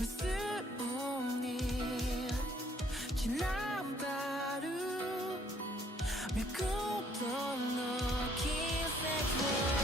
무슨 일 지난 바로 밀고던 너긴 세월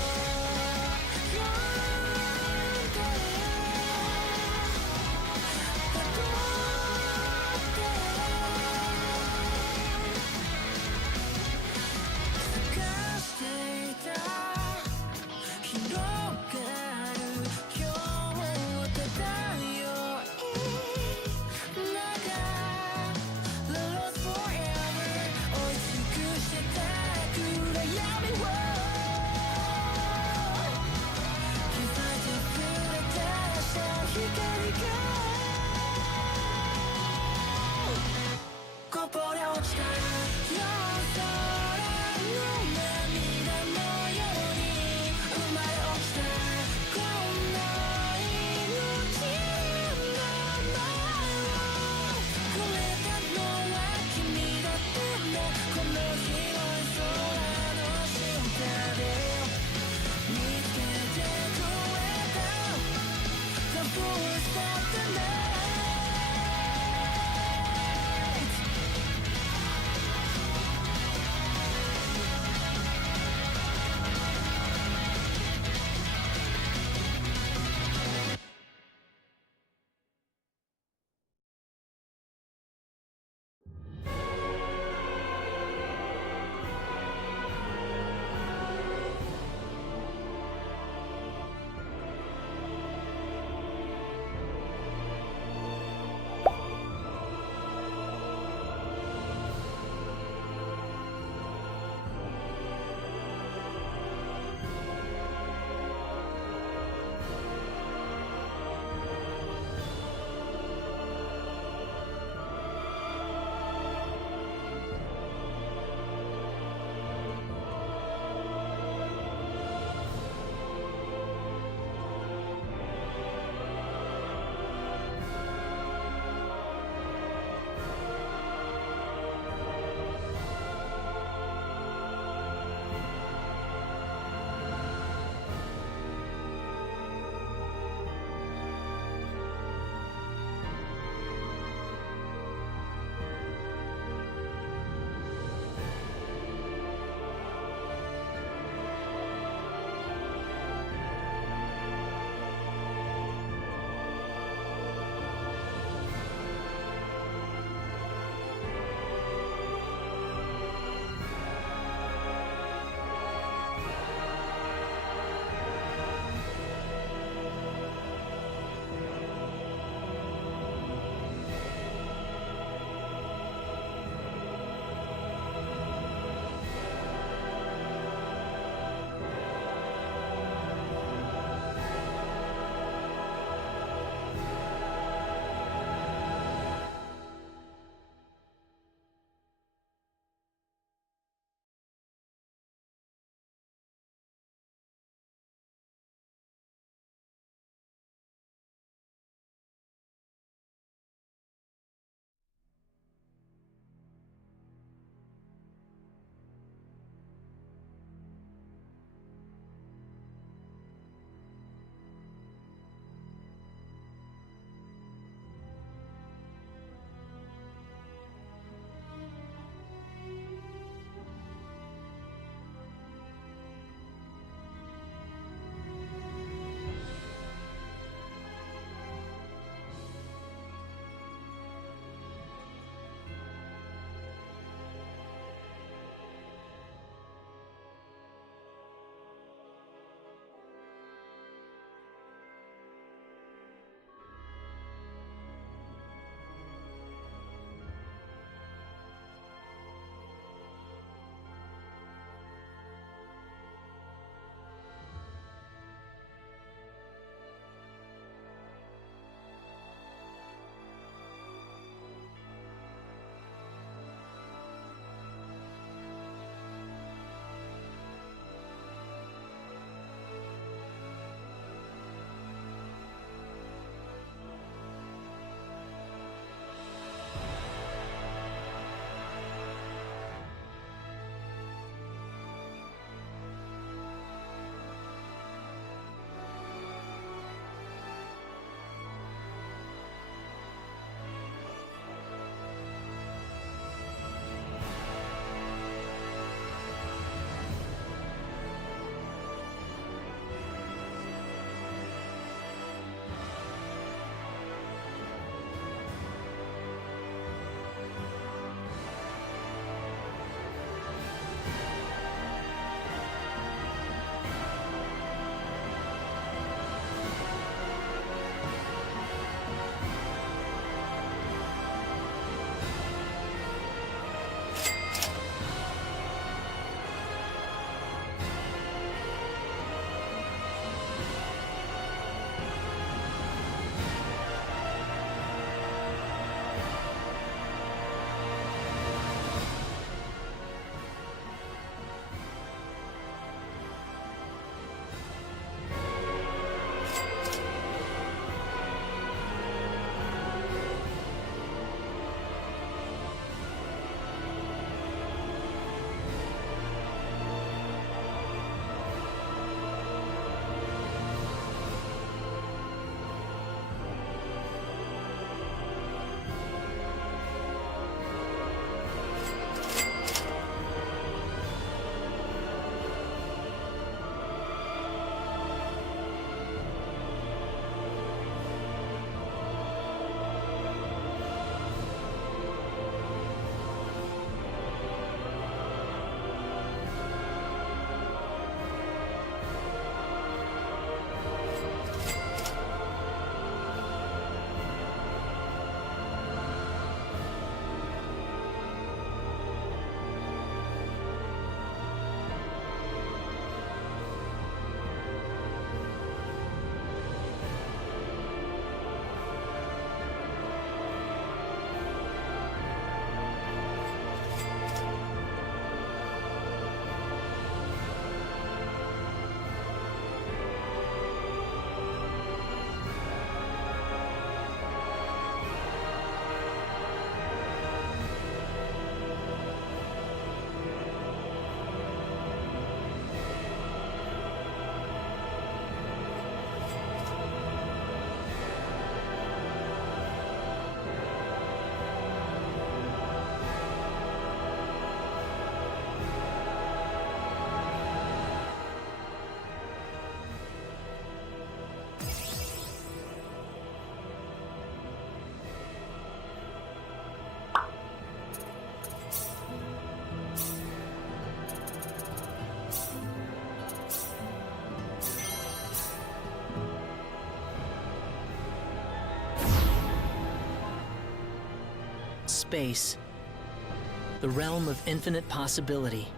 Space. The realm of infinite possibility.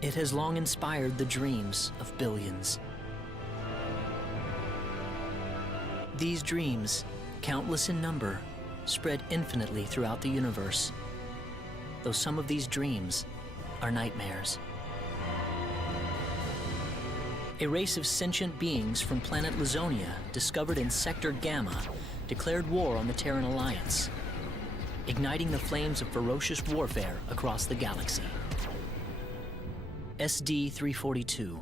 It has long inspired the dreams of billions. These dreams, countless in number, spread infinitely throughout the universe, though some of these dreams are nightmares. A race of sentient beings from planet Lazonia, discovered in Sector Gamma, declared war on the Terran Alliance, igniting the flames of ferocious warfare across the galaxy. SD-342.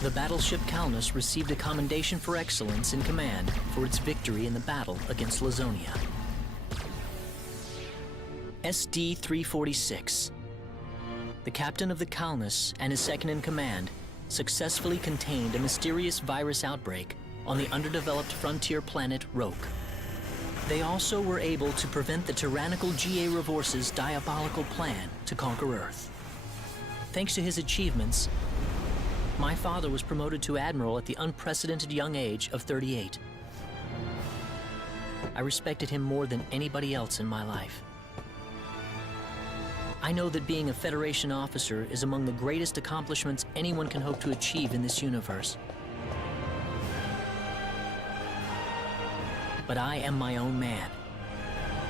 The battleship Calnus received a commendation for excellence in command for its victory in the battle against Lazonia. SD-346. The captain of the Calnus and his second-in-command successfully contained a mysterious virus outbreak on the underdeveloped frontier planet Roke. They also were able to prevent the tyrannical G.A. Revorce's diabolical plan to conquer Earth. Thanks to his achievements, my father was promoted to Admiral at the unprecedented young age of 38. I respected him more than anybody else in my life. I know that being a Federation officer is among the greatest accomplishments anyone can hope to achieve in this universe. But I am my own man.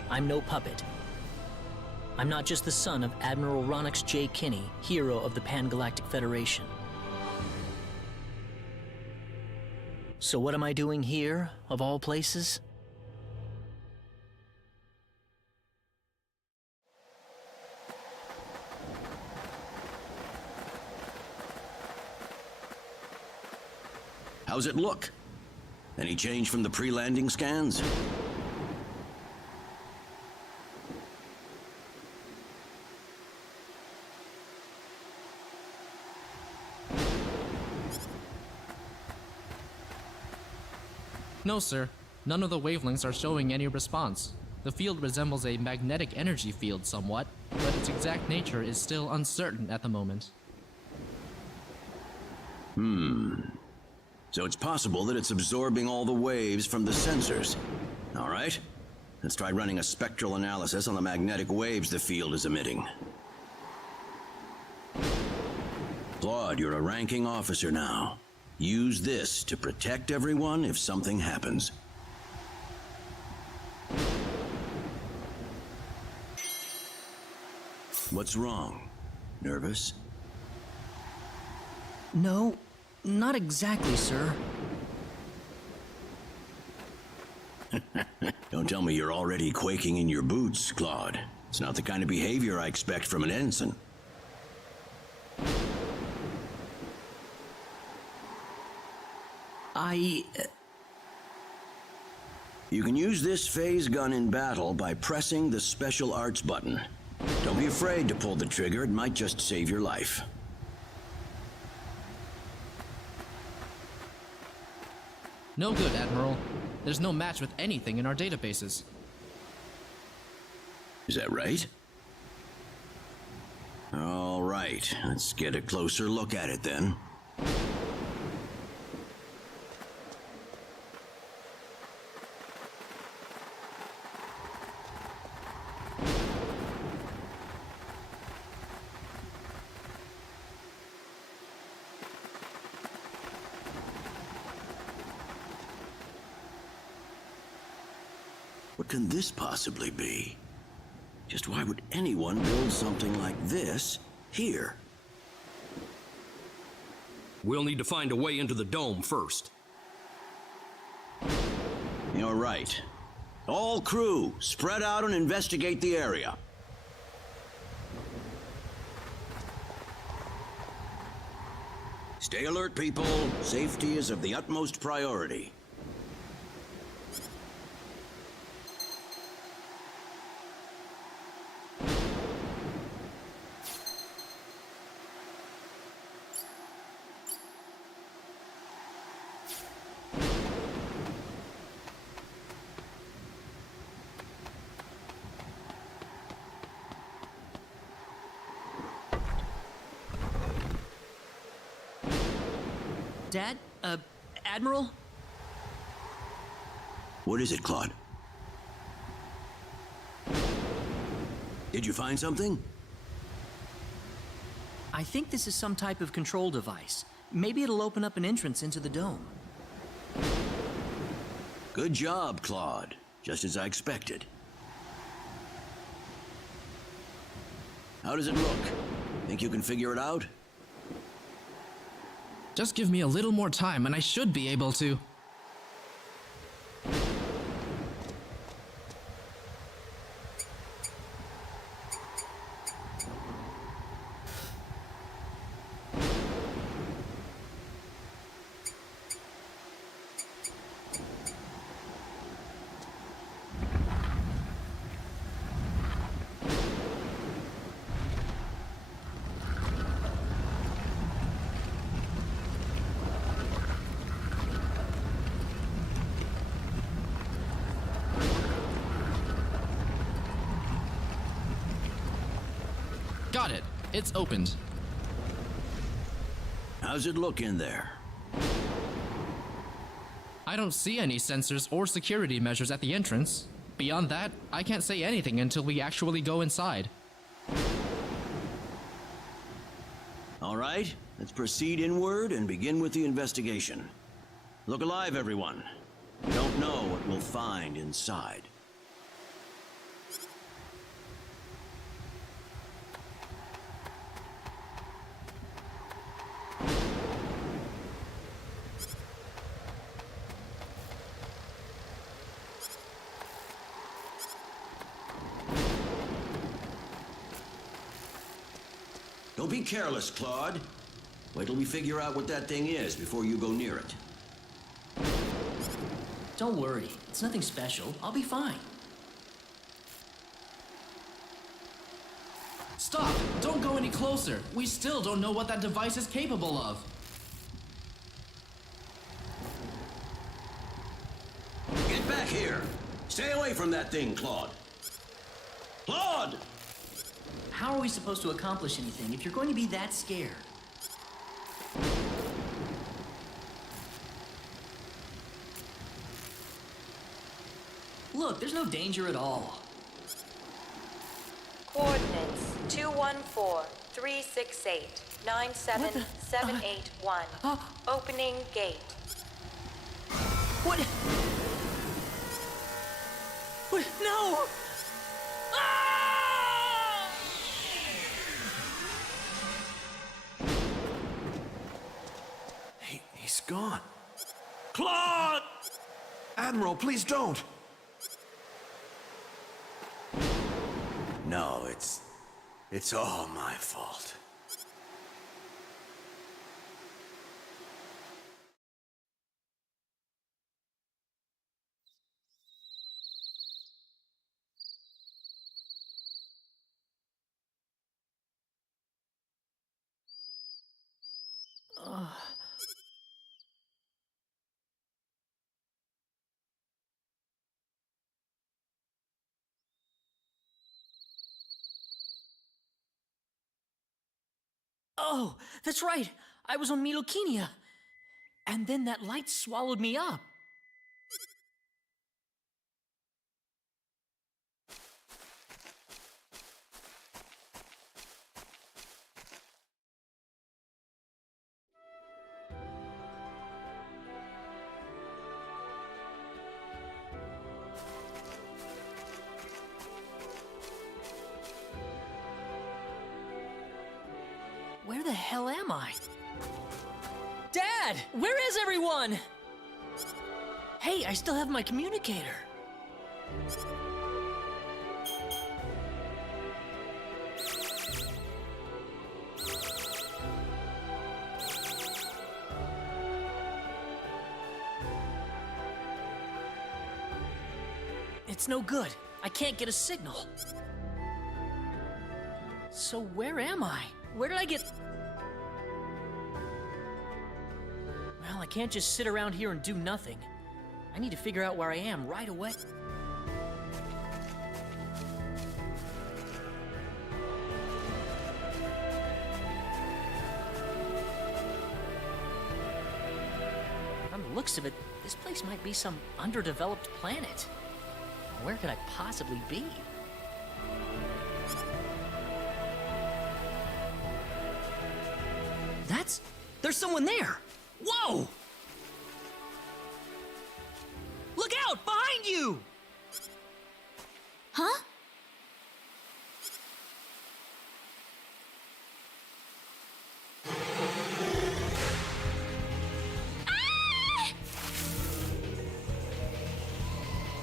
I'm no puppet. I'm not just the son of Admiral Ronix J. Kinney, hero of the Pan-Galactic Federation. So what am I doing here, of all places? How's it look? Any change from the pre-landing scans? No, sir. None of the wavelengths are showing any response. The field resembles a magnetic energy field somewhat, but its exact nature is still uncertain at the moment. So it's possible that it's absorbing all the waves from the sensors. All right, let's try running a spectral analysis on the magnetic waves the field is emitting. Claude, you're a ranking officer now. Use this to protect everyone if something happens. What's wrong? Nervous? No, not exactly, sir. Don't tell me you're already quaking in your boots, Claude. It's not the kind of behavior I expect from an ensign. You can use this phase gun in battle by pressing the special arts button. Don't be afraid to pull the trigger, it might just save your life. No good, Admiral. There's no match with anything in our databases. Is that right? All right, let's get a closer look at it then. What can this possibly be? Just why would anyone build something like this here? We'll need to find a way into the dome first. You're right. All crew, spread out and investigate the area. Stay alert, people. Safety is of the utmost priority. Dad? Admiral? What is it, Claude? Did you find something? I think this is some type of control device. Maybe it'll open up an entrance into the dome. Good job, Claude. Just as I expected. How does it look? Think you can figure it out? Just give me a little more time and I should be able to. Got it. It's opened. How's it look in there? I don't see any sensors or security measures at the entrance. Beyond that, I can't say anything until we actually go inside. All right, let's proceed inward and begin with the investigation. Look alive, everyone. We don't know what we'll find inside. Don't be careless, Claude. Wait till we figure out what that thing is before you go near it. Don't worry, it's nothing special. I'll be fine. Stop! Don't go any closer. We still don't know what that device is capable of. Get back here! Stay away from that thing, Claude! Claude! How are we supposed to accomplish anything if you're going to be that scared? Look, there's no danger at all. Coordinates 214-368-97781. Opening gate. What? What? No! Ah! He's gone. Claude! Admiral, please don't. No, it's all my fault. Oh, that's right. I was on Milokenia. And then that light swallowed me up. Where the hell am I? Dad! Where is everyone? Hey, I still have my communicator. It's no good. I can't get a signal. So where am I? Where did I get... Well, I can't just sit around here and do nothing. I need to figure out where I am right away. From the looks of it, this place might be some underdeveloped planet. Where could I possibly be? There's someone there! Whoa! Look out! Behind you! Huh?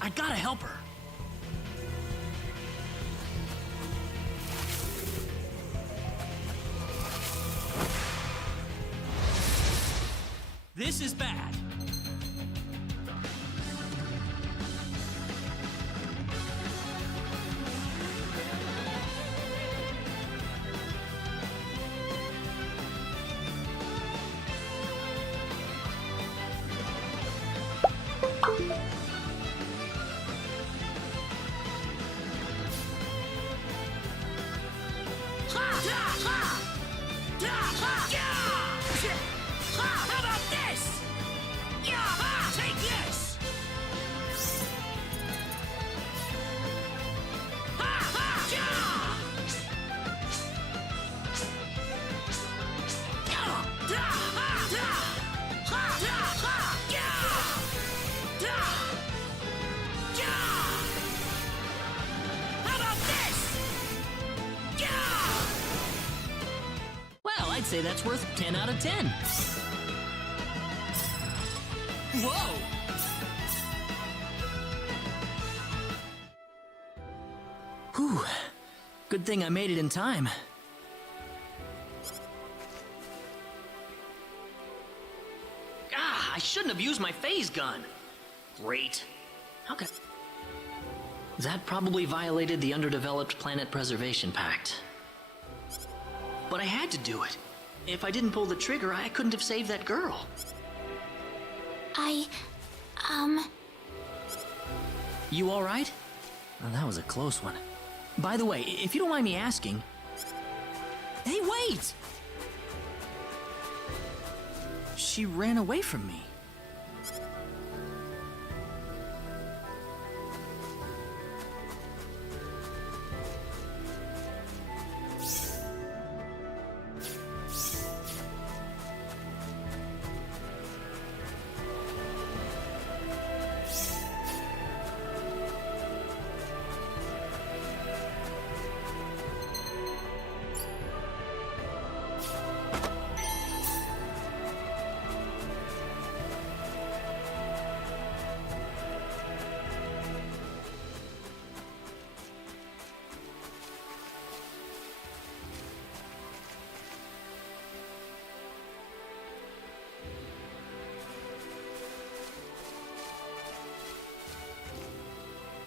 I gotta help her. This is bad. How about this? Take this! How about this? Well, I'd say that's worth 10 out of 10. Whoa! Whew. Good thing I made it in time. I shouldn't have used my phase gun. Great. How could... That probably violated the Underdeveloped Planet Preservation Pact. But I had to do it. If I didn't pull the trigger, I couldn't have saved that girl. You all right? Oh, that was a close one. By the way, if you don't mind me asking... Hey, wait! She ran away from me.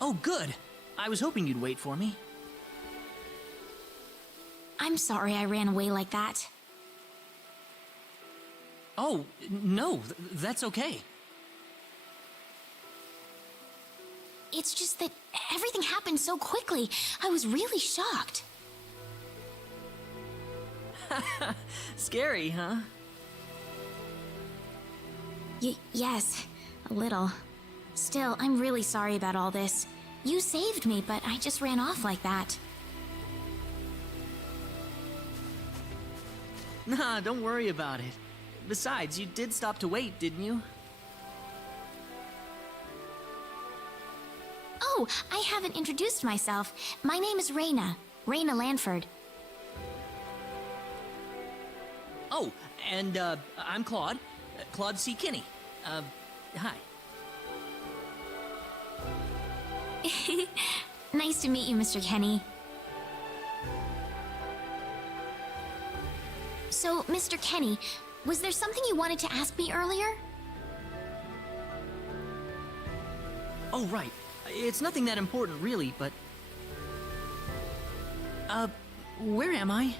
Oh, good. I was hoping you'd wait for me. I'm sorry I ran away like that. Oh, no, that's okay. It's just that everything happened so quickly. I was really shocked. Scary, huh? Yes, a little. Still, I'm really sorry about all this. You saved me, but I just ran off like that. Nah, don't worry about it. Besides, you did stop to wait, didn't you? Oh, I haven't introduced myself. My name is Reina. Reina Lanford. Oh, and, I'm Claude. Claude C. Kinney. Hi. Nice to meet you, Mr. Kenny. So, Mr. Kenny, was there something you wanted to ask me earlier? Oh, right. It's nothing that important, really, but... where am I?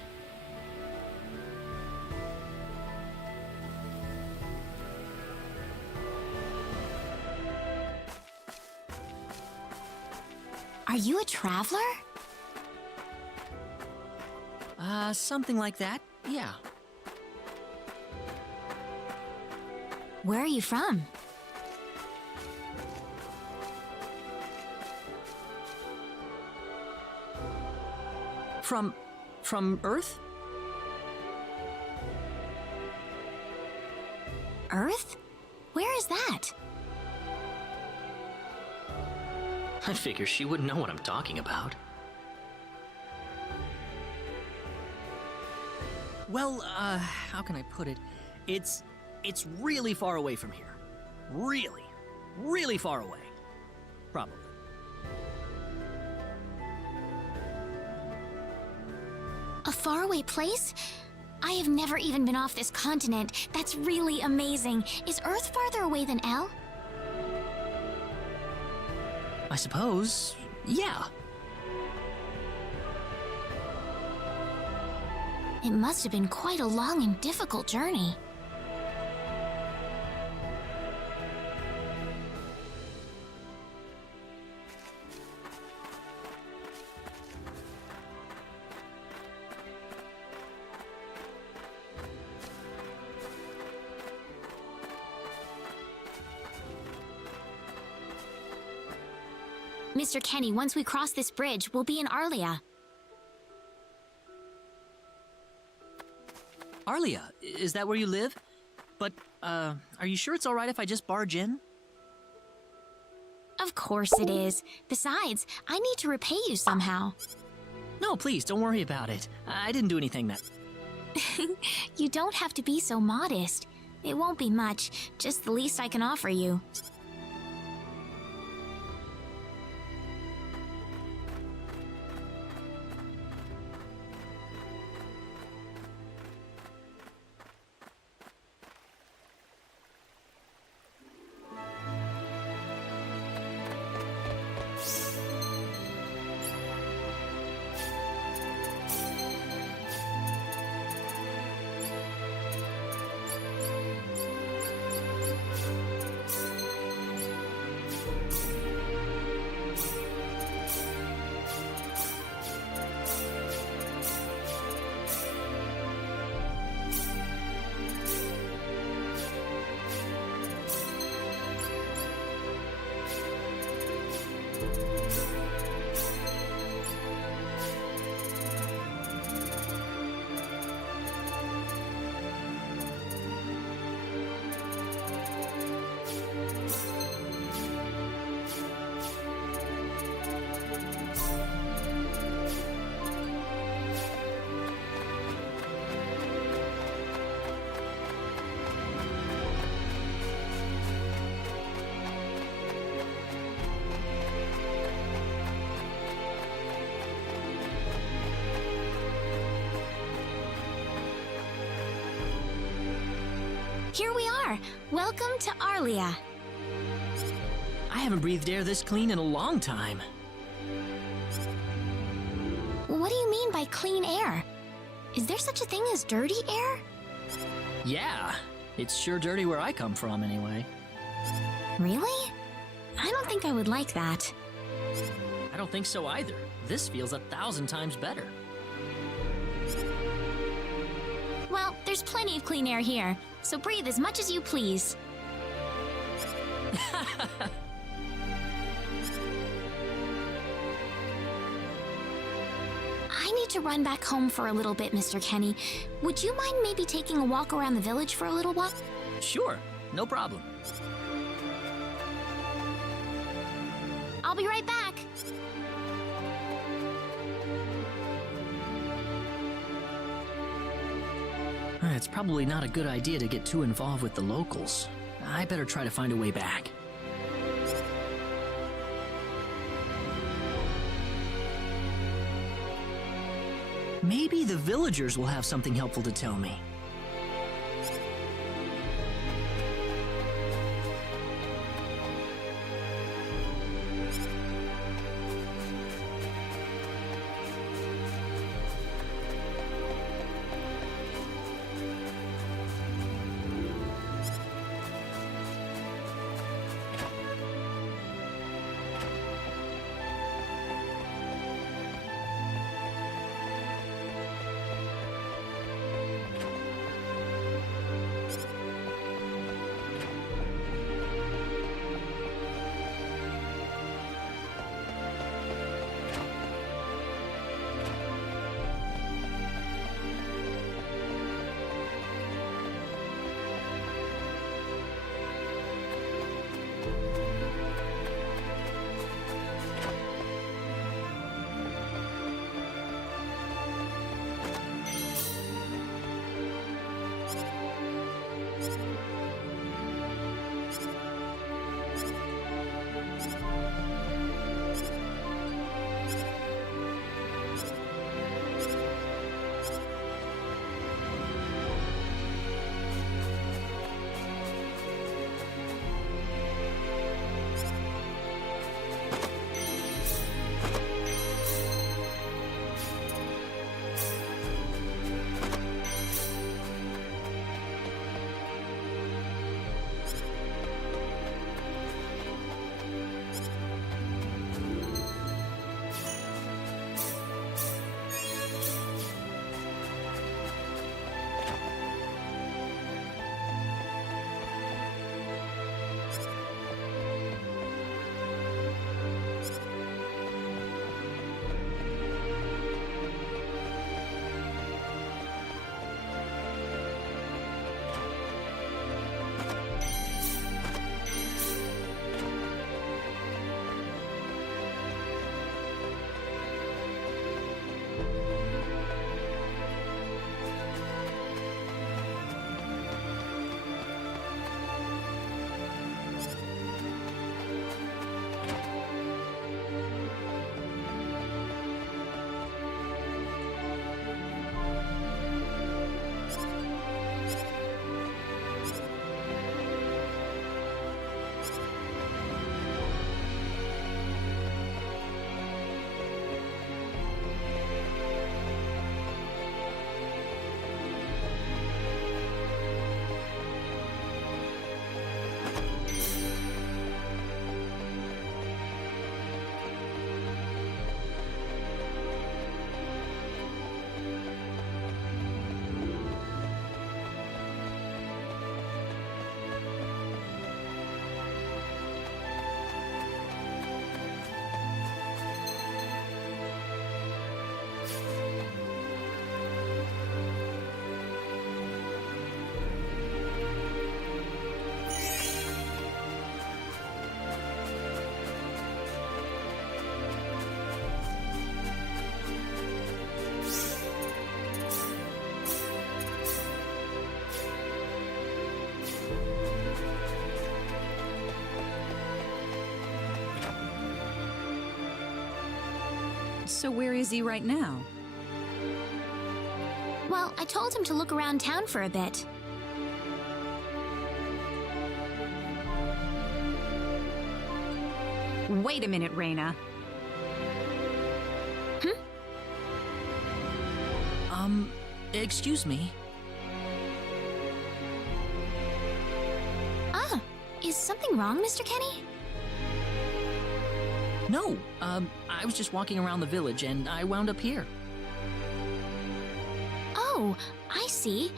Are you a traveler? Something like that, yeah. Where are you from? From Earth? Earth? Where is that? I figure she wouldn't know what I'm talking about. Well, how can I put it? It's really far away from here. Really, really far away. Probably. A faraway place? I have never even been off this continent. That's really amazing. Is Earth farther away than L? I suppose, yeah. It must have been quite a long and difficult journey. Mr. Kenny, once we cross this bridge, we'll be in Arlia. Arlia, is that where you live? But, are you sure it's alright if I just barge in? Of course it is. Besides, I need to repay you somehow. No, please, don't worry about it. I didn't do anything that... You don't have to be so modest. It won't be much, just the least I can offer you. Here we are! Welcome to Arlia. I haven't breathed air this clean in a long time. What do you mean by clean air? Is there such a thing as dirty air? Yeah, it's sure dirty where I come from anyway. Really? I don't think I would like that. I don't think so either. This feels 1,000 times better. Well, there's plenty of clean air here, so breathe as much as you please. I need to run back home for a little bit, Mr. Kenny. Would you mind maybe taking a walk around the village for a little while? Sure, no problem. I'll be right back. It's probably not a good idea to get too involved with the locals. I better try to find a way back. Maybe the villagers will have something helpful to tell me. So where is he right now? Well, I told him to look around town for a bit. Wait a minute, Reina. Excuse me. Ah, is something wrong, Mr. Kenny? No, I was just walking around the village and I wound up here. Oh, I see.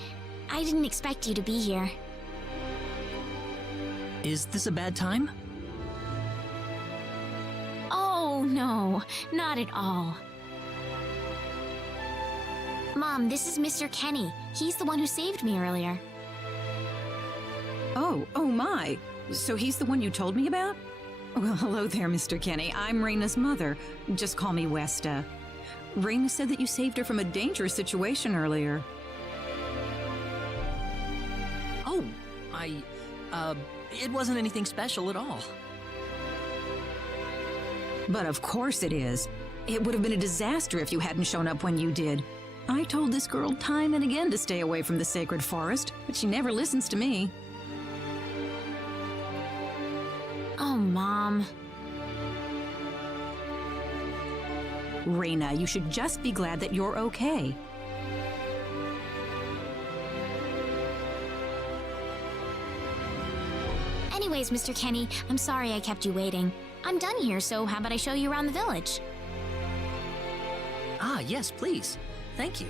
I didn't expect you to be here. Is this a bad time? Oh, no, not at all. Mom, this is Mr. Kenny. He's the one who saved me earlier. Oh my. So he's the one you told me about? Well, hello there, Mr. Kenny. I'm Reina's mother. Just call me Westa. Reina said that you saved her from a dangerous situation earlier. Oh, it wasn't anything special at all. But of course it is. It would have been a disaster if you hadn't shown up when you did. I told this girl time and again to stay away from the sacred forest, but she never listens to me. Oh, Mom. Reina, you should just be glad that you're okay. Anyways, Mr. Kenny, I'm sorry I kept you waiting. I'm done here, so how about I show you around the village? Ah, yes, please. Thank you.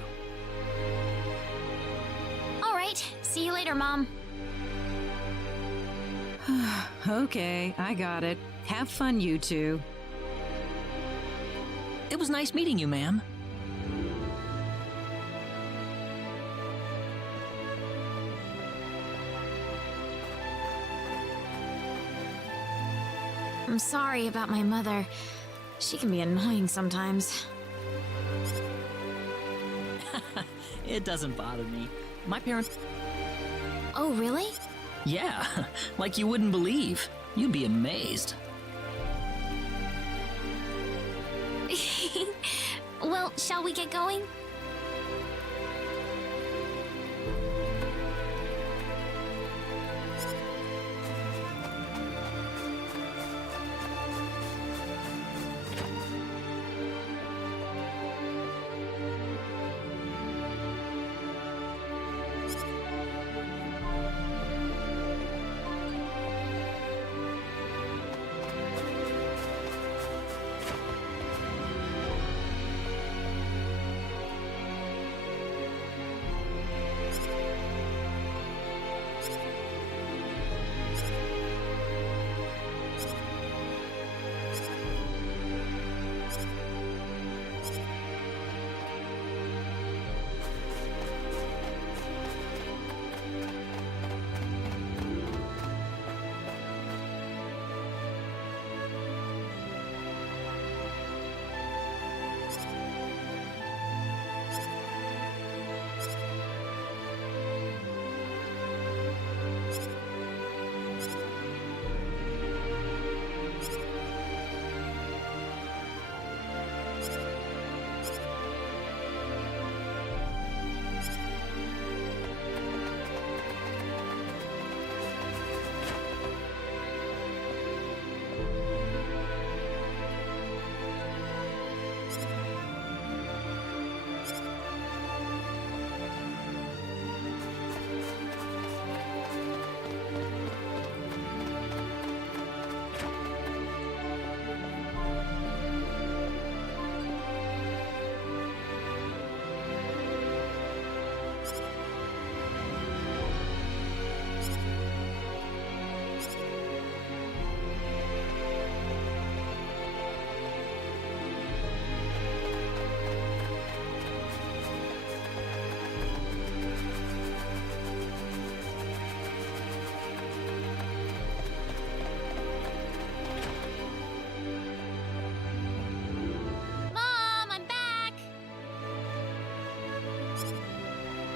All right, see you later, Mom. Okay, I got it. Have fun, you two. It was nice meeting you, ma'am. I'm sorry about my mother. She can be annoying sometimes. It doesn't bother me. My parents... Oh, really? Yeah, like you wouldn't believe. You'd be amazed. Well, shall we get going?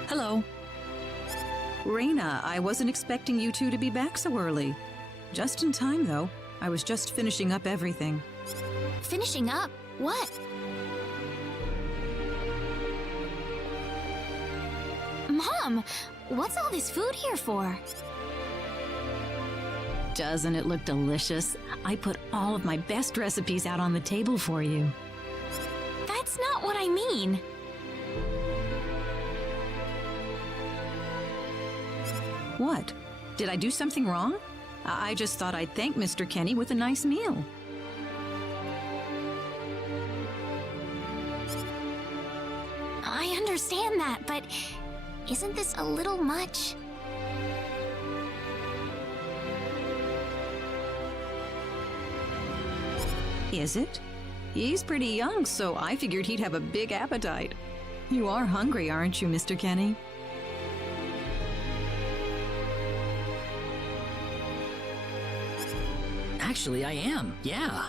Hello. Reina, I wasn't expecting you two to be back so early. Just in time, though. I was just finishing up everything. Finishing up? What? Mom, what's all this food here for? Doesn't it look delicious? I put all of my best recipes out on the table for you. That's not what I mean. What? Did I do something wrong? I just thought I'd thank Mr. Kenny with a nice meal. I understand that, but isn't this a little much? Is it? He's pretty young, so I figured he'd have a big appetite. You are hungry, aren't you, Mr. Kenny? Actually, I am, yeah.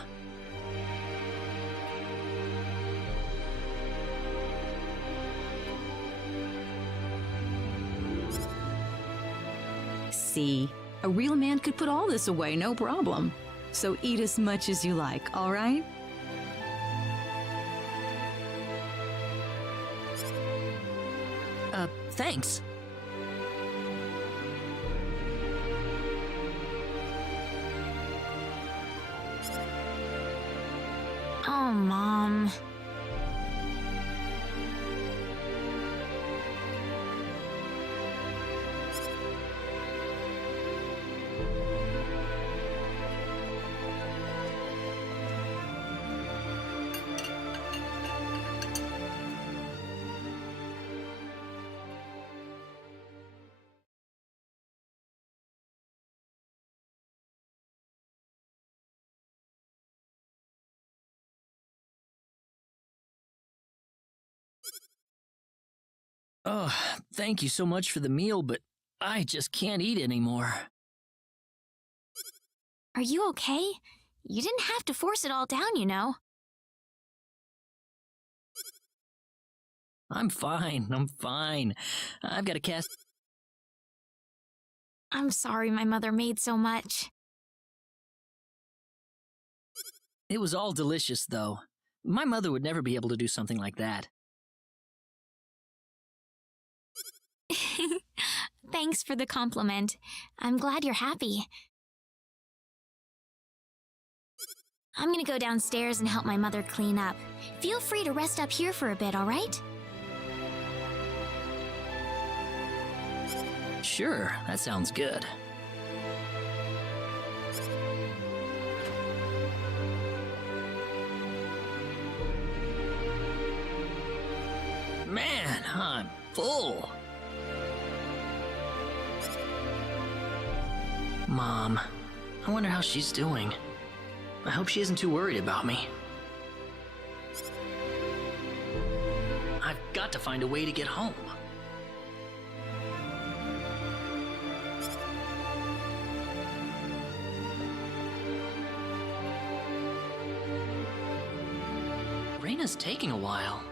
See, a real man could put all this away, no problem. So eat as much as you like, all right? Thanks. Oh, Mom. Oh, thank you so much for the meal, but I just can't eat anymore. Are you okay? You didn't have to force it all down, you know. I'm fine, I'm fine. I've got a cast... I'm sorry my mother made so much. It was all delicious, though. My mother would never be able to do something like that. Thanks for the compliment. I'm glad you're happy. I'm gonna go downstairs and help my mother clean up. Feel free to rest up here for a bit, all right? Sure, that sounds good. Man, I'm full. Mom, I wonder how she's doing. I hope she isn't too worried about me. I've got to find a way to get home. Reina's taking a while.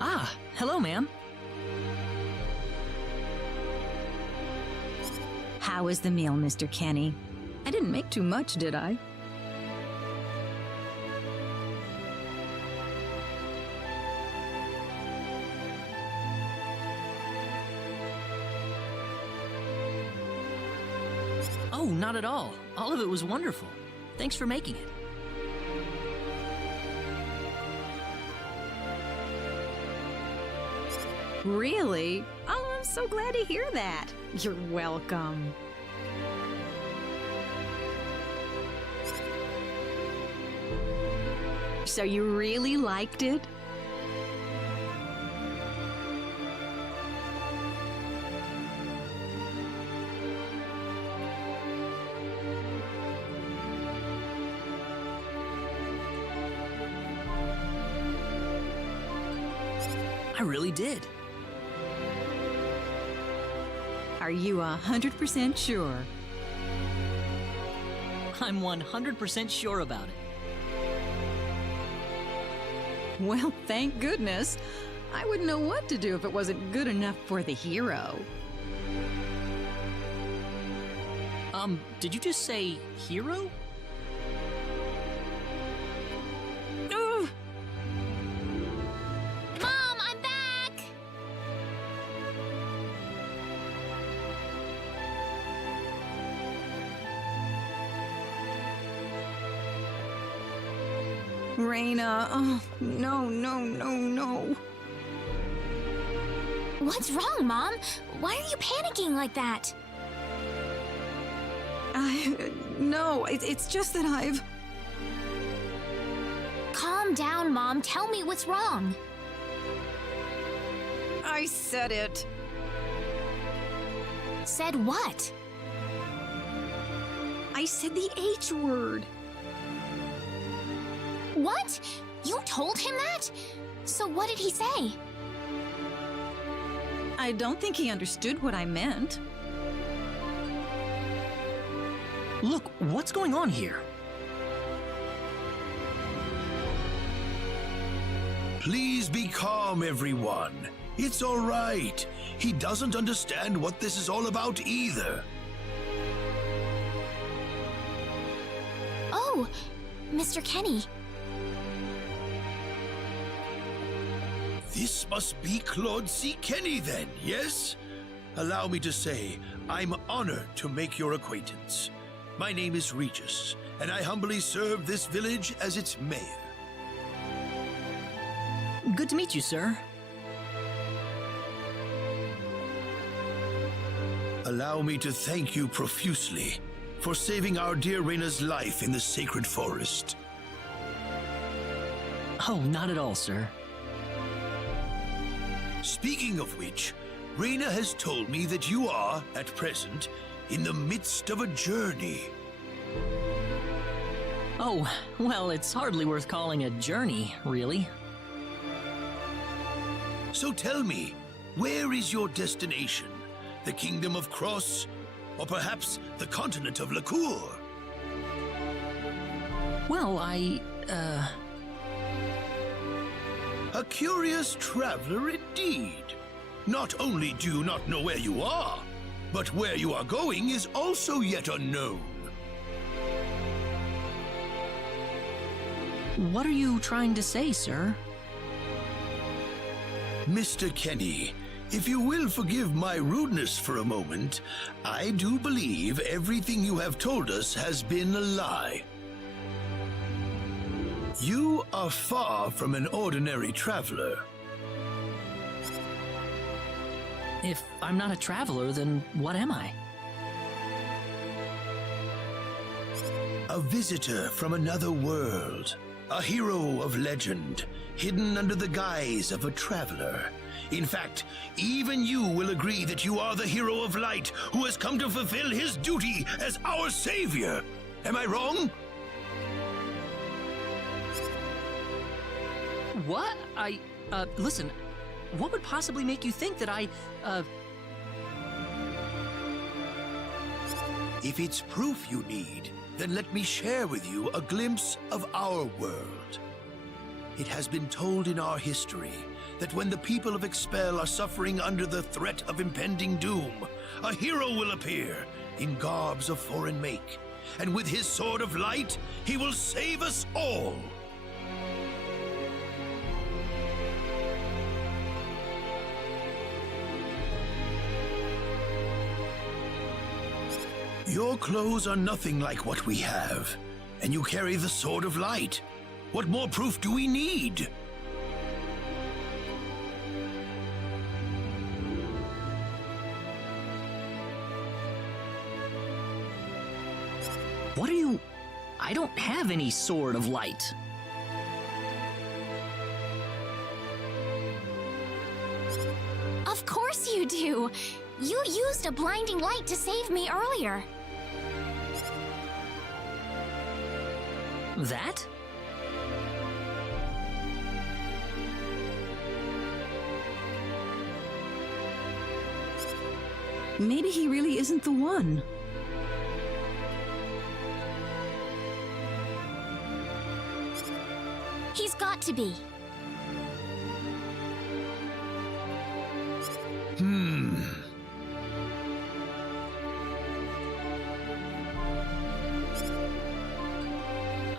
Ah, hello, ma'am. How was the meal, Mr. Kenny? I didn't make too much, did I? Oh, not at all. All of it was wonderful. Thanks for making it. Really? Oh, I'm so glad to hear that. You're welcome. So you really liked it? I really did. Are you 100% sure? I'm 100% sure about it. Well, thank goodness. I wouldn't know what to do if it wasn't good enough for the hero. Did you just say hero? Ugh. Mom, I'm back! Reina, oh, no. What's wrong, Mom? Why are you panicking like that? No, it's just that I've... Calm down, Mom. Tell me what's wrong. I said it. Said what? I said the H word. What? You told him that? So what did he say? I don't think he understood what I meant. Look, what's going on here? Please be calm, everyone. It's all right. He doesn't understand what this is all about either. Oh, Mr. Kenny. This must be Claude C. Kenny then, yes? Allow me to say, I'm honored to make your acquaintance. My name is Regis, and I humbly serve this village as its mayor. Good to meet you, sir. Allow me to thank you profusely for saving our dear Reina's life in the sacred forest. Oh, not at all, sir. Speaking of which, Reina has told me that you are, at present, in the midst of a journey. Oh, well, it's hardly worth calling a journey, really. So tell me, where is your destination? The Kingdom of Cross? Or perhaps the continent of Lacour? Well, A curious traveler indeed. Not only do you not know where you are, but where you are going is also yet unknown. What are you trying to say, sir? Mr. Kenny, if you will forgive my rudeness for a moment, I do believe everything you have told us has been a lie. You are far from an ordinary traveler. If I'm not a traveler, then what am I? A visitor from another world. A hero of legend, hidden under the guise of a traveler. In fact, even you will agree that you are the hero of light who has come to fulfill his duty as our savior. Am I wrong? What? Listen, what would possibly make you think that If it's proof you need, then let me share with you a glimpse of our world. It has been told in our history that when the people of Expel are suffering under the threat of impending doom, a hero will appear in garbs of foreign make, and with his sword of light, he will save us all. Your clothes are nothing like what we have, and you carry the Sword of Light. What more proof do we need? What are you... I don't have any Sword of Light. Of course you do. You used a blinding light to save me earlier. That? Maybe he really isn't the one. got to be.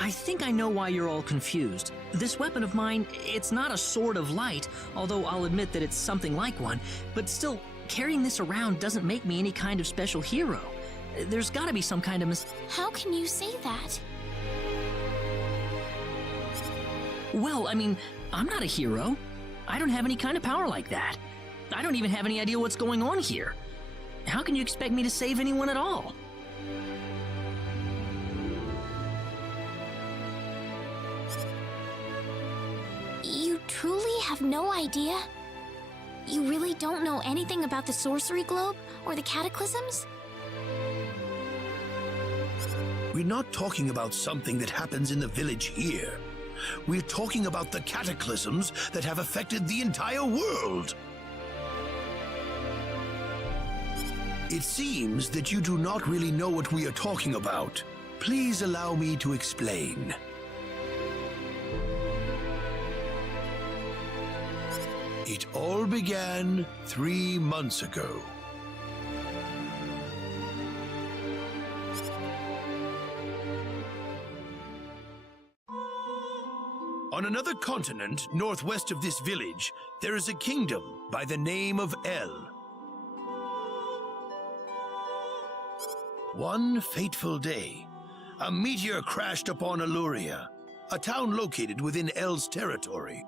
I think I know why you're all confused. This weapon of mine, it's not a sword of light, although I'll admit that it's something like one, but still, carrying this around doesn't make me any kind of special hero. There's gotta be some kind of How can you say that? Well, I mean, I'm not a hero. I don't have any kind of power like that. I don't even have any idea what's going on here. How can you expect me to save anyone at all? You truly have no idea? You really don't know anything about the sorcery globe or the cataclysms? We're not talking about something that happens in the village here. We're talking about the cataclysms that have affected the entire world. It seems that you do not really know what we are talking about. Please allow me to explain. It all began 3 months ago. On another continent, northwest of this village, there is a kingdom by the name of El. One fateful day, a meteor crashed upon Aluria, a town located within El's territory.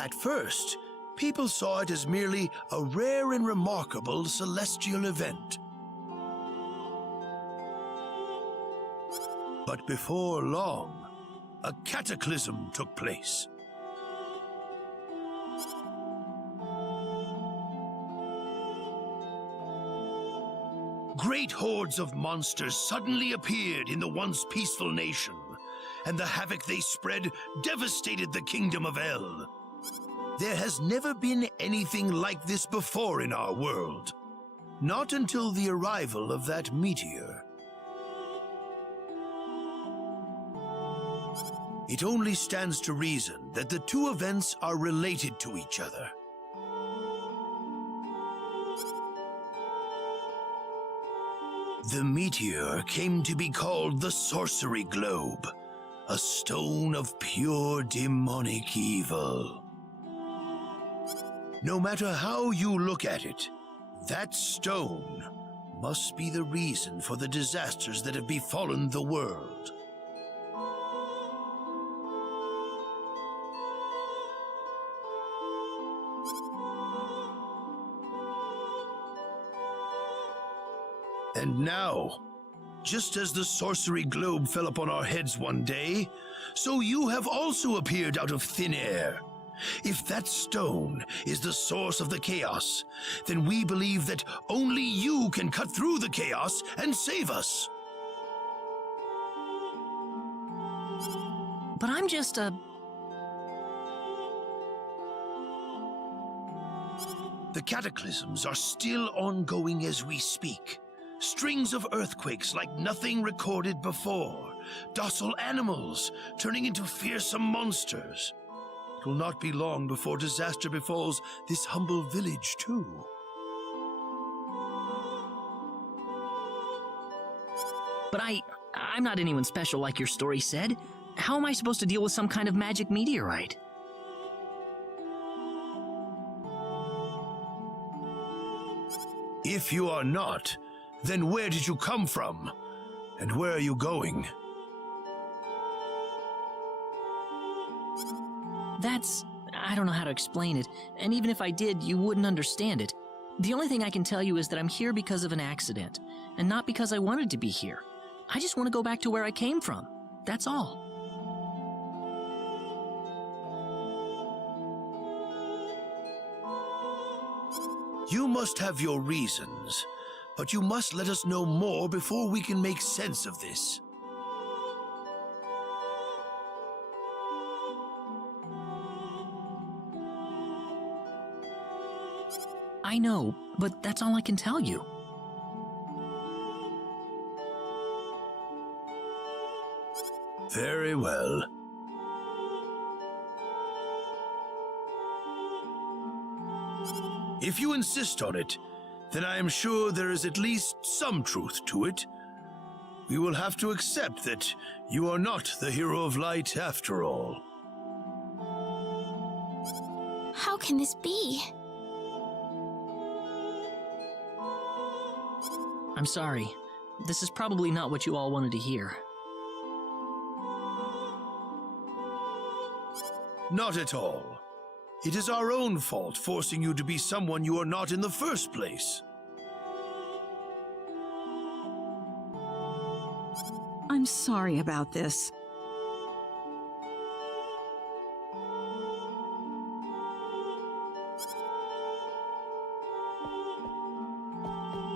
At first, people saw it as merely a rare and remarkable celestial event. But before long, a cataclysm took place. Great hordes of monsters suddenly appeared in the once peaceful nation, and the havoc they spread devastated the kingdom of El. There has never been anything like this before in our world. Not until the arrival of that meteor. It only stands to reason that the two events are related to each other. The meteor came to be called the Sorcery Globe, a stone of pure demonic evil. No matter how you look at it, that stone must be the reason for the disasters that have befallen the world. And now, just as the sorcery globe fell upon our heads one day, so you have also appeared out of thin air. If that stone is the source of the chaos, then we believe that only you can cut through the chaos and save us. But I'm just a... The cataclysms are still ongoing as we speak. Strings of earthquakes like nothing recorded before. Docile animals turning into fearsome monsters. It will not be long before disaster befalls this humble village, too. But I'm not anyone special like your story said. How am I supposed to deal with some kind of magic meteorite? If you are not, then where did you come from? And where are you going? I don't know how to explain it, and even if I did, you wouldn't understand it. The only thing I can tell you is that I'm here because of an accident, and not because I wanted to be here. I just want to go back to where I came from. That's all. You must have your reasons, but you must let us know more before we can make sense of this. I know, but that's all I can tell you. Very well. If you insist on it, then I am sure there is at least some truth to it. We will have to accept that you are not the hero of light after all. How can this be? I'm sorry. This is probably not what you all wanted to hear. Not at all. It is our own fault forcing you to be someone you are not in the first place. I'm sorry about this.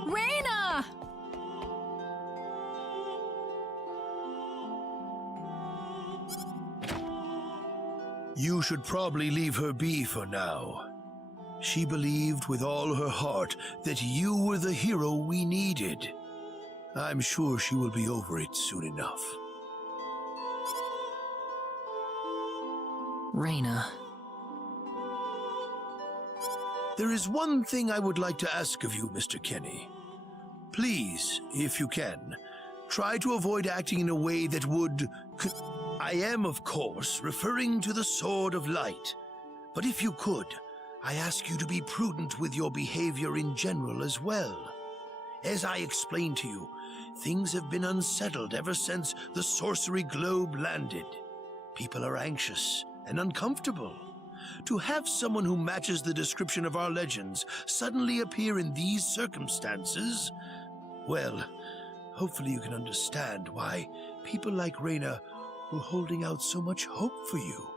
Reina! You should probably leave her be for now. She believed with all her heart that you were the hero we needed. I'm sure she will be over it soon enough. Reina. There is one thing I would like to ask of you, Mr. Kenny. Please, if you can, try to avoid acting in a way that would... I am, of course, referring to the Sword of Light. But if you could, I ask you to be prudent with your behavior in general as well. As I explained to you, things have been unsettled ever since the sorcery globe landed. People are anxious and uncomfortable. To have someone who matches the description of our legends suddenly appear in these circumstances, well, hopefully you can understand why people like Reina were holding out so much hope for you.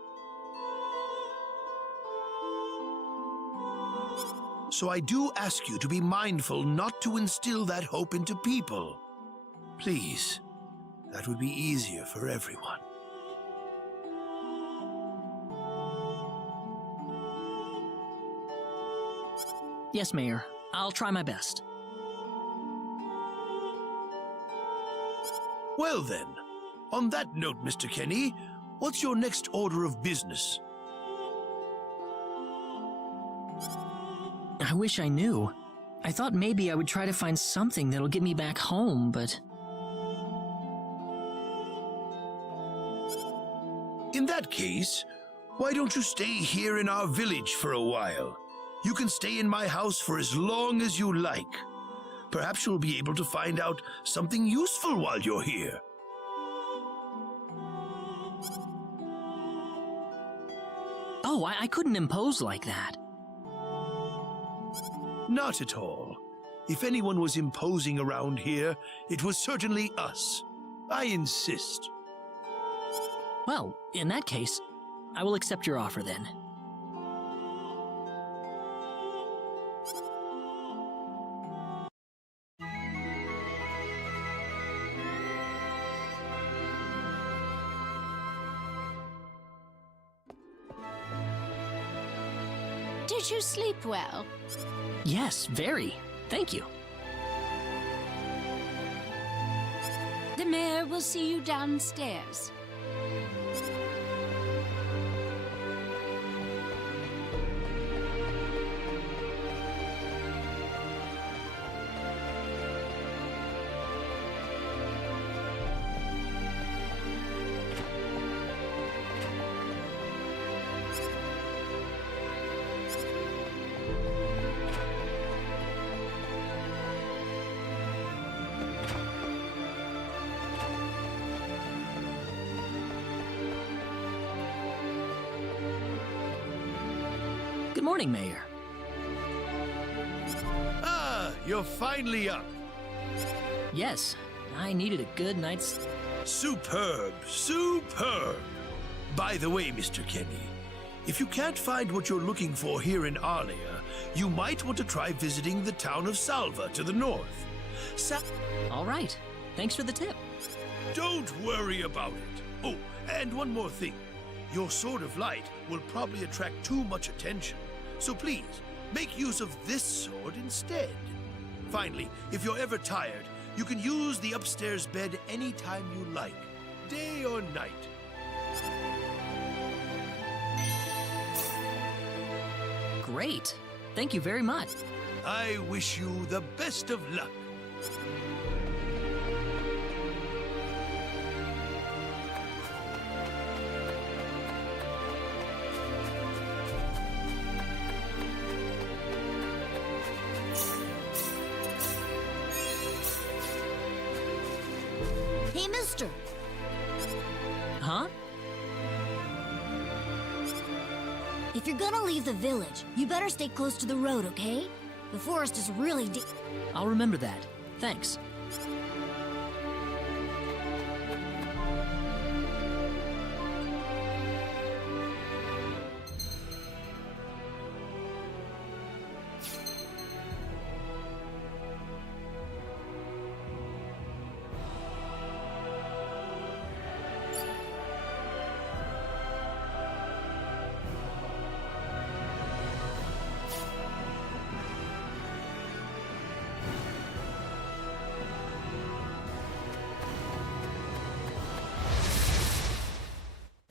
So I do ask you to be mindful not to instill that hope into people. Please, that would be easier for everyone. Yes, Mayor. I'll try my best. Well then, on that note, Mr. Kenny, what's your next order of business? I wish I knew. I thought maybe I would try to find something that'll get me back home, but... In that case, why don't you stay here in our village for a while? You can stay in my house for as long as you like. Perhaps you'll be able to find out something useful while you're here. Oh, I couldn't impose like that. Not at all. If anyone was imposing around here, it was certainly us. I insist. Well, in that case, I will accept your offer then. Did you sleep well? Yes, very. Thank you. The mayor will see you downstairs. Good morning, Mayor. Ah, you're finally up. Yes, I needed a good night's... Superb, superb. By the way, Mr. Kenny, if you can't find what you're looking for here in Arlia, you might want to try visiting the town of Salva to the north. All right. Thanks for the tip. Don't worry about it. Oh, and one more thing. Your Sword of Light will probably attract too much attention, so please, make use of this sword instead. Finally, if you're ever tired, you can use the upstairs bed anytime you like. day or night. Great. Thank you very much. I wish you the best of luck. Hey, mister. Huh? If you're gonna leave the village, you better stay close to the road, okay? The forest is really deep. I'll remember that. Thanks.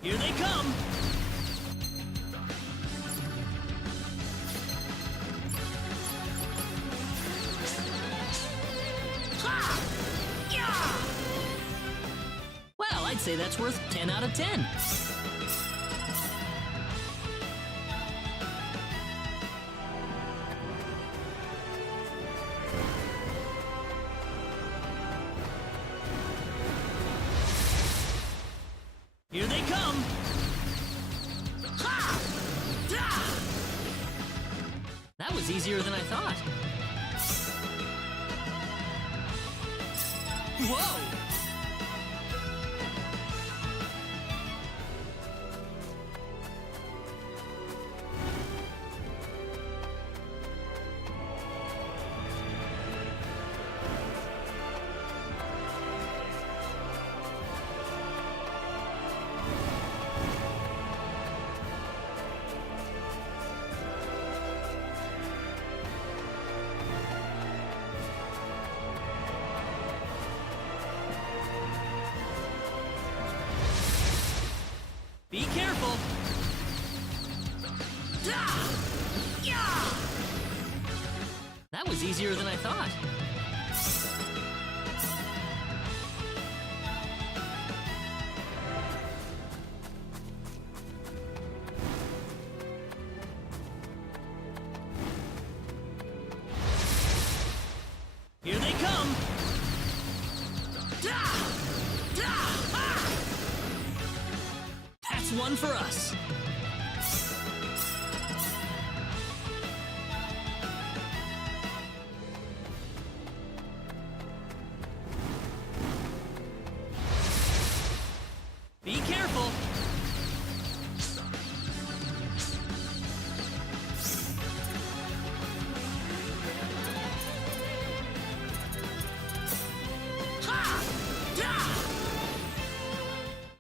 Here they come! Ha! Yeah! Well, I'd say that's worth 10 out of 10. Here they come! Ha! That was easier than I thought. Whoa! Be careful! That was easier than I thought. Here they come! That's one for us. Be careful.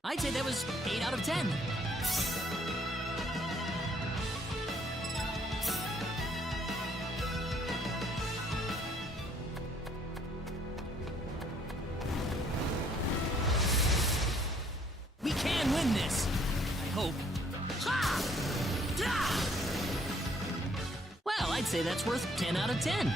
I'd say that was 8 out of 10. We can win this, I hope. Well, I'd say that's worth 10 out of 10.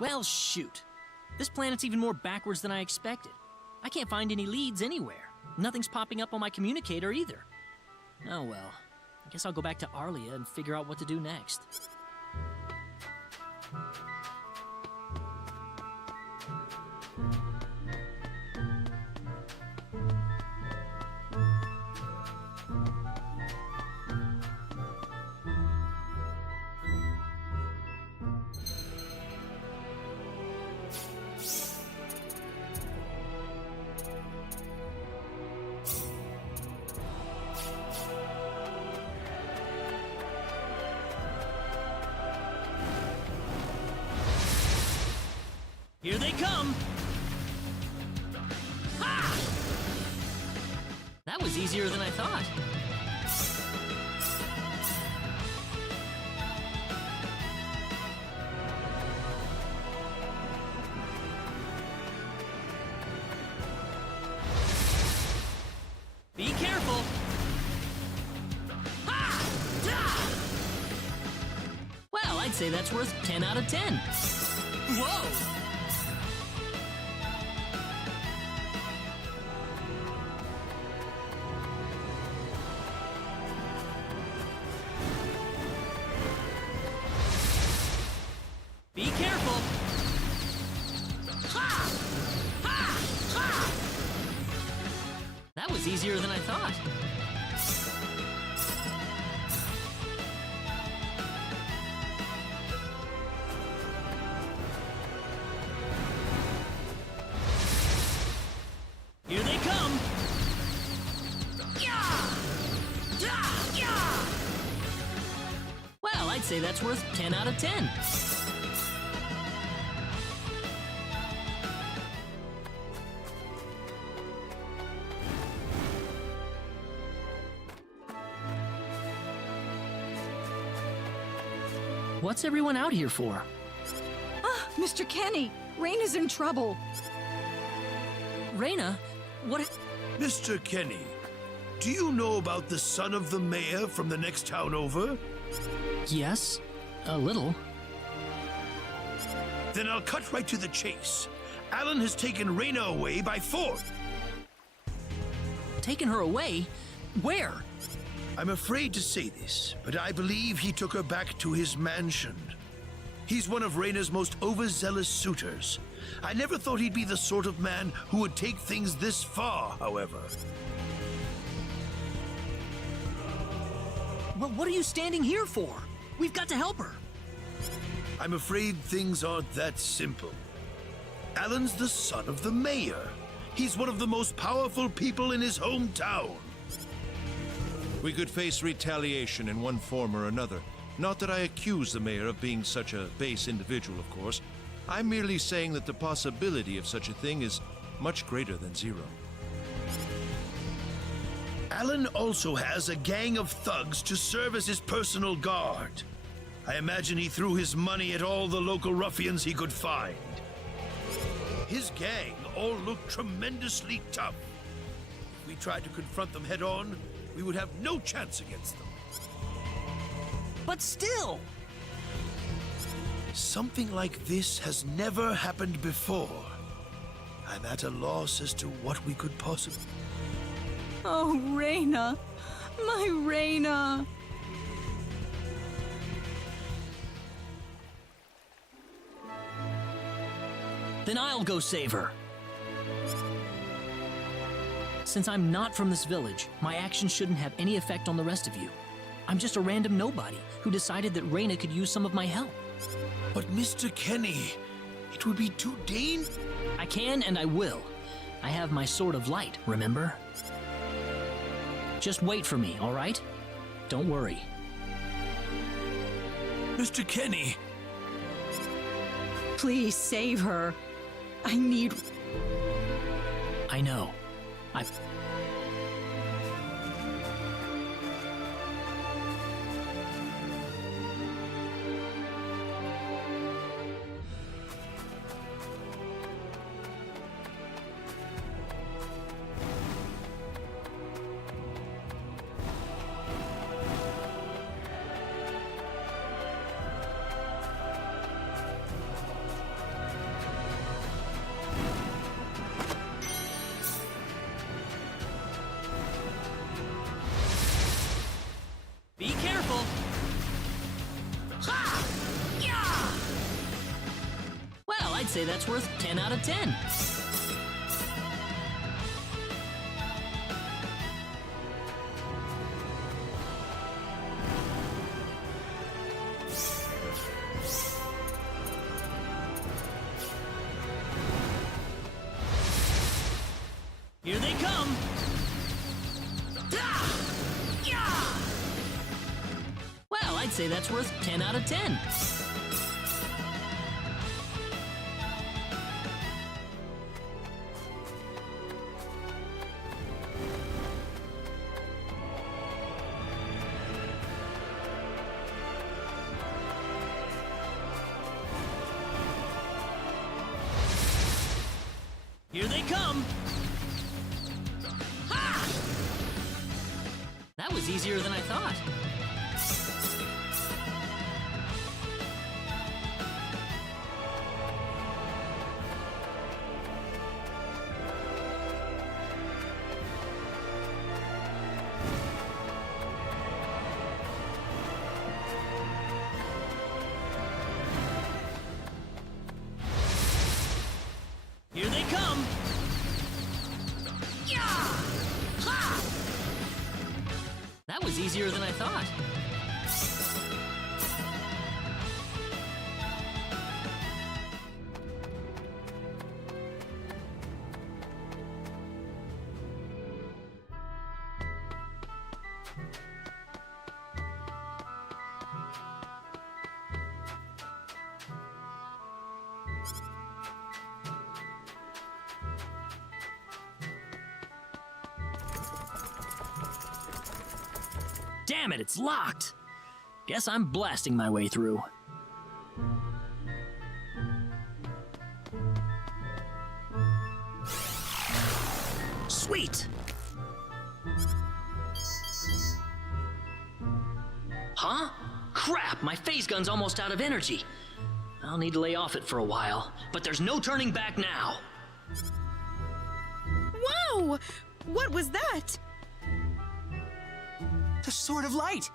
Well, shoot. This planet's even more backwards than I expected. I can't find any leads anywhere. Nothing's popping up on my communicator either. Oh well. I guess I'll go back to Arlia and figure out what to do next. Here they come! Ha! That was easier than I thought. Be careful! Ha! Da! Well, I'd say that's worth 10 out of 10. Whoa! Be careful! Ha! Ha! Ha! That was easier than I thought. Here they come! Yeah! Da! Yeah! Well, I'd say that's worth 10 out of 10. What's everyone out here for? Ah, Mr. Kenny, Raina's in trouble. Reina? What? Mr. Kenny, do you know about the son of the mayor from the next town over? Yes, a little. Then I'll cut right to the chase. Alan has taken Raina away by force. Taken her away? Where? I'm afraid to say this, but I believe he took her back to his mansion. He's one of Reyna's most overzealous suitors. I never thought he'd be the sort of man who would take things this far, however. Well, what are you standing here for? We've got to help her. I'm afraid things aren't that simple. Alan's the son of the mayor. He's one of the most powerful people in his hometown. We could face retaliation in one form or another. Not that I accuse the mayor of being such a base individual, of course. I'm merely saying that the possibility of such a thing is much greater than zero. Alan also has a gang of thugs to serve as his personal guard. I imagine he threw his money at all the local ruffians he could find. His gang all look tremendously tough. If we tried to confront them head on, we would have no chance against them. But still! Something like this has never happened before. I'm at a loss as to what we could possibly... Oh, Reyna. My Reyna. Then I'll go save her. Since I'm not from this village, my actions shouldn't have any effect on the rest of you. I'm just a random nobody who decided that Reyna could use some of my help. But Mr. Kenny, it would be too dangerous. I can and I will. I have my sword of light, remember? Just wait for me, all right? Don't worry. Mr. Kenny! Please save her. I need... I know. Be careful! Ha! Yeah! Well, I'd say that's worth 10 out of 10. Here they come! Well, I'd say that's worth 10 out of 10. Here they come! Ha! That was easier than I thought. Here they come! Yeah! Ha! That was easier than I thought. Damn it, it's locked! Guess I'm blasting my way through. Sweet! Huh? Crap, my phase gun's almost out of energy. I'll need to lay off it for a while, but there's no turning back now. Whoa! What was that? The Sword of Light!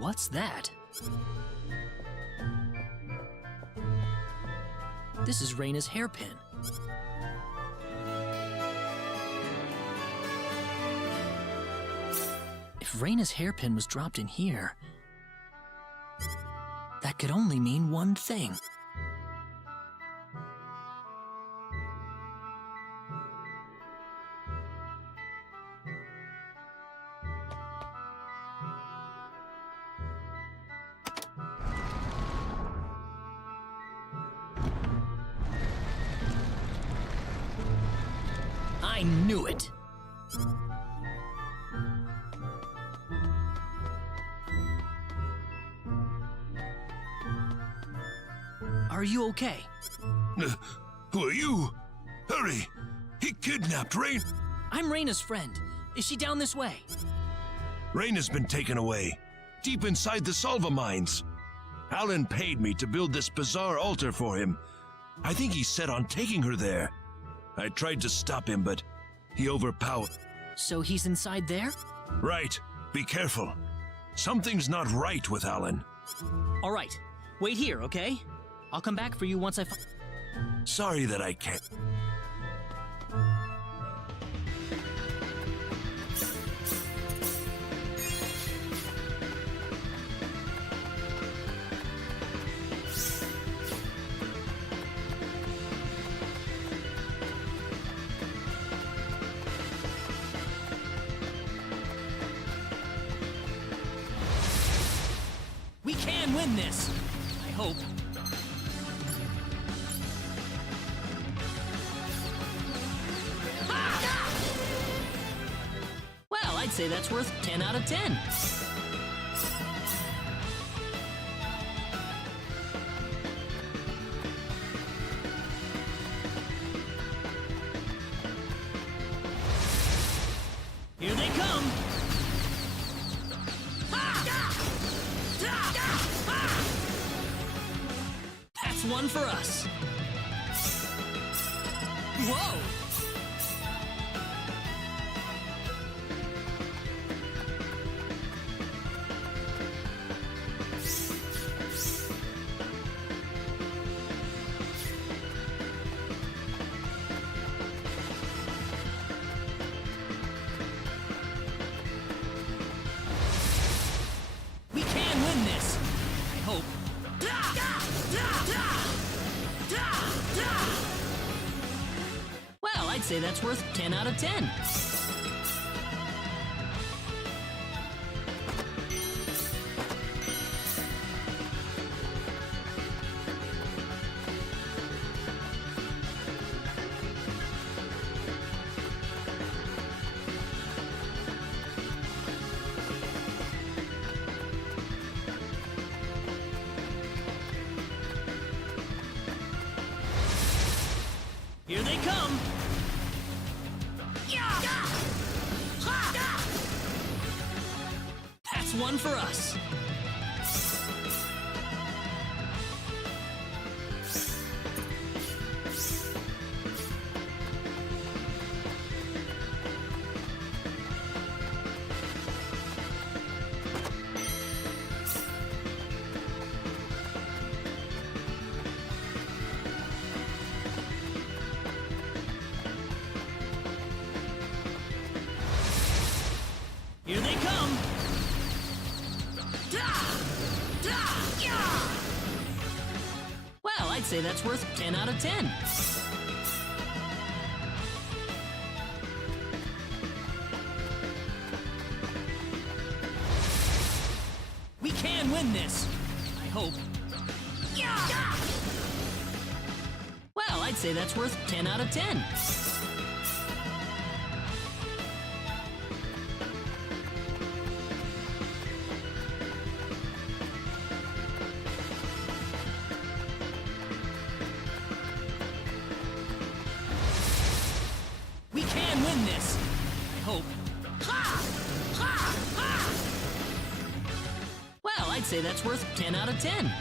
What's that? This is Reyna's hairpin. If Reyna's hairpin was dropped in here, that could only mean one thing. I knew it! Are you okay? Who are you? Hurry! He kidnapped Rain. I'm Reyna's friend. Is she down this way? Rain has been taken away, deep inside the Salva mines. Alan paid me to build this bizarre altar for him. I think he's set on taking her there. I tried to stop him, but he overpowered. So he's inside there? Right. Be careful. Something's not right with Alan. All right. Wait here, okay? I'll come back for you once I find... Sorry that I can't. We can win this! I hope. Well, I'd say that's worth 10 out of 10. Here they come! That's one for us. Whoa! We can win this. I hope. Well, I'd say that's worth 10 out of 10. Here they come! That's one for us. Here they come! Well, I'd say that's worth 10 out of 10. We can win this. I hope. Well, I'd say that's worth 10 out of 10. We can win this. I hope. Well, I'd say that's worth 10 out of 10.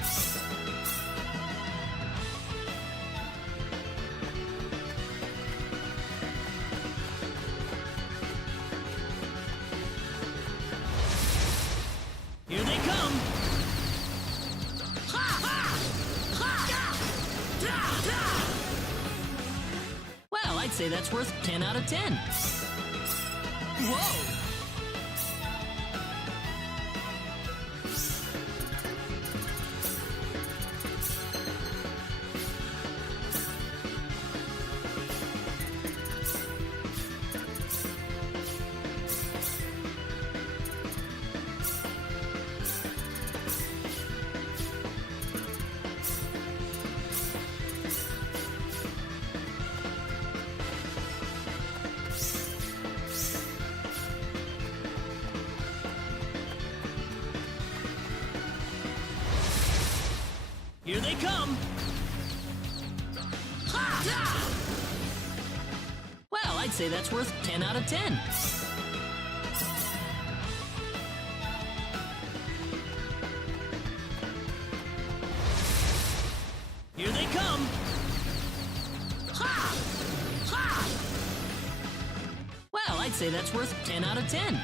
Here they come! say that's worth 10 out of 10. Whoa! Here they come! Ha! Well, I'd say that's worth 10 out of 10. Here they come! Ha! Ha! Well, I'd say that's worth 10 out of 10.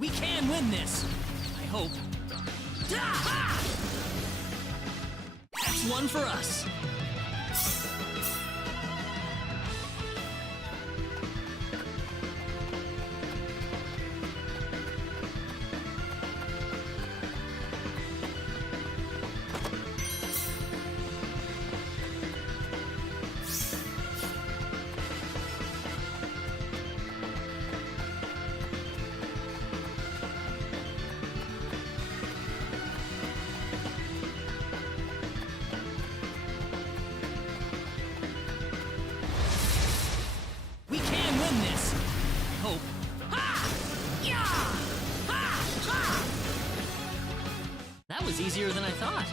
We can win this! I hope. That's one for us! We can win this! I hope. Ha! Yeah! Ha! Ha! That was easier than I thought.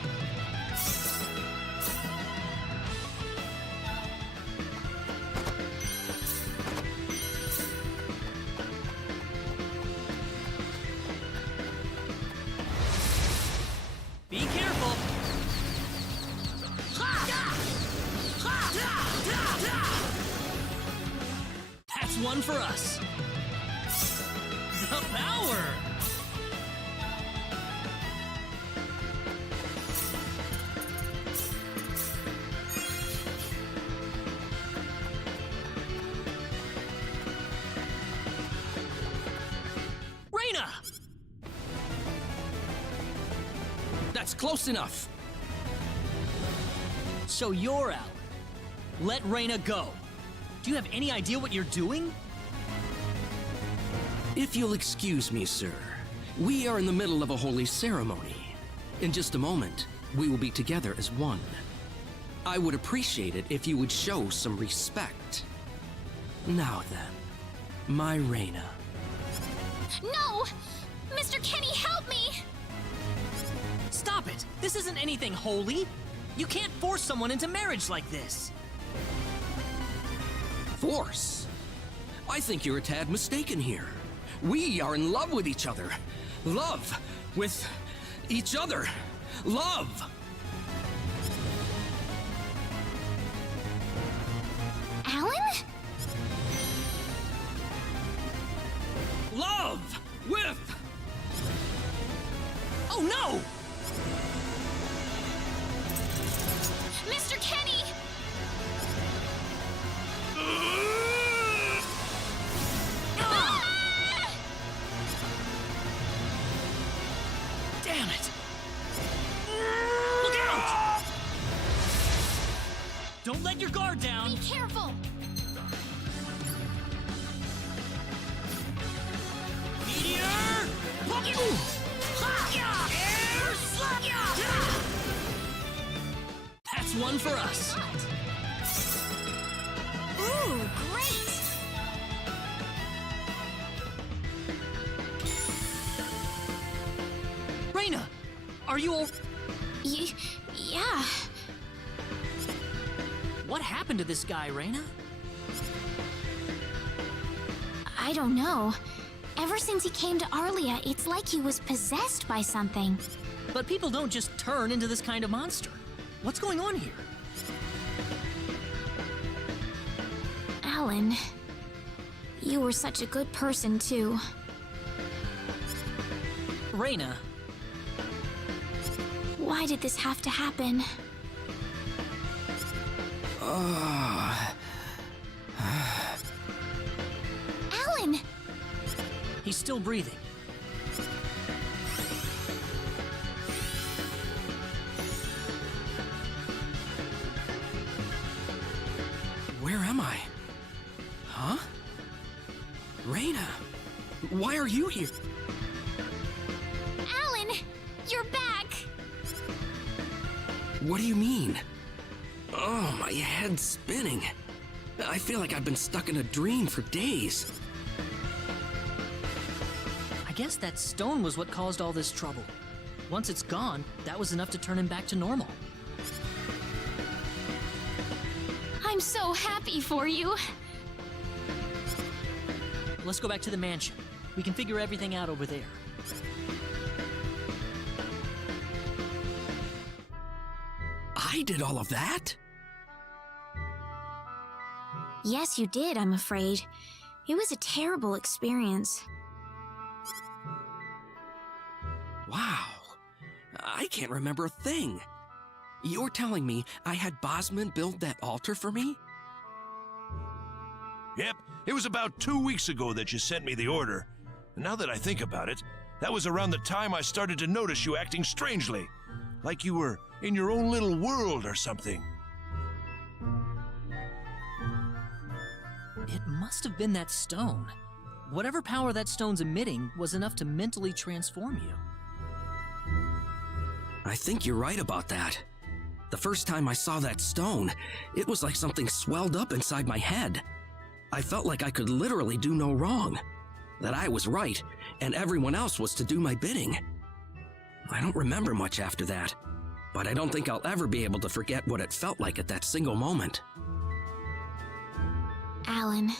Be careful! Ha! Ha! That's one for us. The power! Reina! That's close enough. So you're out. Let Reina go. Do you have any idea what you're doing? If you'll excuse me, sir, we are in the middle of a holy ceremony. In just a moment, we will be together as one. I would appreciate it if you would show some respect. Now then, my Reina. No! Mr. Kenny, help me! Stop it! This isn't anything holy! You can't force someone into marriage like this! Force? I think you're a tad mistaken here. We are in love with each other. Love with each other. Love! Alan? Love with... Oh no! Mr. Kenny! Damn it! Look out! Don't let your guard down! Be careful! Meteor! Air slap! That's one for us! Ooh, great! Reina! Are you all... Yeah. What happened to this guy, Reina? I don't know. Ever since he came to Arlia, it's like he was possessed by something. But people don't just turn into this kind of monster. What's going on here? Alan, you were such a good person, too. Reina. Why did this have to happen? Alan! He's still breathing. Where am I? Huh? Reina, why are you here? Alan! You're back! What do you mean? Oh, my head's spinning. I feel like I've been stuck in a dream for days. I guess that stone was what caused all this trouble. Once it's gone, that was enough to turn him back to normal. I'm so happy for you. Let's go back to the mansion. We can figure everything out over there. I did all of that? Yes, you did, I'm afraid. It was a terrible experience. Wow. I can't remember a thing. You're telling me I had Bosman build that altar for me? Yep, it was about 2 weeks ago that you sent me the order. And now that I think about it, that was around the time I started to notice you acting strangely. Like you were in your own little world or something. It must have been that stone. Whatever power that stone's emitting was enough to mentally transform you. I think you're right about that. The first time I saw that stone, it was like something swelled up inside my head. I felt like I could literally do no wrong. That I was right, and everyone else was to do my bidding. I don't remember much after that, but I don't think I'll ever be able to forget what it felt like at that single moment. Alan.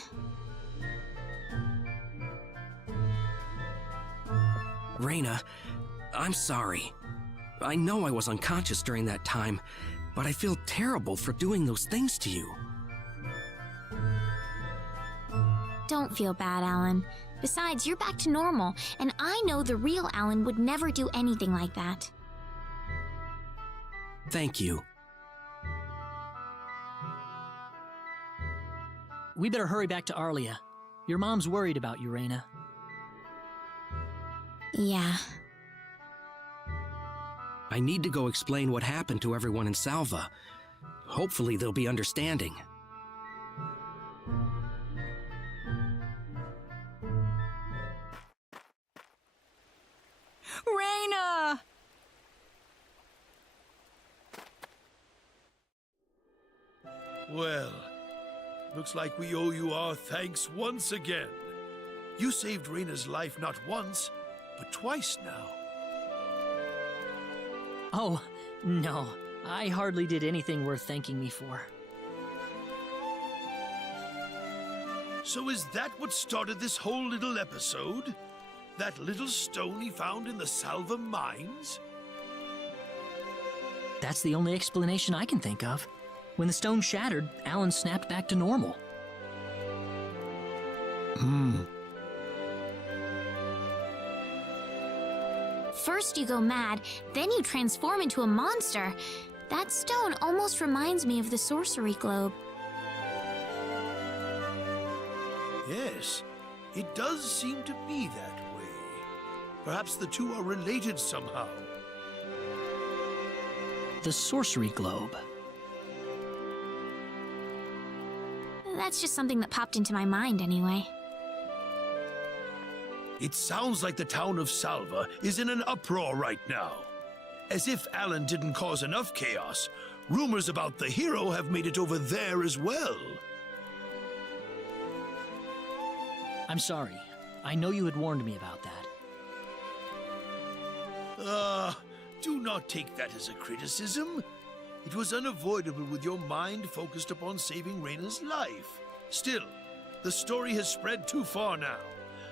Reina, I'm sorry. I know I was unconscious during that time, but I feel terrible for doing those things to you. Don't feel bad, Alan. Besides, you're back to normal, and I know the real Alan would never do anything like that. Thank you. We better hurry back to Arlia. Your mom's worried about you, Reina. Yeah. I need to go explain what happened to everyone in Salva. Hopefully they'll be understanding. Reina! Well, looks like we owe you our thanks once again. You saved Reina's life not once, but twice now. Oh, no. I hardly did anything worth thanking me for. So is that what started this whole little episode? That little stone he found in the Salva mines? That's the only explanation I can think of. When the stone shattered, Alan snapped back to normal. First you go mad, then you transform into a monster. That stone almost reminds me of the sorcery globe. Yes, it does seem to be that way. Perhaps the two are related somehow. The sorcery globe. That's just something that popped into my mind anyway. It sounds like the town of Salva is in an uproar right now. As if Alan didn't cause enough chaos, rumors about the hero have made it over there as well. I'm sorry. I know you had warned me about that. Do not take that as a criticism. It was unavoidable with your mind focused upon saving Reina's life. Still, the story has spread too far now.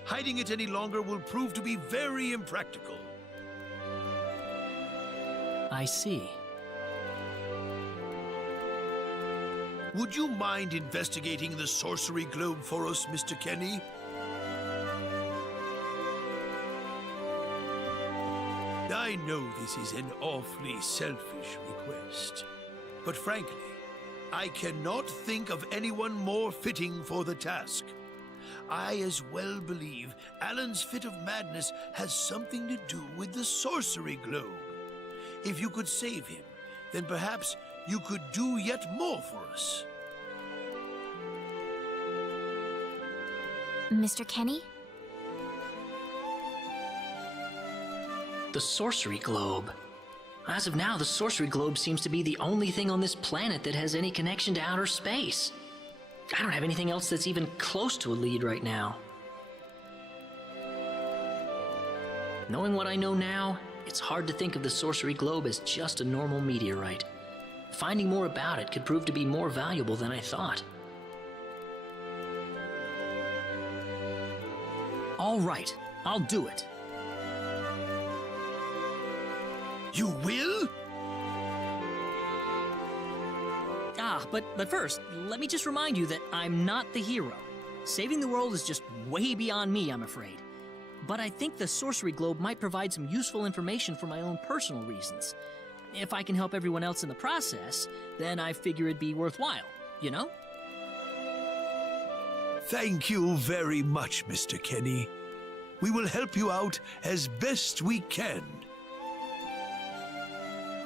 Hiding it any longer will prove to be very impractical. I see. Would you mind investigating the sorcery globe for us, Mr. Kenny? I know this is an awfully selfish request, but frankly, I cannot think of anyone more fitting for the task. I as well believe Alan's fit of madness has something to do with the sorcery globe. If you could save him, then perhaps you could do yet more for us. Mr. Kenny? The sorcery globe. As of now, the sorcery globe seems to be the only thing on this planet that has any connection to outer space. I don't have anything else that's even close to a lead right now. Knowing what I know now, it's hard to think of the sorcery globe as just a normal meteorite. Finding more about it could prove to be more valuable than I thought. All right, I'll do it. You will? But first, let me just remind you that I'm not the hero. Saving the world is just way beyond me, I'm afraid. But I think the sorcery globe might provide some useful information for my own personal reasons. If I can help everyone else in the process, then I figure it'd be worthwhile, you know? Thank you very much, Mr. Kenny. We will help you out as best we can.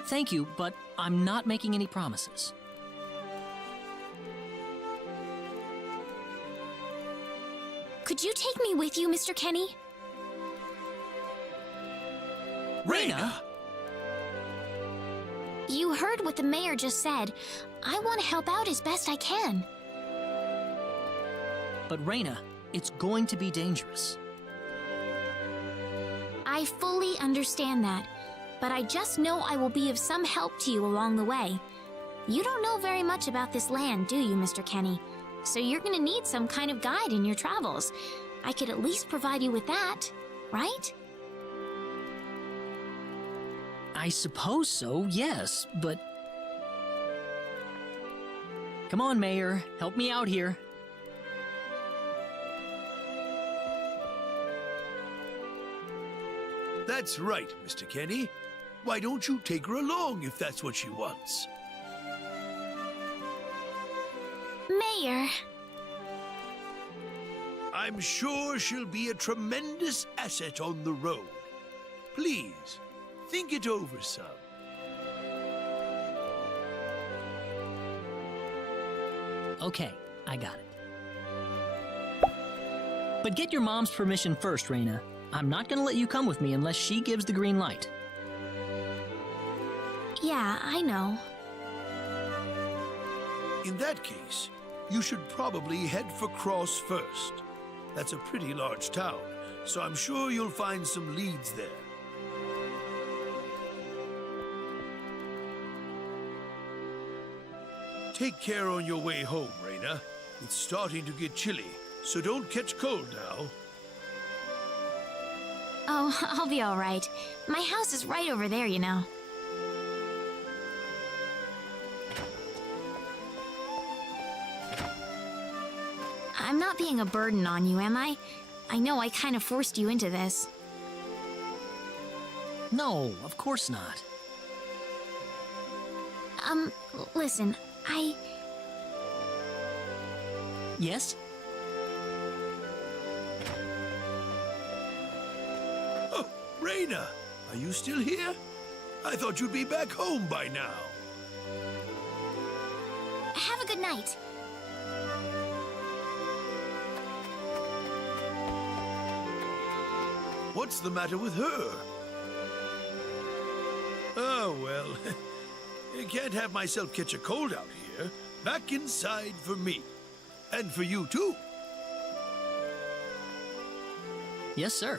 Thank you, but I'm not making any promises. Could you take me with you, Mr. Kenny? Reina! You heard what the mayor just said. I want to help out as best I can. But Reina, it's going to be dangerous. I fully understand that, but I just know I will be of some help to you along the way. You don't know very much about this land, do you, Mr. Kenny? So you're gonna need some kind of guide in your travels. I could at least provide you with that, right? I suppose so, yes, but... Come on, Mayor, help me out here. That's right, Mr. Kenny. Why don't you take her along if that's what she wants? Mayor. I'm sure she'll be a tremendous asset on the road. Please, think it over some. Okay, I got it. But get your mom's permission first, Reina. I'm not gonna let you come with me unless she gives the green light. Yeah, I know. In that case, you should probably head for Cross first. That's a pretty large town, so I'm sure you'll find some leads there. Take care on your way home, Reina. It's starting to get chilly, so don't catch cold now. Oh, I'll be all right. My house is right over there, you know. I'm not being a burden on you, am I? I know I kind of forced you into this. No, of course not. Listen, Yes? Oh, Reina, are you still here? I thought you'd be back home by now. Have a good night. What's the matter with her? Oh, well, I can't have myself catch a cold out here. Back inside for me. And for you, too. Yes, sir.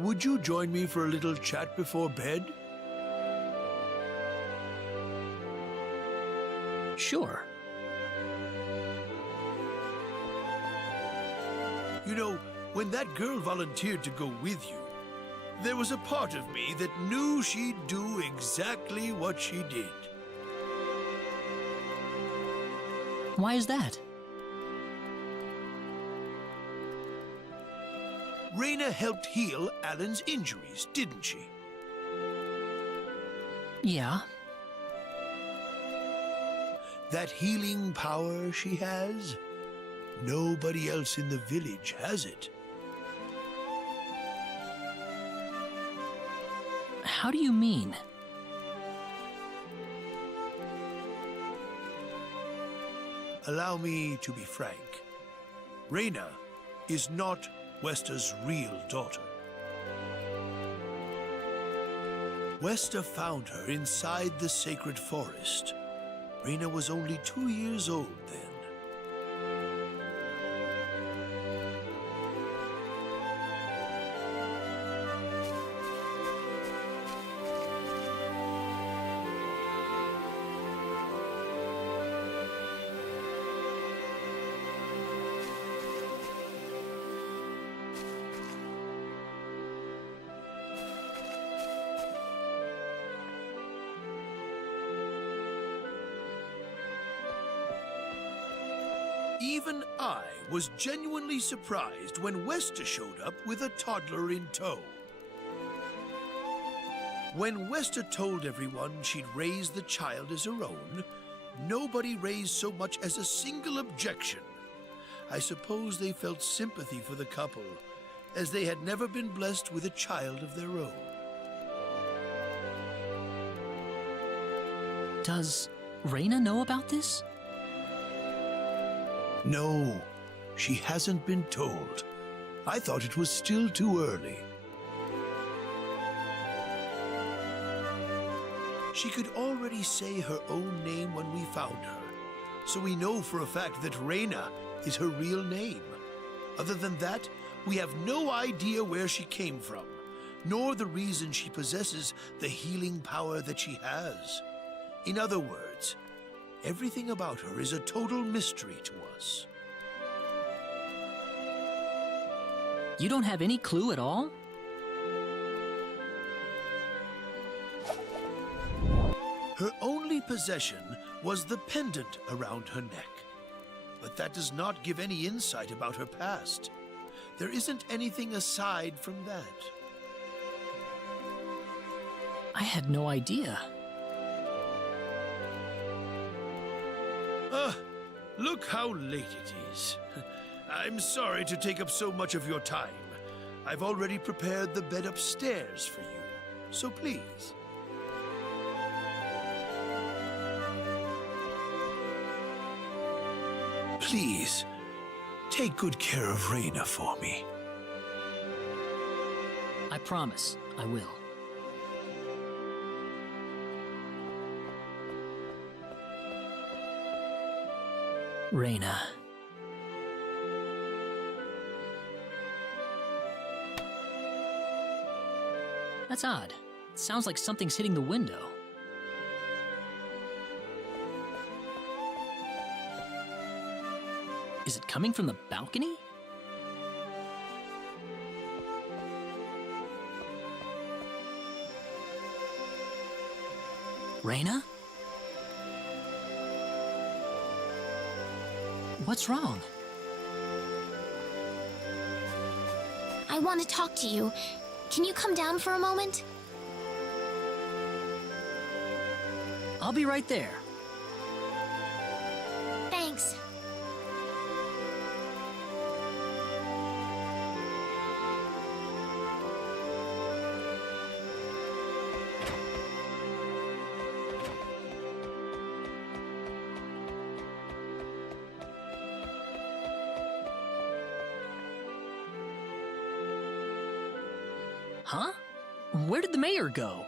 would you join me for a little chat before bed? Sure. You know, when that girl volunteered to go with you, there was a part of me that knew she'd do exactly what she did. Why is that? Reina helped heal Alan's injuries, didn't she? Yeah. That healing power she has, nobody else in the village has it. How do you mean? Allow me to be frank. Reina is not Wester's real daughter. Wester found her inside the sacred forest. Reina was only 2 years old then. Even I was genuinely surprised when Wester showed up with a toddler in tow. When Wester told everyone she'd raised the child as her own, nobody raised so much as a single objection. I suppose they felt sympathy for the couple, as they had never been blessed with a child of their own. Does Reina know about this? No, she hasn't been told. I thought it was still too early. She could already say her own name when we found her, so we know for a fact that Reina is her real name. Other than that, we have no idea where she came from, nor the reason she possesses the healing power that she has. In other words, everything about her is a total mystery to us. You don't have any clue at all? Her only possession was the pendant around her neck. But that does not give any insight about her past. There isn't anything aside from that. I had no idea. Look how late it is. I'm sorry to take up so much of your time. I've already prepared the bed upstairs for you, so please. Please, take good care of Reina for me. I promise, I will. Reina. That's odd. It sounds like something's hitting the window. Is it coming from the balcony? Reina? What's wrong? I want to talk to you. Can you come down for a moment? I'll be right there. Thanks. Huh? Where did the mayor go?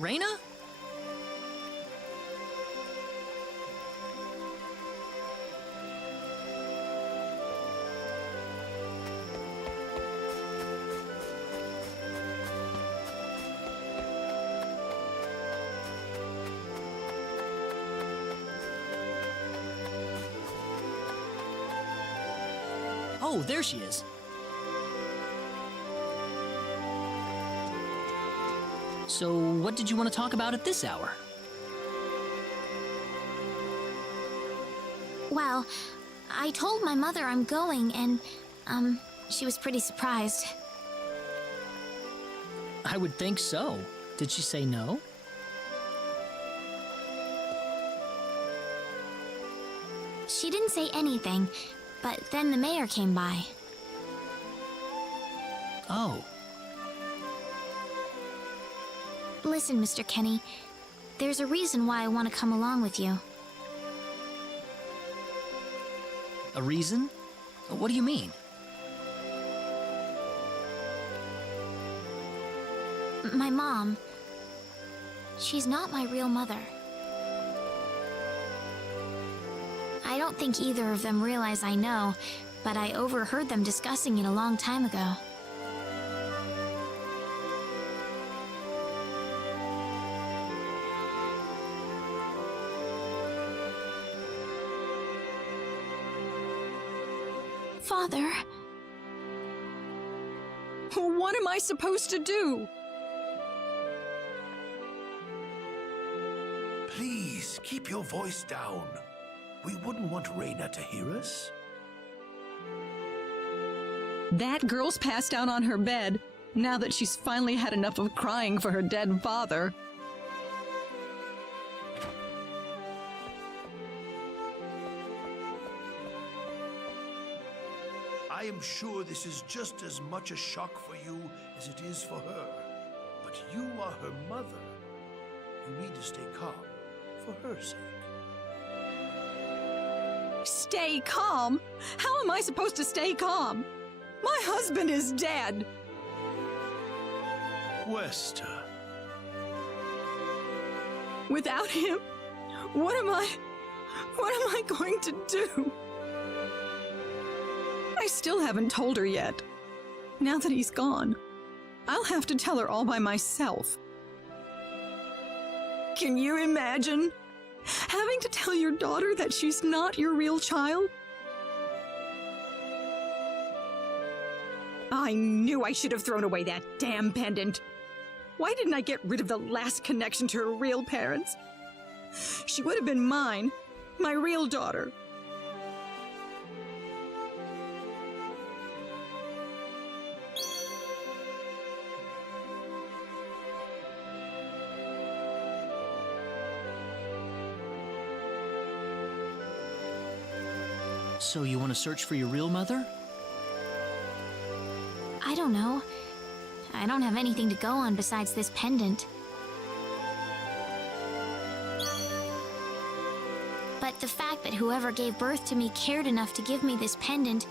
Reina? Oh, there she is. So, what did you want to talk about at this hour? Well, I told my mother I'm going, and, she was pretty surprised. I would think so. Did she say no? She didn't say anything, but then the mayor came by. Oh. Listen, Mr. Kenny, there's a reason why I want to come along with you. A reason? What do you mean? My mom, she's not my real mother. I don't think either of them realize I know, but I overheard them discussing it a long time ago. Father. What am I supposed to do? Please, keep your voice down. We wouldn't want Reina to hear us. That girl's passed out on her bed, now that she's finally had enough of crying for her dead father. I am sure this is just as much a shock for you as it is for her. But you are her mother. You need to stay calm, for her sake. Stay calm? How am I supposed to stay calm? My husband is dead. Westa. Without him, what am I going to do? I still haven't told her yet. Now that he's gone, I'll have to tell her all by myself. Can you imagine having to tell your daughter that she's not your real child? I knew I should have thrown away that damn pendant. Why didn't I get rid of the last connection to her real parents? She would have been mine, my real daughter. So you want to search for your real mother? I don't know. I don't have anything to go on besides this pendant. But the fact that whoever gave birth to me cared enough to give me this pendant,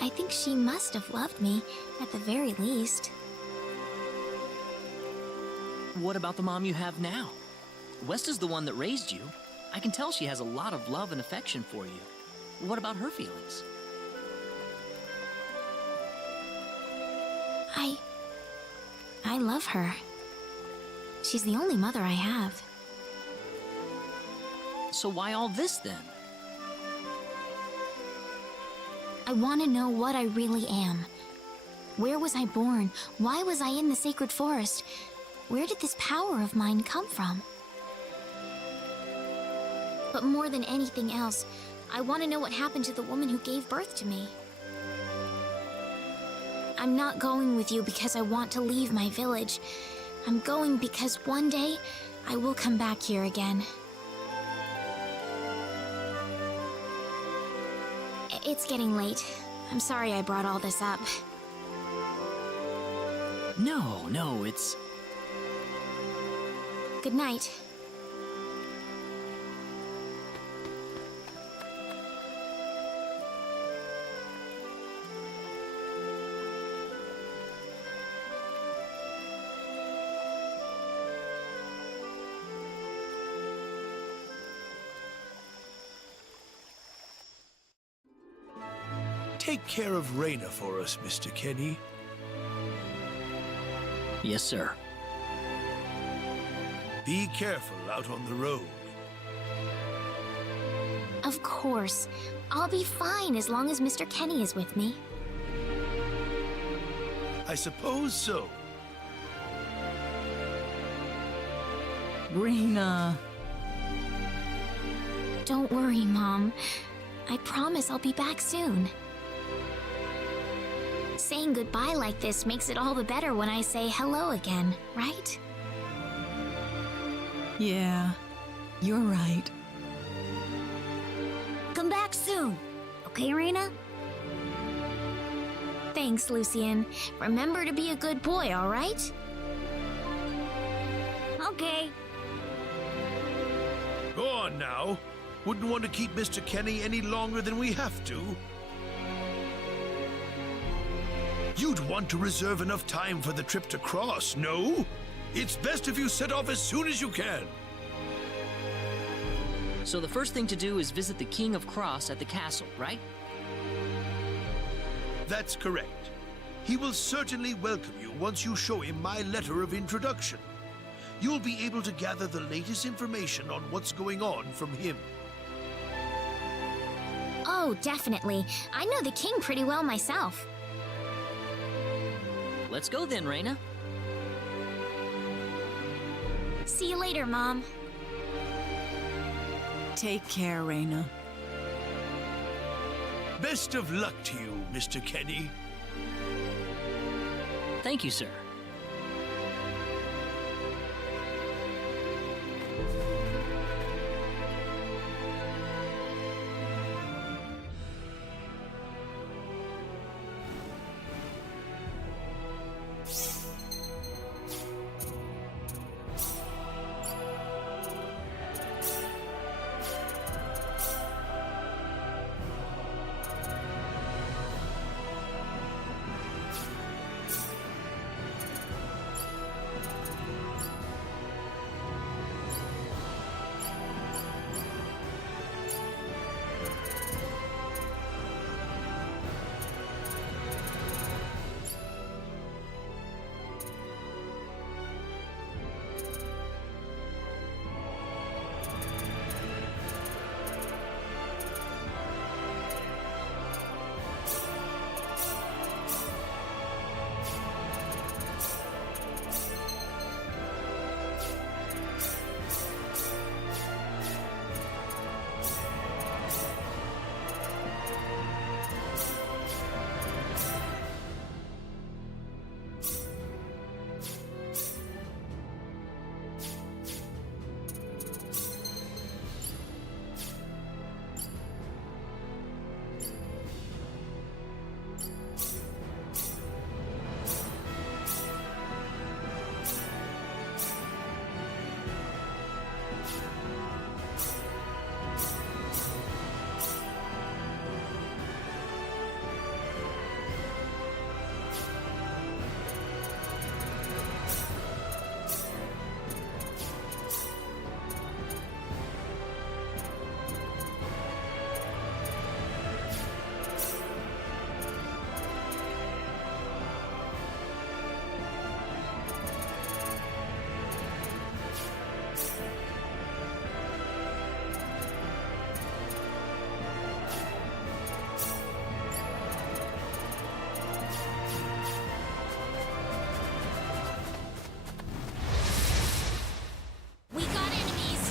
I think she must have loved me, at the very least. What about the mom you have now? Westa's the one that raised you. I can tell she has a lot of love and affection for you. What about her feelings? I love her. She's the only mother I have. So why all this then? I want to know what I really am. Where was I born? Why was I in the sacred forest? Where did this power of mine come from? But more than anything else, I want to know what happened to the woman who gave birth to me. I'm not going with you because I want to leave my village. I'm going because one day I will come back here again. It's getting late. I'm sorry I brought all this up. No, it's... Good night. Take care of Reina for us, Mr. Kenny. Yes, sir. Be careful out on the road. Of course. I'll be fine as long as Mr. Kenny is with me. I suppose so. Reina. Don't worry, Mom. I promise I'll be back soon. Saying goodbye like this makes it all the better when I say hello again, right? Yeah, you're right. Come back soon. Okay, Reina? Thanks, Lucian. Remember to be a good boy, all right? Okay. Go on now. Wouldn't want to keep Mr. Kenny any longer than we have to. You'd want to reserve enough time for the trip to Cross, no? It's best if you set off as soon as you can. So the first thing to do is visit the King of Cross at the castle, right? That's correct. He will certainly welcome you once you show him my letter of introduction. You'll be able to gather the latest information on what's going on from him. Oh, definitely. I know the king pretty well myself. Let's go then, Reina. See you later, Mom. Take care, Reina. Best of luck to you, Mr. Kenny. Thank you, sir.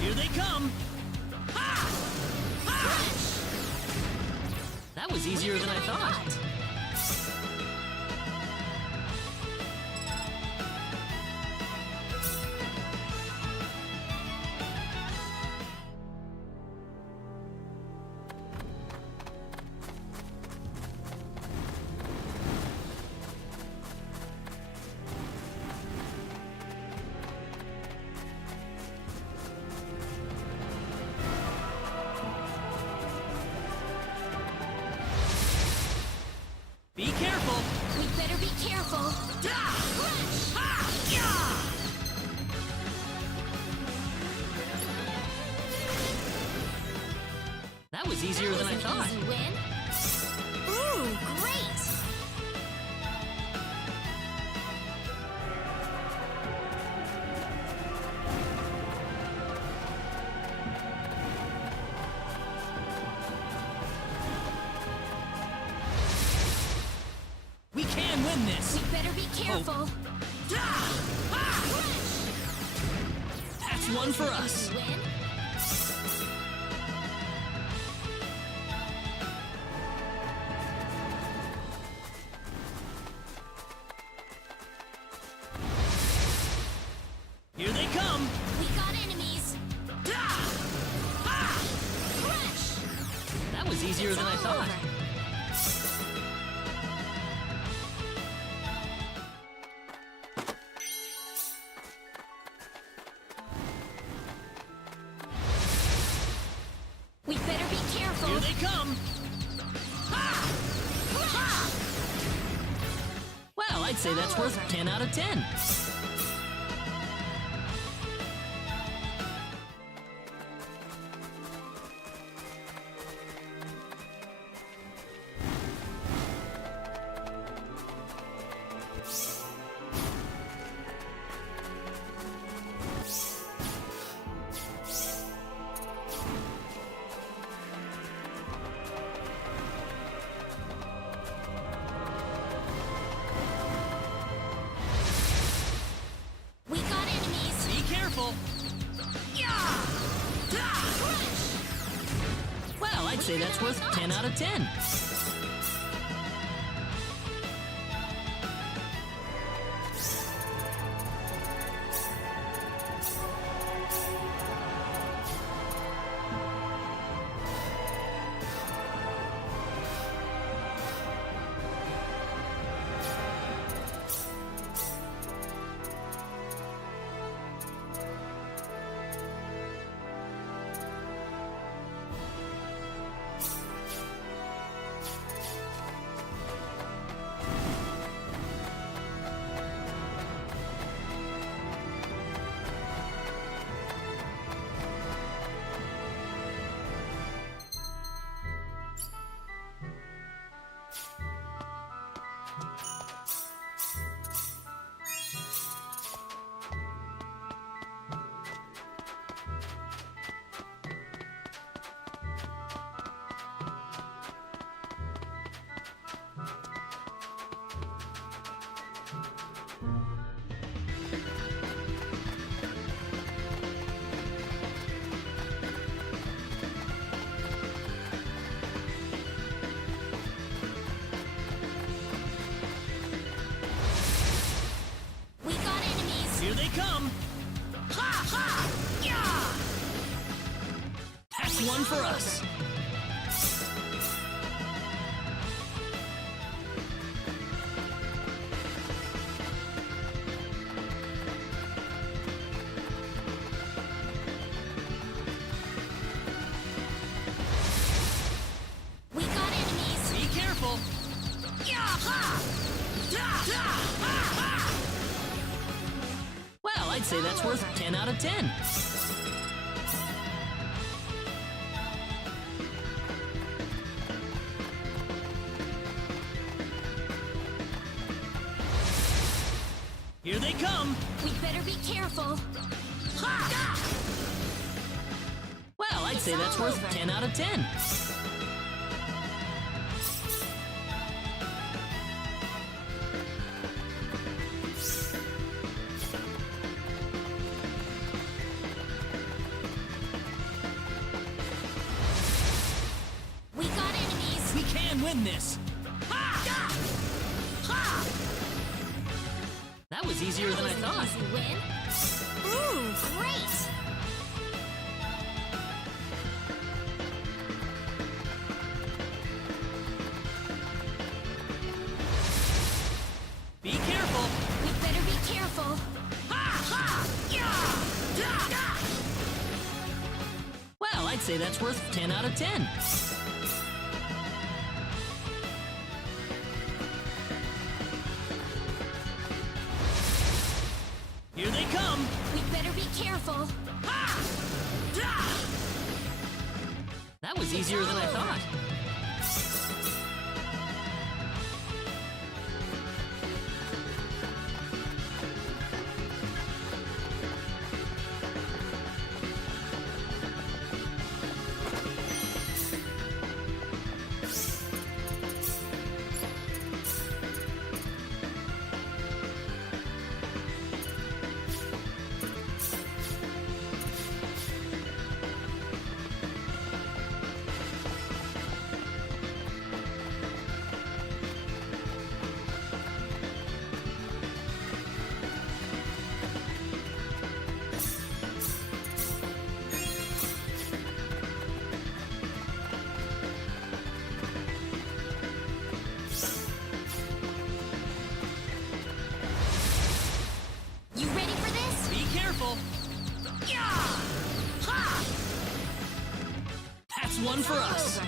Here they come! Ha! Ha! That was easier than I thought. win this! We better be careful. That's one for us! You win? Here they come! We got enemies. Crush! That was easier than I thought. We better be careful. Here they come! Well, I'd say that's worth 10 out of 10. We got enemies. Be careful! Well, I'd say that's worth 10 out of 10. We got enemies. Here they come! Ha ha! Yeah! That's one for us. We got enemies. Be careful! Well, I'd say that's worth 10 out of 10. Here they come! We better be careful. Well, I'd say that's worth 10 out of 10. We got enemies. We can win this! That was easier than I thought. Easy win. Ooh, great. Be careful! We better be careful. Well, I'd say that's worth 10 out of 10. Here they come! We better be careful. That was easier than I thought. one for us.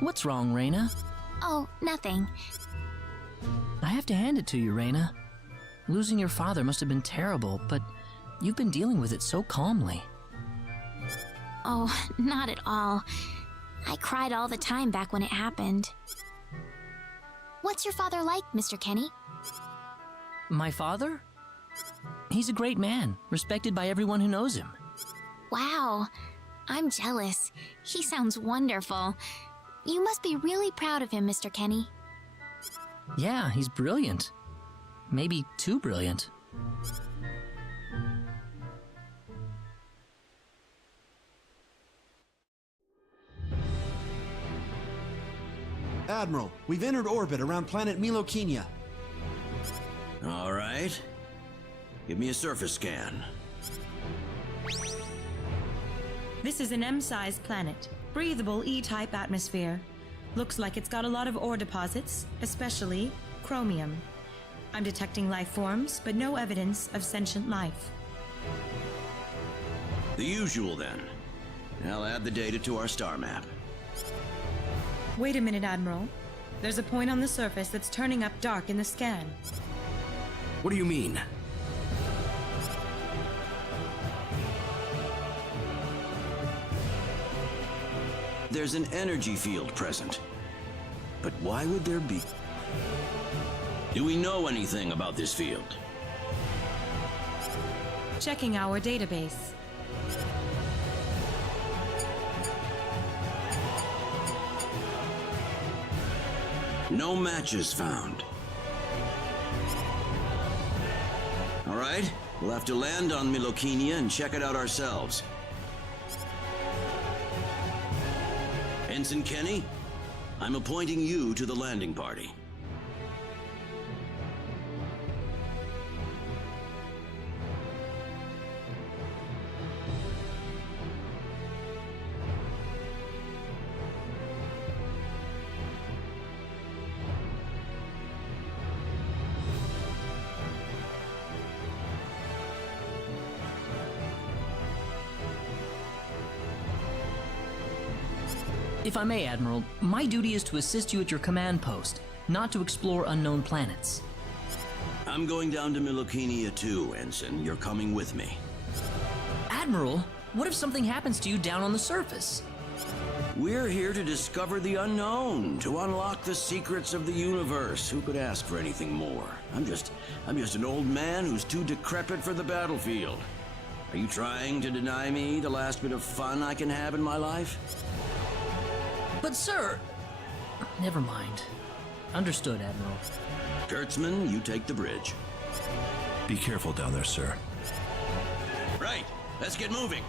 What's wrong, Reina? Oh, nothing. I have to hand it to you, Reina. Losing your father must have been terrible, but you've been dealing with it so calmly. Oh, not at all. I cried all the time back when it happened. What's your father like, Mr. Kenny? My father? He's a great man, respected by everyone who knows him. Wow, I'm jealous. He sounds wonderful. You must be really proud of him, Mr. Kenny. Yeah, he's brilliant. Maybe too brilliant. Admiral, we've entered orbit around planet Milokenia. All right. Give me a surface scan. This is an M-sized planet. Breathable E-type atmosphere. Looks like it's got a lot of ore deposits, especially chromium. I'm detecting life forms, but no evidence of sentient life. The usual, then. I'll add the data to our star map. Wait a minute, Admiral. There's a point on the surface that's turning up dark in the scan. What do you mean? There's an energy field present. But why would there be? Do we know anything about this field? Checking our database. No matches found. All right, we'll have to land on Milokenia and check it out ourselves. Ensign Kenny, I'm appointing you to the landing party. If I may, Admiral, my duty is to assist you at your command post, not to explore unknown planets. I'm going down to Milokenia too, Ensign. You're coming with me. Admiral, what if something happens to you down on the surface? We're here to discover the unknown, to unlock the secrets of the universe. Who could ask for anything more? I'm just an old man who's too decrepit for the battlefield. Are you trying to deny me the last bit of fun I can have in my life? But sir... Never mind. Understood, Admiral. Kurtzman, you take the bridge. Be careful down there, sir. Right. Let's get moving.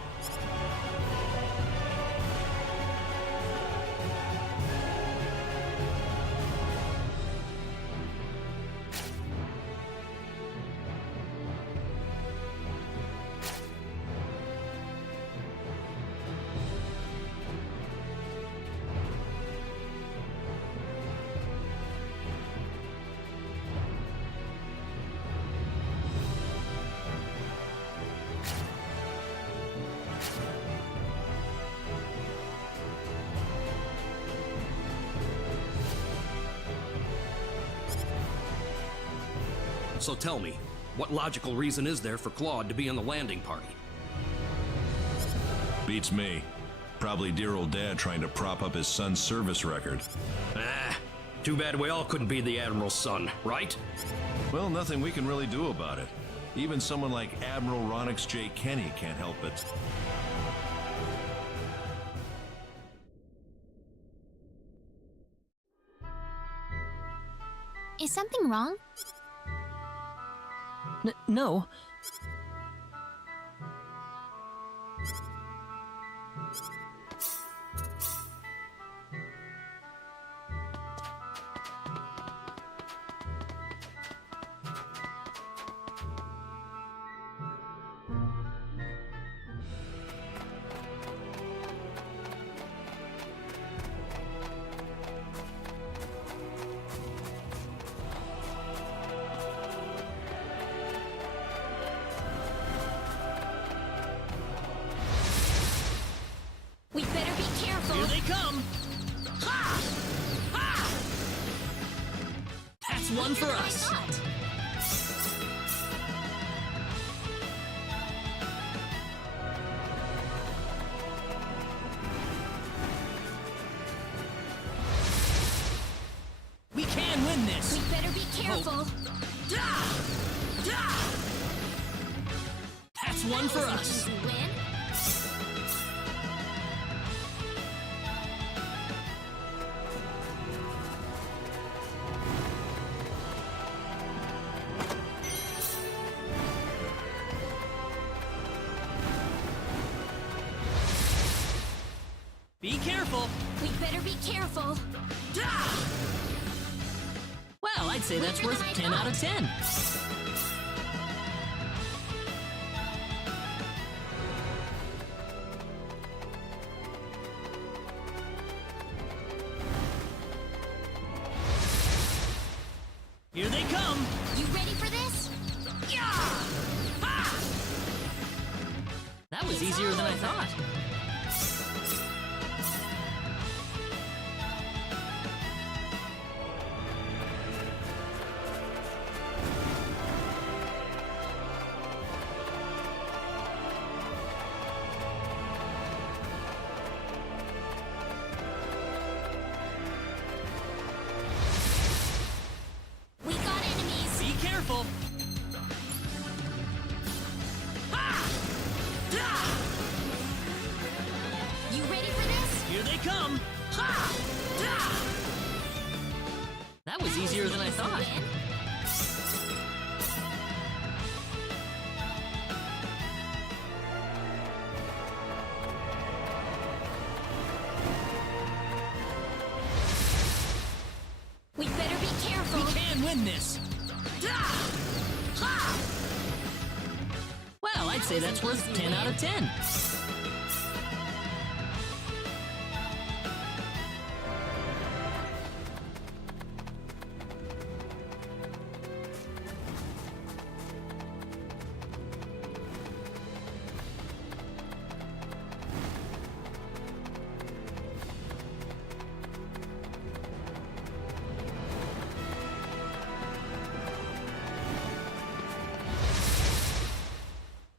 So tell me, what logical reason is there for Claude to be in the landing party? Beats me. Probably dear old dad trying to prop up his son's service record. Ah, too bad we all couldn't be the Admiral's son, right? Well, nothing we can really do about it. Even someone like Admiral Ronix J. Kenny can't help it. Is something wrong? No. We better be careful. Here they come! Ha! Ha! That's one for us. We can win this. We better be careful. That's one for us. Easy win. Be careful. We better be careful. Well, I'd say that's worth 10 out of 10. Here they come. You ready for this? That was easier than I thought. We got enemies. Be careful. You ready for this? Here they come. That was easier than I thought. Win. We better be careful. We can win this. Well, I'd say that's worth 10 out of 10.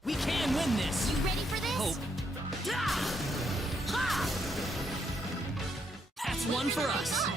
We can win this. You ready for this? Hope. That's one for us.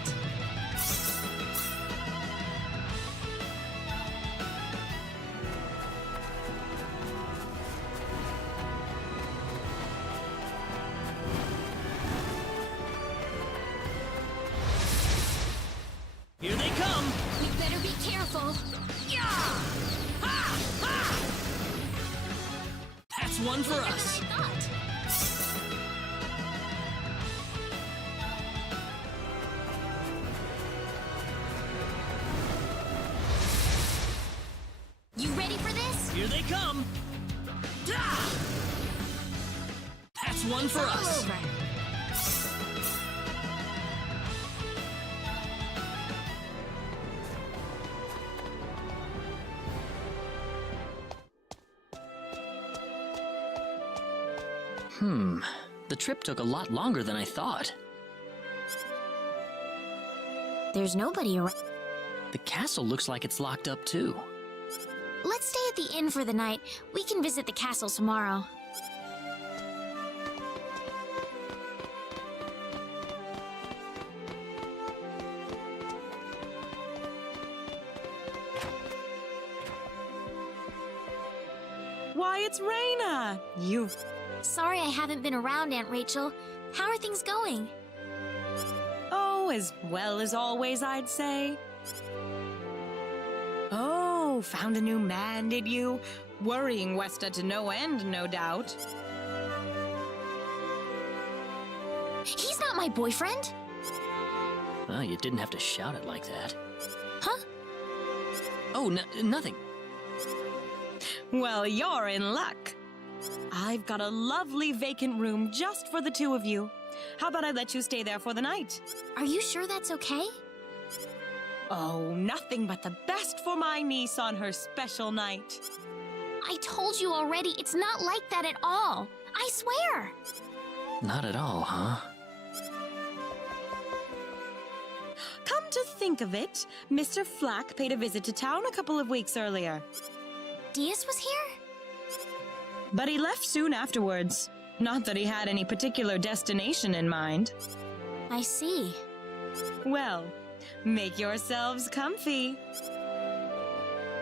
one for us. You ready for this? Here they come. That's one for us. Over. The trip took a lot longer than I thought. There's nobody around. The castle looks like it's locked up too. Let's stay at the inn for the night. We can visit the castle tomorrow. Why, it's Reina! You... Sorry I haven't been around, Aunt Rachel. How are things going? Oh, as well as always, I'd say. Oh, found a new man, did you? Worrying Westa to no end, no doubt. He's not my boyfriend. Well, you didn't have to shout it like that. Huh? Oh, nothing. Well, you're in luck. I've got a lovely vacant room just for the two of you. How about I let you stay there for the night? Are you sure that's okay? Oh, nothing but the best for my niece on her special night. I told you already, it's not like that at all. I swear. Not at all, huh? Come to think of it, Mr. Flack paid a visit to town a couple of weeks earlier. Diaz was here? But he left soon afterwards. Not that he had any particular destination in mind. I see. Well, make yourselves comfy.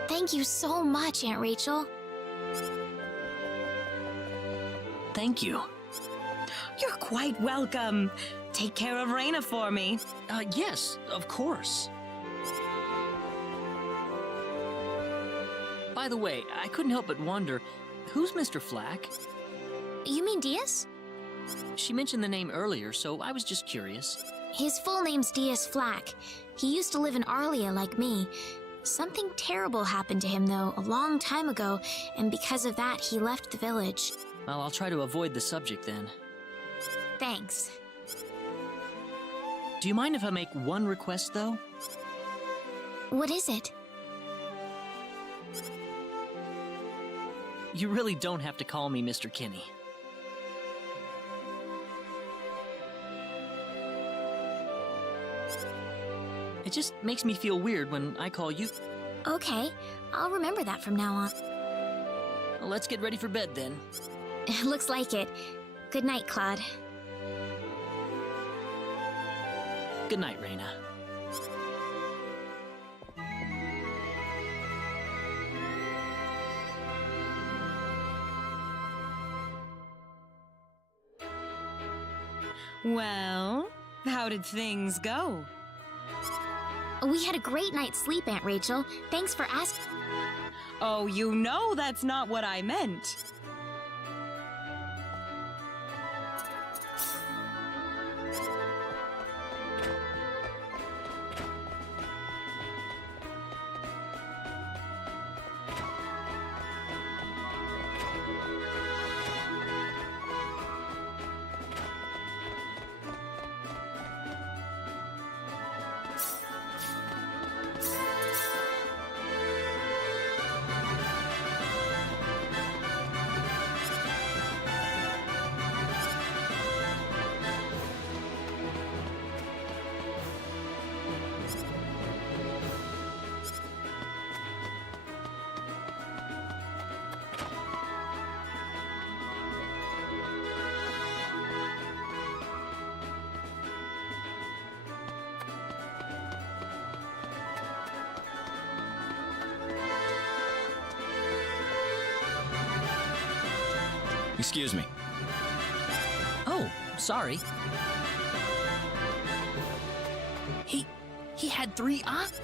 Thank you so much, Aunt Rachel. Thank you. You're quite welcome. Take care of Reina for me. Yes, of course. By the way, I couldn't help but wonder, who's Mr. Flack? You mean Diaz? She mentioned the name earlier, so I was just curious. His full name's Diaz Flack. He used to live in Arlia like me. Something terrible happened to him, though, a long time ago, and because of that, he left the village. Well, I'll try to avoid the subject then. Thanks. Do you mind if I make one request, though? What is it? You really don't have to call me Mr. Kinney. It just makes me feel weird when I call you. Okay, I'll remember that from now on. Well, let's get ready for bed then. Looks like it. Good night, Claude. Good night, Reina. Well, how did things go? We had a great night's sleep, Aunt Rachel. Thanks for asking. Oh, you know that's not what I meant. Excuse me. Oh, sorry. He had 3 eyes?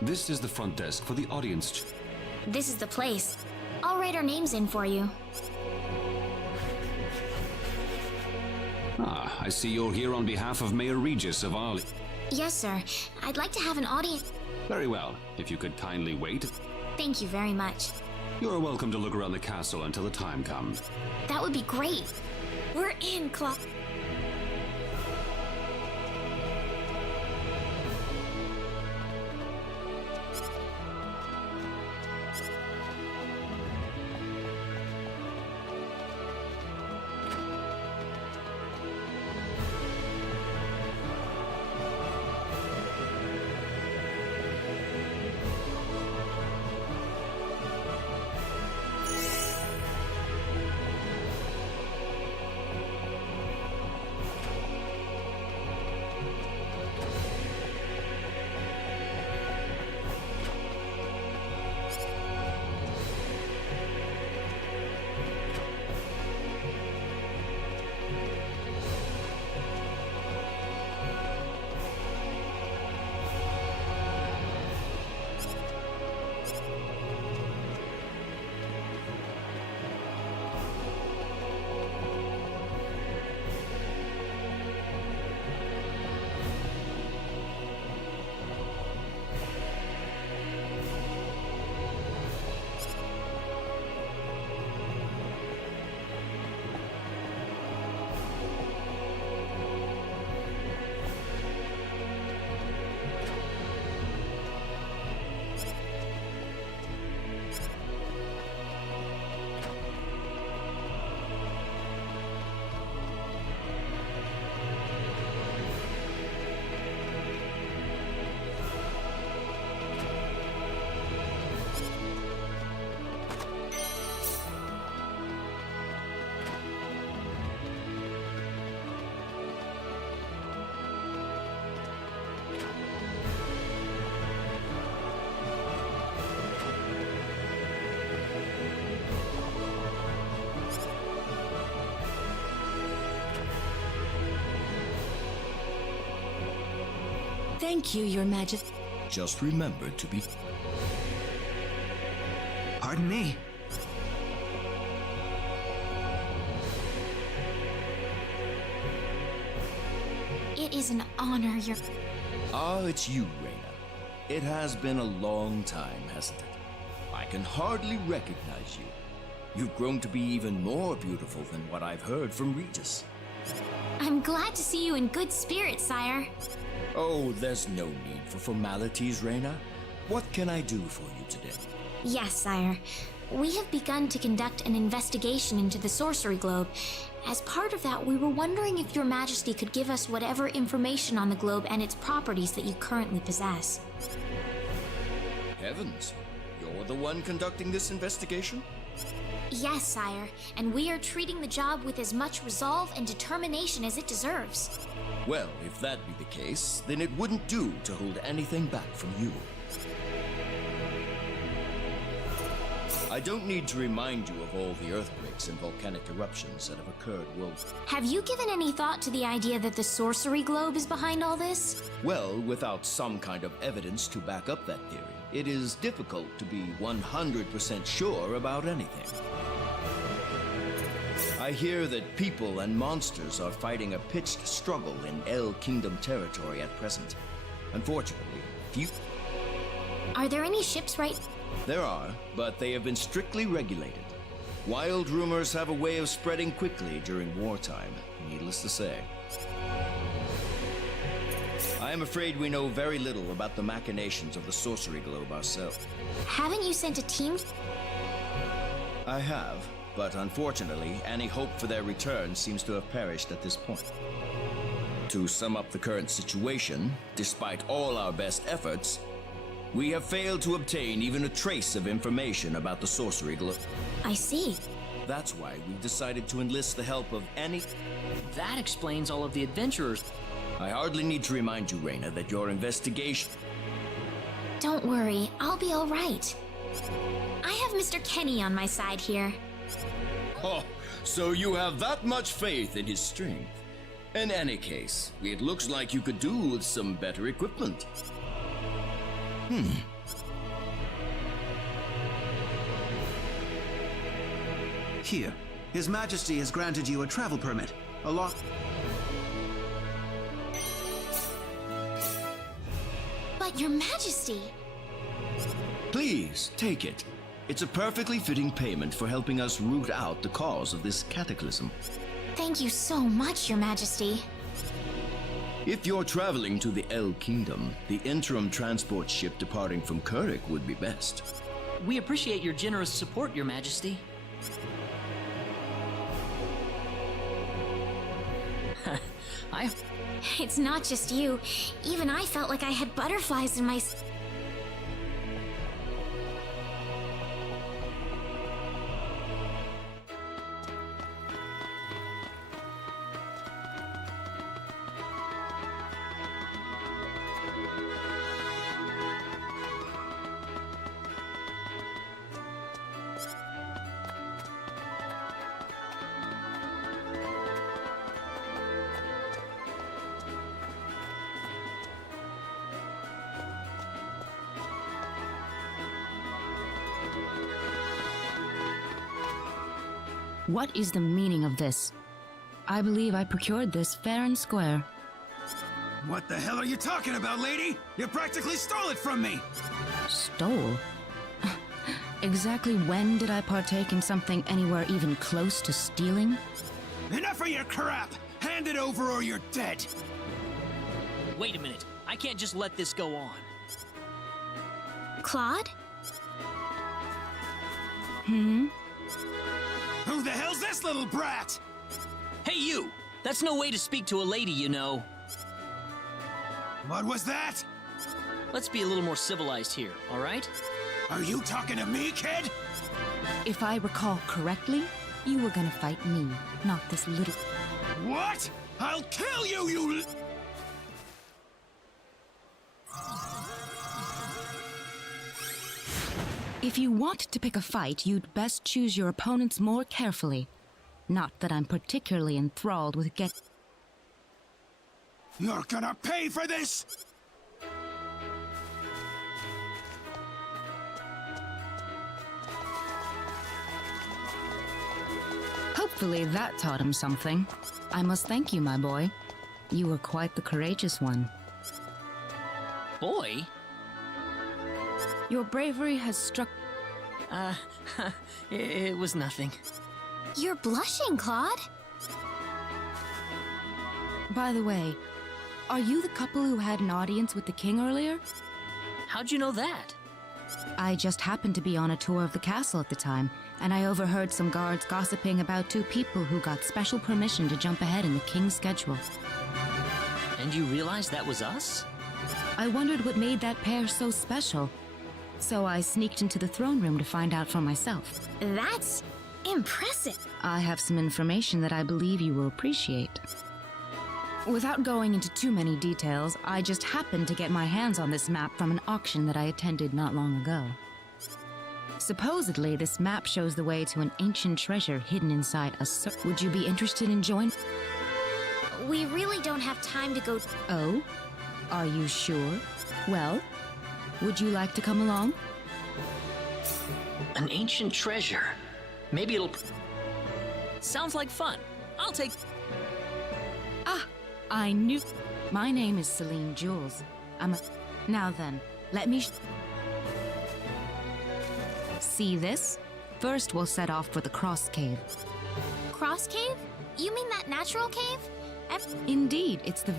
This is the front desk for the audience. This is the place. I'll write our names in for you. Ah, I see you're here on behalf of Mayor Regis of Arley. Yes, sir. I'd like to have an audience. Very well. If you could kindly wait. Thank you very much. You're welcome to look around the castle until the time comes. That would be great. We're in, Clark. Thank you, Your Majesty. Just remember to be... Pardon me. It is an honor, Your... Ah, it's you, Reina. It has been a long time, hasn't it? I can hardly recognize you. You've grown to be even more beautiful than what I've heard from Regis. I'm glad to see you in good spirits, sire. Oh, there's no need for formalities, Reina. What can I do for you today? Yes, sire. We have begun to conduct an investigation into the sorcery globe. As part of that, we were wondering if Your Majesty could give us whatever information on the globe and its properties that you currently possess. Heavens, you're the one conducting this investigation? Yes, sire, and we are treating the job with as much resolve and determination as it deserves. Well, if that be the case, then it wouldn't do to hold anything back from you. I don't need to remind you of all the earthquakes and volcanic eruptions that have occurred worldwide. Have you given any thought to the idea that the sorcery globe is behind all this? Well, without some kind of evidence to back up that theory, it is difficult to be 100% sure about anything. I hear that people and monsters are fighting a pitched struggle in El Kingdom territory at present. Unfortunately, few... Are there any ships right... There are, but they have been strictly regulated. Wild rumors have a way of spreading quickly during wartime, needless to say. I am afraid we know very little about the machinations of the sorcery globe ourselves. Haven't you sent a team? I have, but unfortunately, any hope for their return seems to have perished at this point. To sum up the current situation, despite all our best efforts, we have failed to obtain even a trace of information about the sorcery globe. I see. That's why we've decided to enlist the help of any... That explains all of the adventurers. I hardly need to remind you, Reina, that your investigation... Don't worry, I'll be all right. I have Mr. Kenny on my side here. Oh, so you have that much faith in his strength. In any case, it looks like you could do with some better equipment. Here, His Majesty has granted you a travel permit, along... But Your Majesty... Please, take it. It's a perfectly fitting payment for helping us root out the cause of this cataclysm. Thank you so much, Your Majesty. If you're traveling to the El Kingdom, the interim transport ship departing from Kurik would be best. We appreciate your generous support, Your Majesty. It's not just you. Even I felt like I had butterflies in my... What is the meaning of this? I believe I procured this fair and square. What the hell are you talking about, lady? You practically stole it from me! Stole? Exactly when did I partake in something anywhere even close to stealing? Enough of your crap! Hand it over or you're dead! Wait a minute. I can't just let this go on. Claude? Who the hell's this little brat? Hey, you! That's no way to speak to a lady, you know. What was that? Let's be a little more civilized here, all right? Are you talking to me, kid? If I recall correctly, you were gonna fight me, not this little... What? I'll kill you, you... If you want to pick a fight, you'd best choose your opponents more carefully. Not that I'm particularly enthralled with You're gonna pay for this! Hopefully that taught him something. I must thank you, my boy. You were quite the courageous one. Boy? Your bravery has struck... It was nothing. You're blushing, Claude. By the way, are you the couple who had an audience with the king earlier? How'd you know that? I just happened to be on a tour of the castle at the time, and I overheard some guards gossiping about two people who got special permission to jump ahead in the king's schedule. And you realized that was us? I wondered what made that pair so special. So I sneaked into the throne room to find out for myself. That's impressive. I have some information that I believe you will appreciate. Without going into too many details, I just happened to get my hands on this map from an auction that I attended not long ago. Supposedly, this map shows the way to an ancient treasure hidden inside a Would you be interested in joining? We really don't have time to go... Oh? Are you sure? Well, would you like to come along? An ancient treasure. Maybe it'll... Sounds like fun. I'll take... Ah, I knew... My name is Celine Jules. I'm a... Now then, let me... See this? First, we'll set off for the Cross Cave. Cross Cave? You mean that natural cave? Indeed, it's the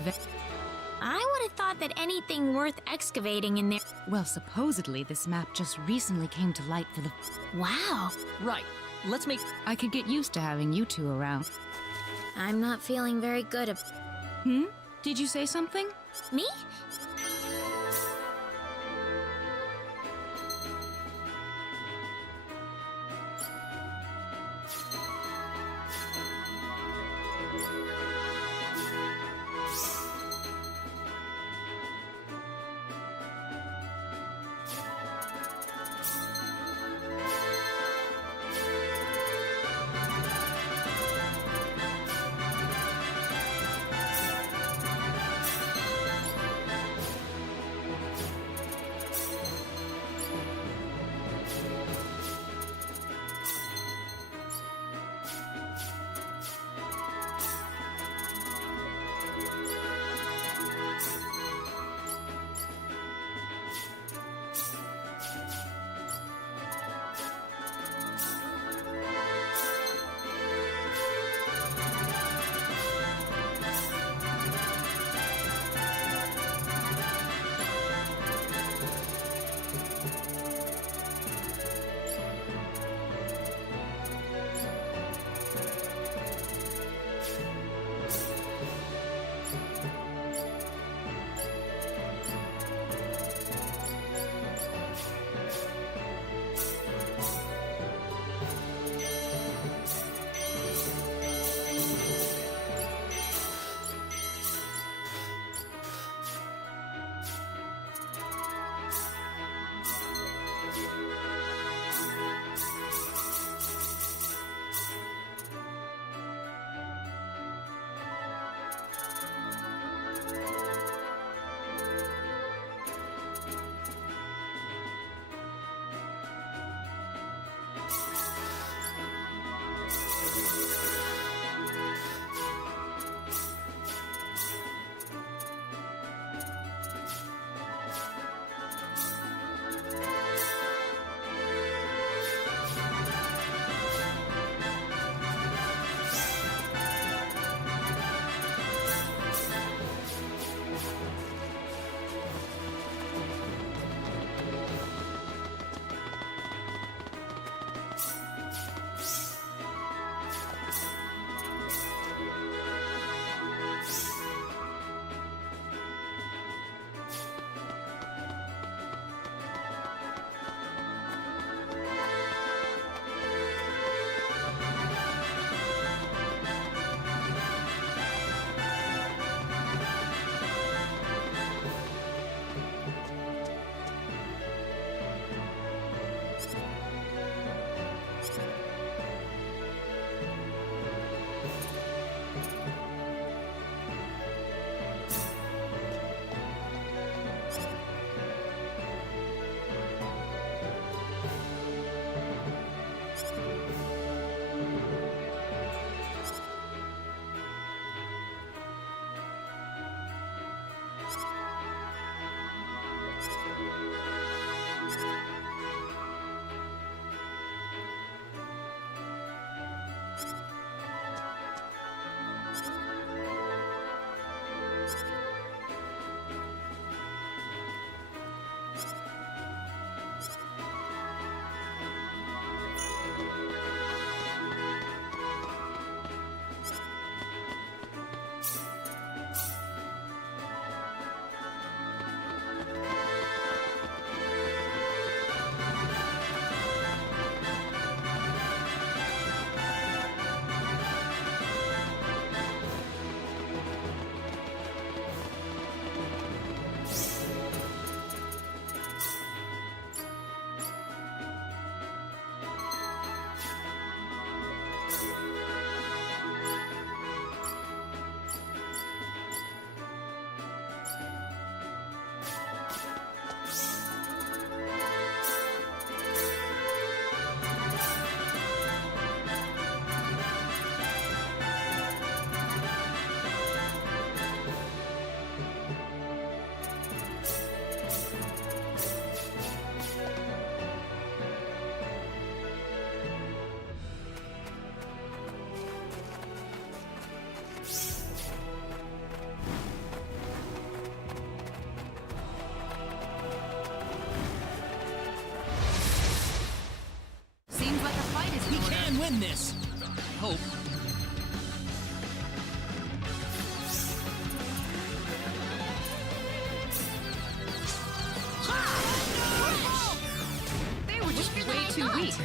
I would have thought that anything worth excavating in there... Well, supposedly this map just recently came to light for the... Wow. Right. Let's make... I could get used to having you two around. I'm not feeling very good Did you say something? Me? Sweet.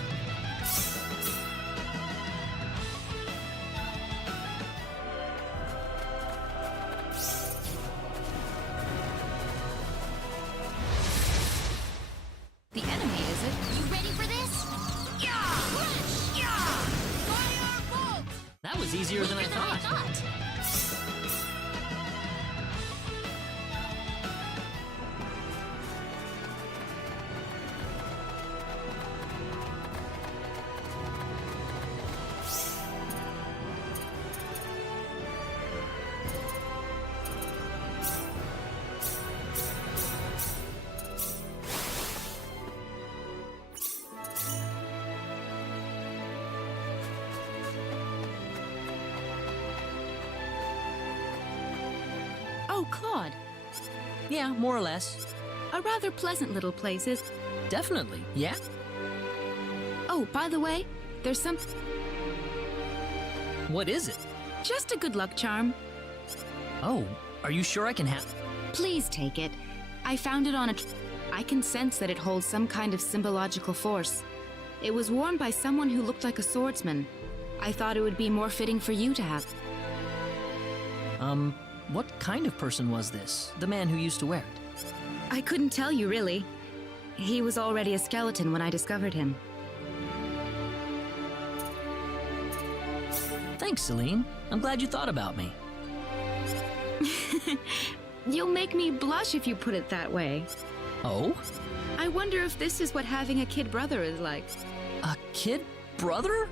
The enemy, is it? You ready for this? Yeah! Yeah! Firebolt! That was easier than I thought. Oh, Claude. Yeah, more or less. A rather pleasant little place is... Definitely, yeah? Oh, by the way, there's some... What is it? Just a good luck charm. Oh, are you sure I can have... Please take it. I found it on a... I can sense that it holds some kind of symbological force. It was worn by someone who looked like a swordsman. I thought it would be more fitting for you to have. What kind of person was this? The man who used to wear it? I couldn't tell you, really. He was already a skeleton when I discovered him. Thanks, Celine. I'm glad you thought about me. You'll make me blush if you put it that way. Oh? I wonder if this is what having a kid brother is like. A kid brother?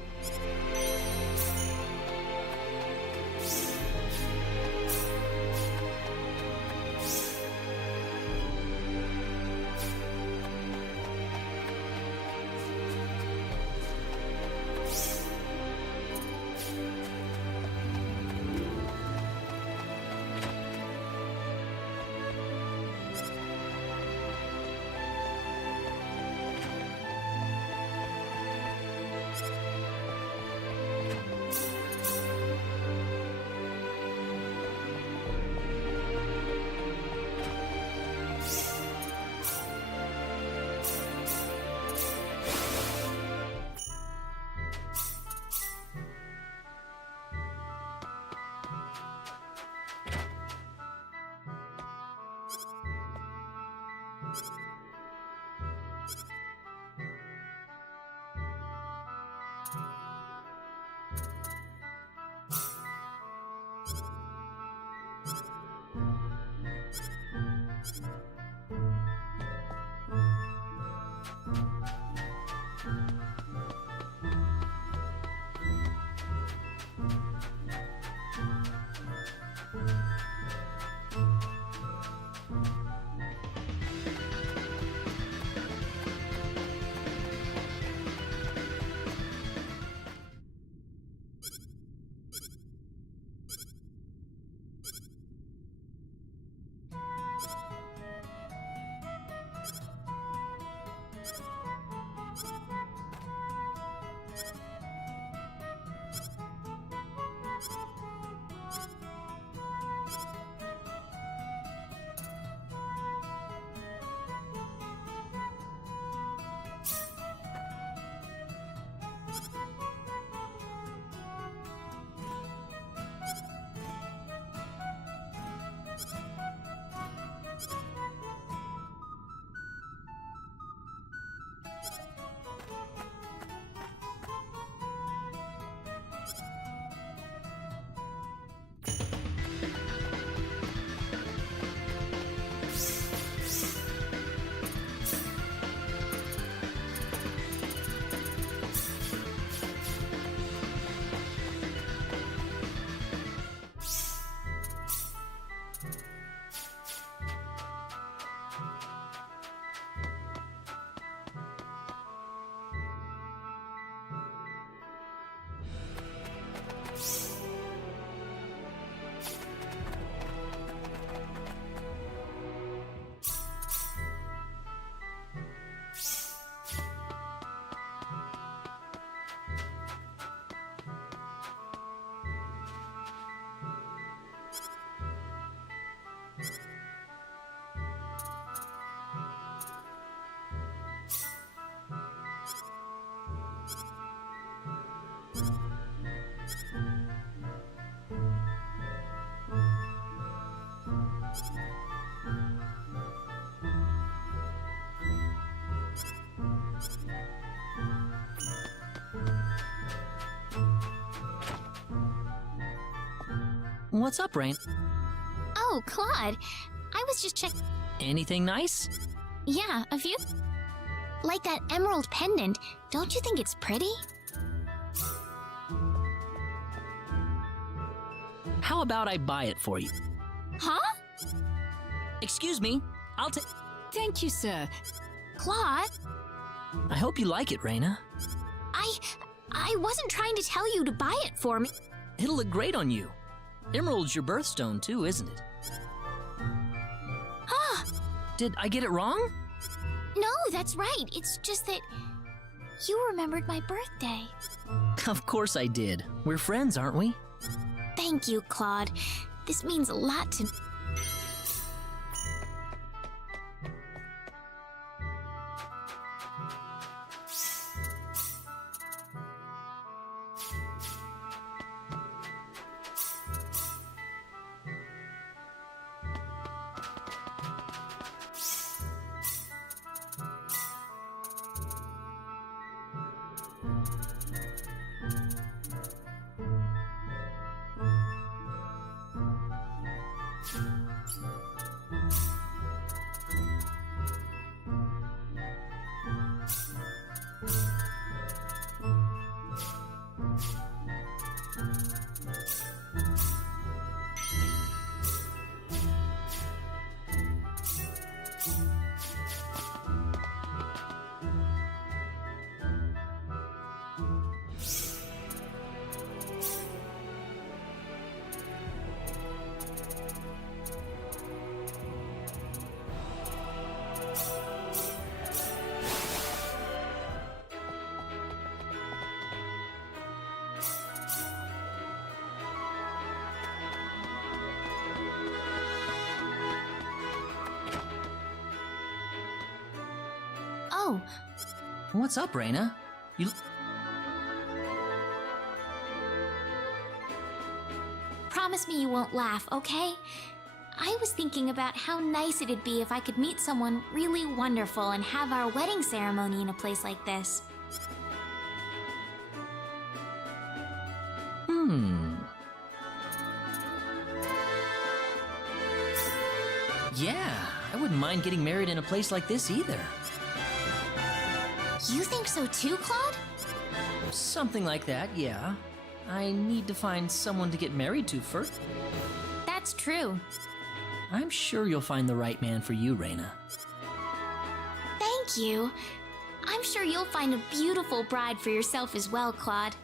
What's up, Rain? Oh, Claude. I was just checking. Anything nice? Yeah, a few. Like that emerald pendant. Don't you think it's pretty? How about I buy it for you? Huh? Excuse me, I'll take... Thank you, sir. Claude? I hope you like it, Reina. I wasn't trying to tell you to buy it for me. It'll look great on you. Emerald's your birthstone too, isn't it? Huh? Did I get it wrong? No, that's right. It's just that you remembered my birthday. Of course I did. We're friends, aren't we? Thank you, Claude. This means a lot to me. Oh. What's up, Reina? You... Promise me you won't laugh, okay? I was thinking about how nice it'd be if I could meet someone really wonderful and have our wedding ceremony in a place like this. Yeah, I wouldn't mind getting married in a place like this either. You think so too, Claude? Something like that, yeah. I need to find someone to get married to first. That's true. I'm sure you'll find the right man for you, Reina. Thank you. I'm sure you'll find a beautiful bride for yourself as well, Claude.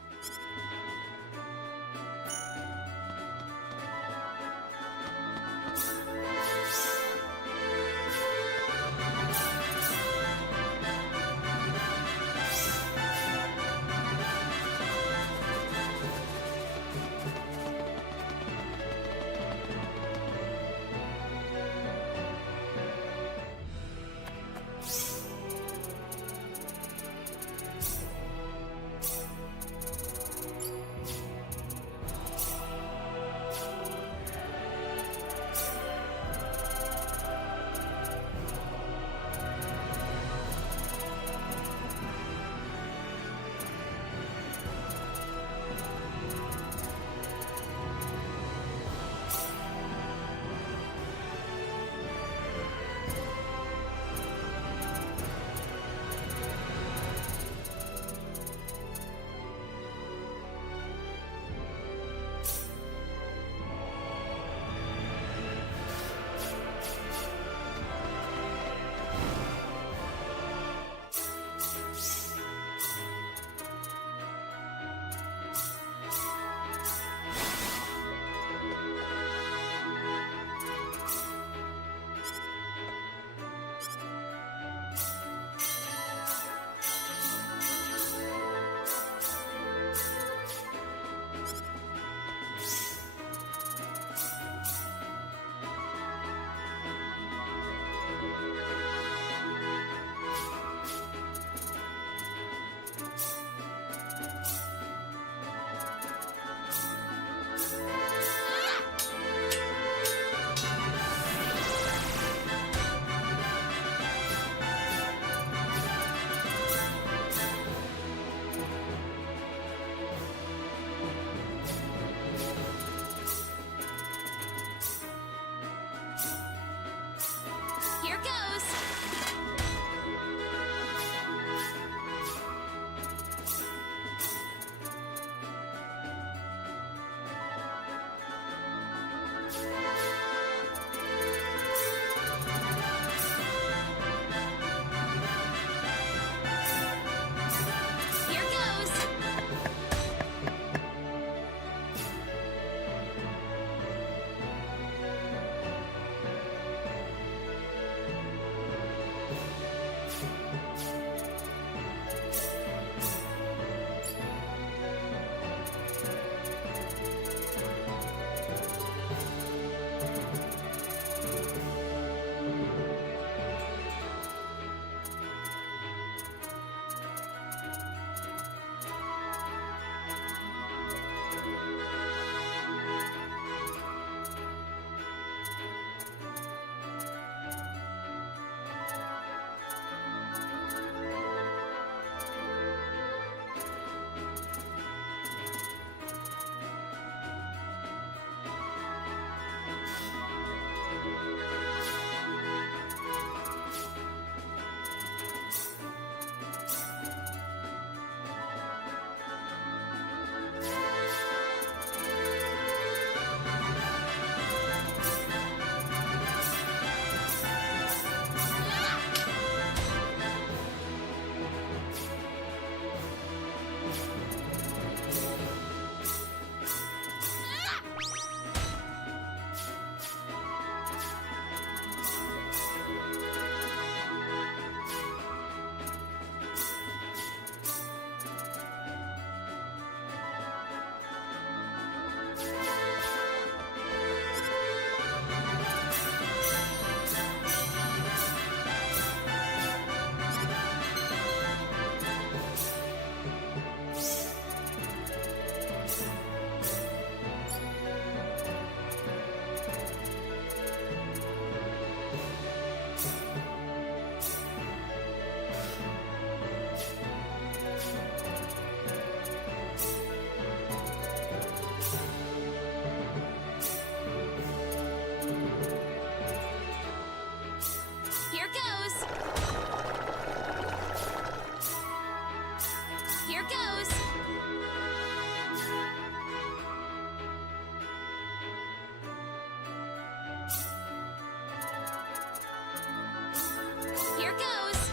Here goes. Here goes. Here goes.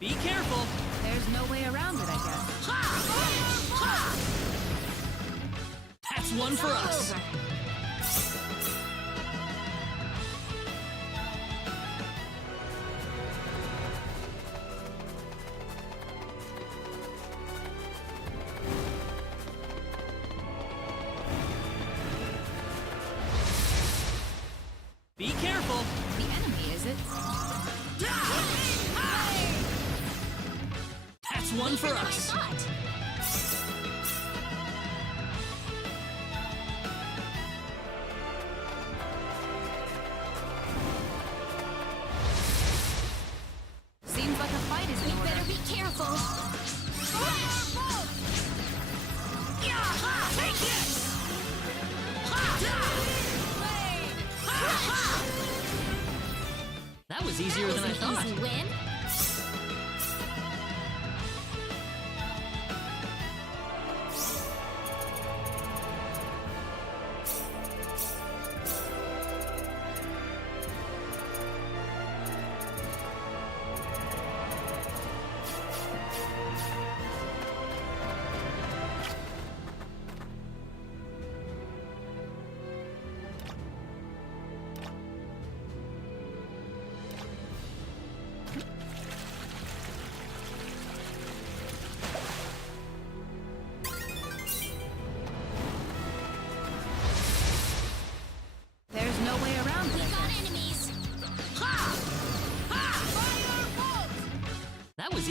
Be careful! There's no way around it, I guess. That's one for us! Be careful! The enemy, is it? That's one for us! Seems like a fight is in order. Better be careful. Take this! That was easier than I thought. Easy win.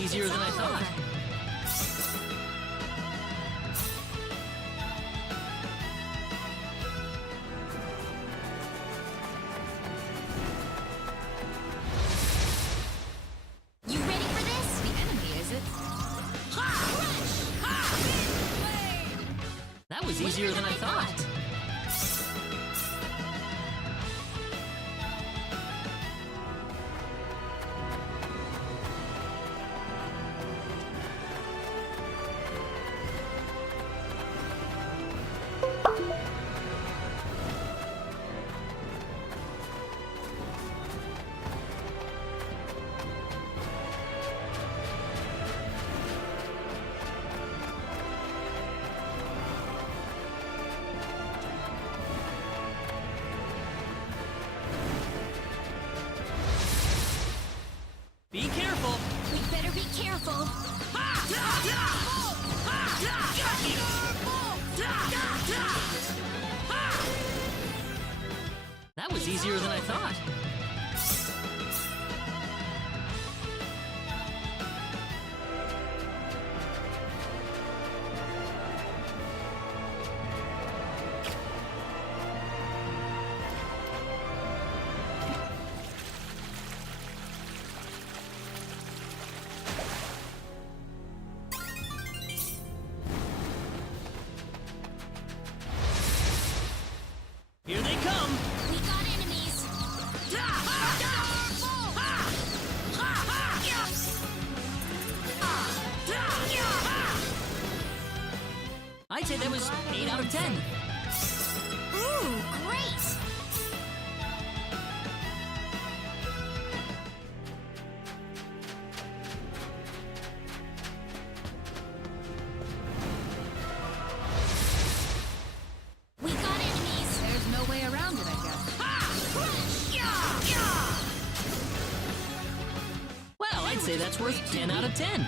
easier than I thought. You ready for this? The enemy, is it? That was easier than I thought. Be careful! We better be careful. That was easier than I thought. Here they come! We got enemies. I'd say that was 8 out of 10. Ooh, great! We got enemies. There's no way around it, I guess. Well, I'd say that's worth 10 out of 10.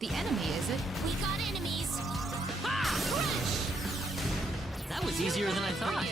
The enemy, is it? We got enemies. That was easier than I thought.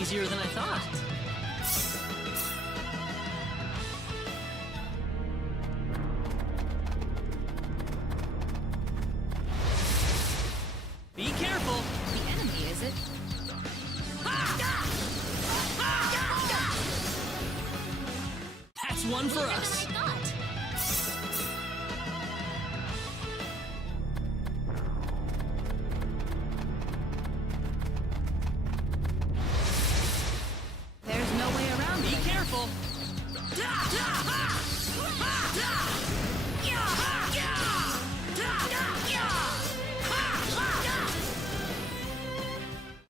easier than I thought. Be careful! The enemy, is it? That's one for us. There's no way around it. Be careful!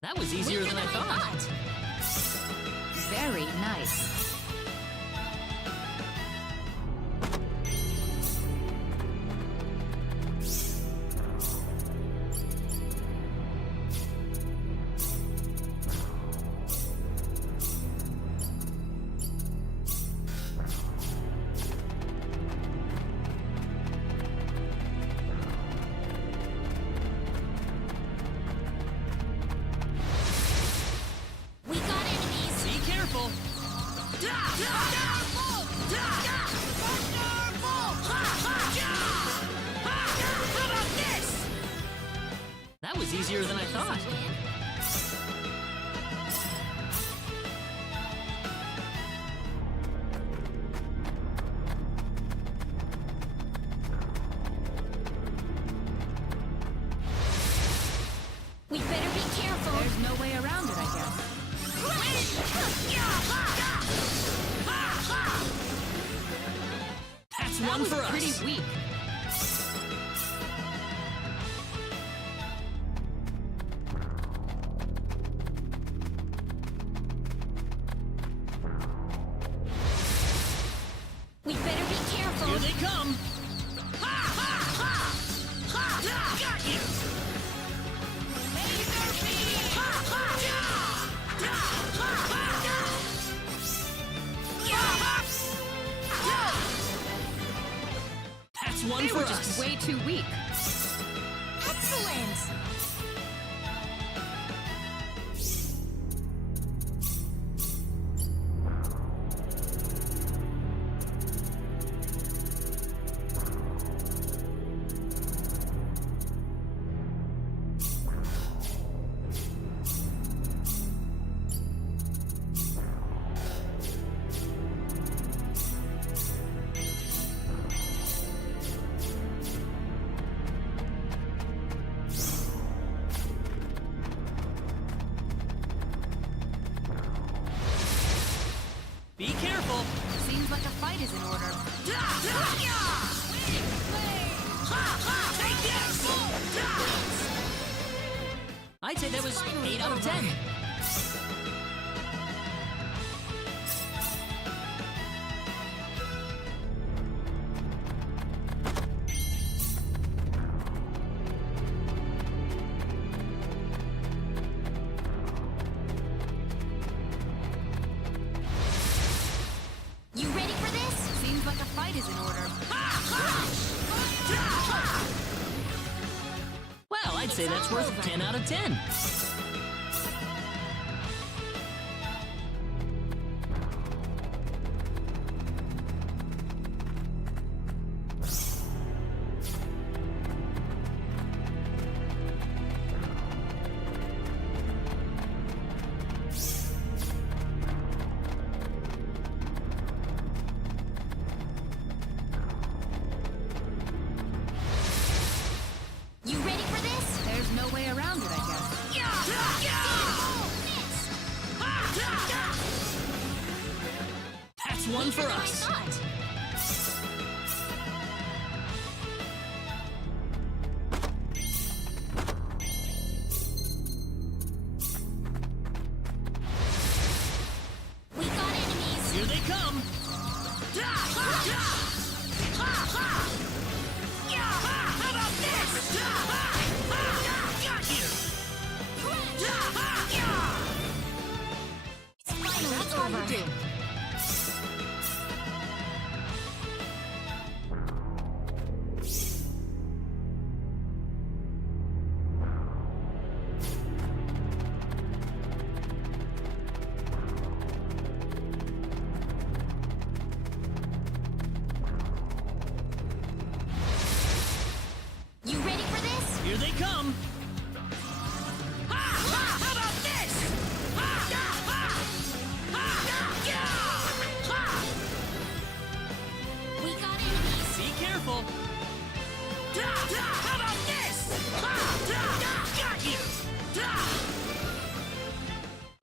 That was easier than I thought. Very nice. We got enemies. Be careful! That was easier than I thought. We better be careful. There's no way around it, I guess. That's That one was for us. pretty weak. We better be careful. Here they come! Got you! That's one They for were us. just way too weak. Excellent. Be careful! Seems like a fight is in order. I'd say that was 8 out of 10. You ready for this? Seems like a fight is in order. Well, I'd say that's worth 10 out of 10. You ready for this? There's no way around it, I guess. That's one for us. We got enemies. Here they come! How about this? Got you! It's finally That's how you over. do. How about this? Got you!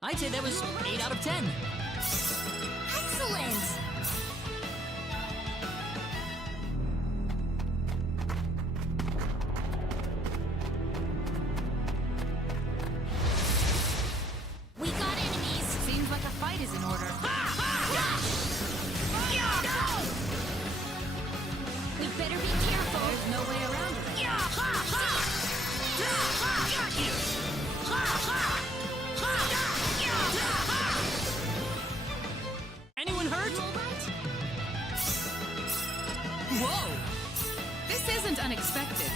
I'd say that was 8 out of 10. Excellent! We got enemies. Seems like a fight is in order. We better be careful. There's no way around it. Got you! Anyone hurt? Whoa! This isn't unexpected.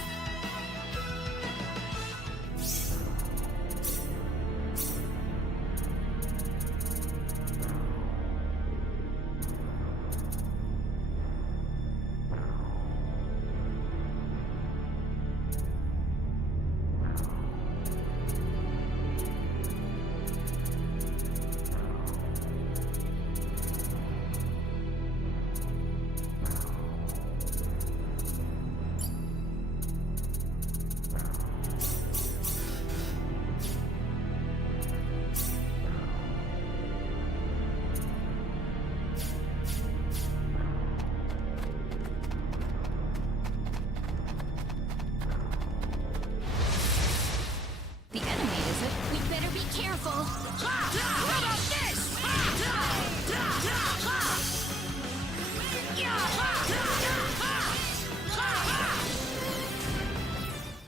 The enemy, is it? We better be careful. How about this?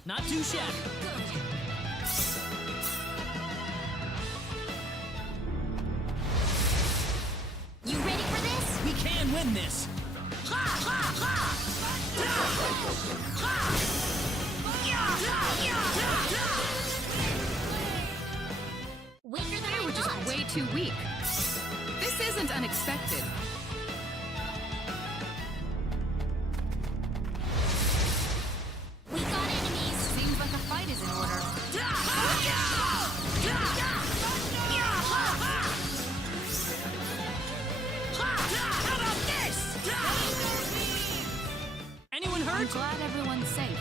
Not too shabby. You ready for this? We can win this. Weaker than They I were just thought. way too weak. This isn't unexpected. We got enemies. Seems like a fight is in order. How about this? Anyone I'm hurt? glad everyone's safe.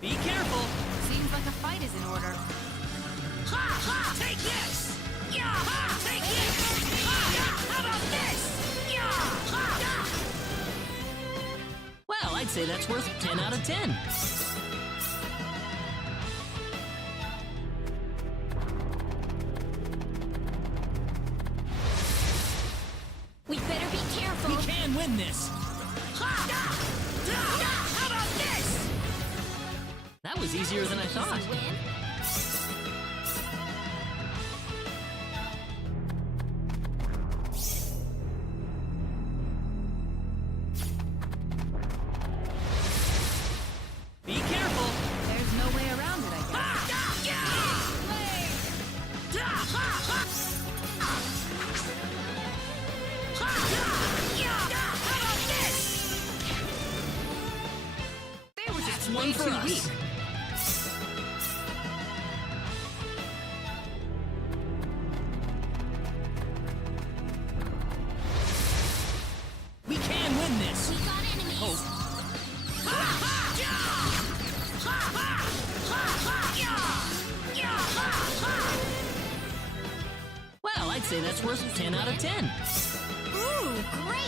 Be careful. Seems like a fight is in order. Take this! Take this! How about this? Well, I'd say that's worth 10 out of 10. We better be careful. We can win this. How about this? That was easier than I thought. Easy win. Be careful. There's no way around it, I guess. They were just one way for too us. weak. We can win this. We got enemies. Hope. Well, I'd say that's worth 10 out of 10. Ooh, great.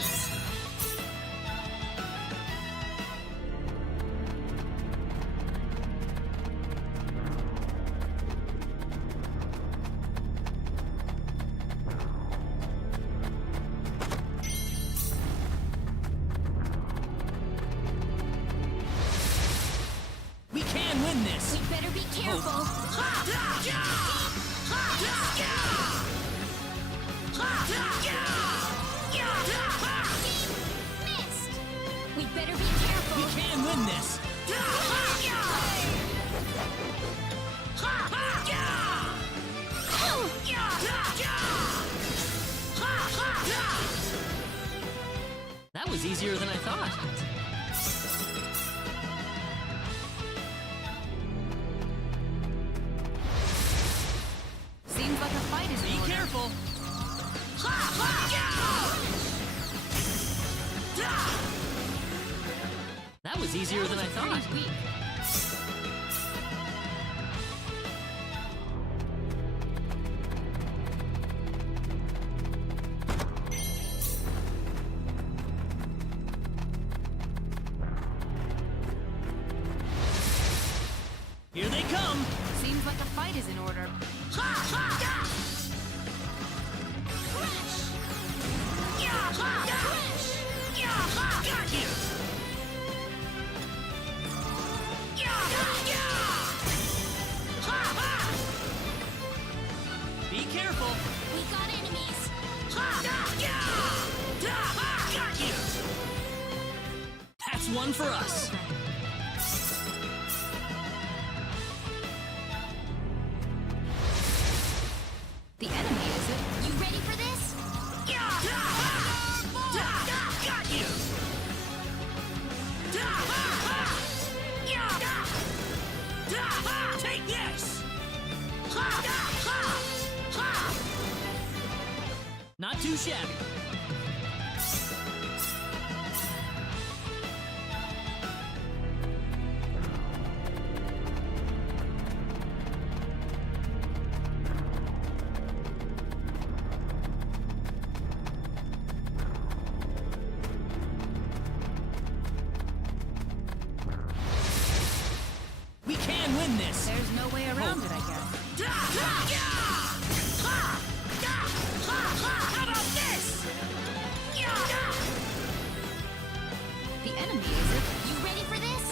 We can win this. We better be careful. Missed. We better be careful. We can win this. That was easier than I thought. That was easier than I thought. Here they come! Seems like a fight is in order. Got you! Be careful! We got enemies. Got you! That's one for us! The enemy, is it? You ready for this? Got you! Take this! Not too shabby. We can win this! There's no way around it, I guess. How about this? The enemy, is it? You ready for this?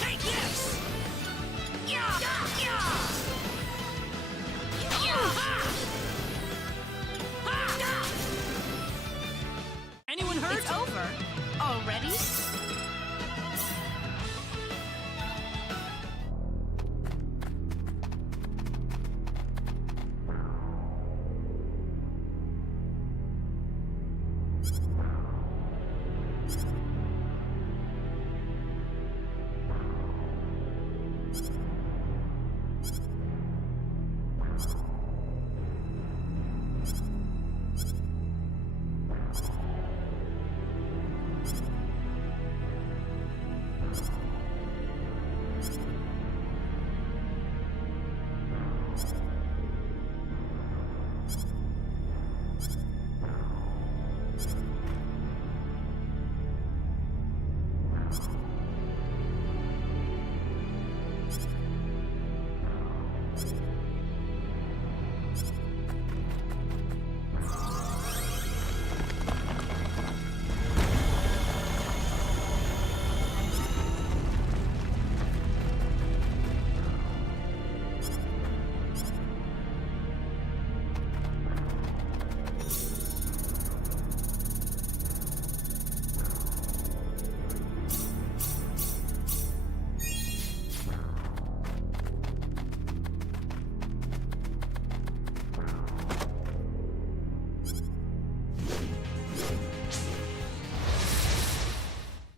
Take this! Anyone hurt? It's over. Already?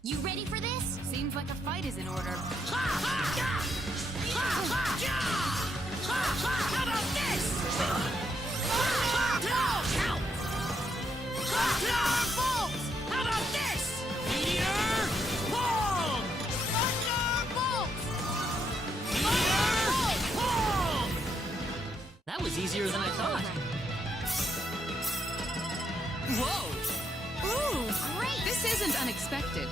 You ready for this? Seems like a fight is in order. How about this? Thunderbolt! How about this? Meteor! Boom! Thunderbolt! Meteor! Boom! That was easier than I thought. Whoa! Ooh, great! This isn't unexpected.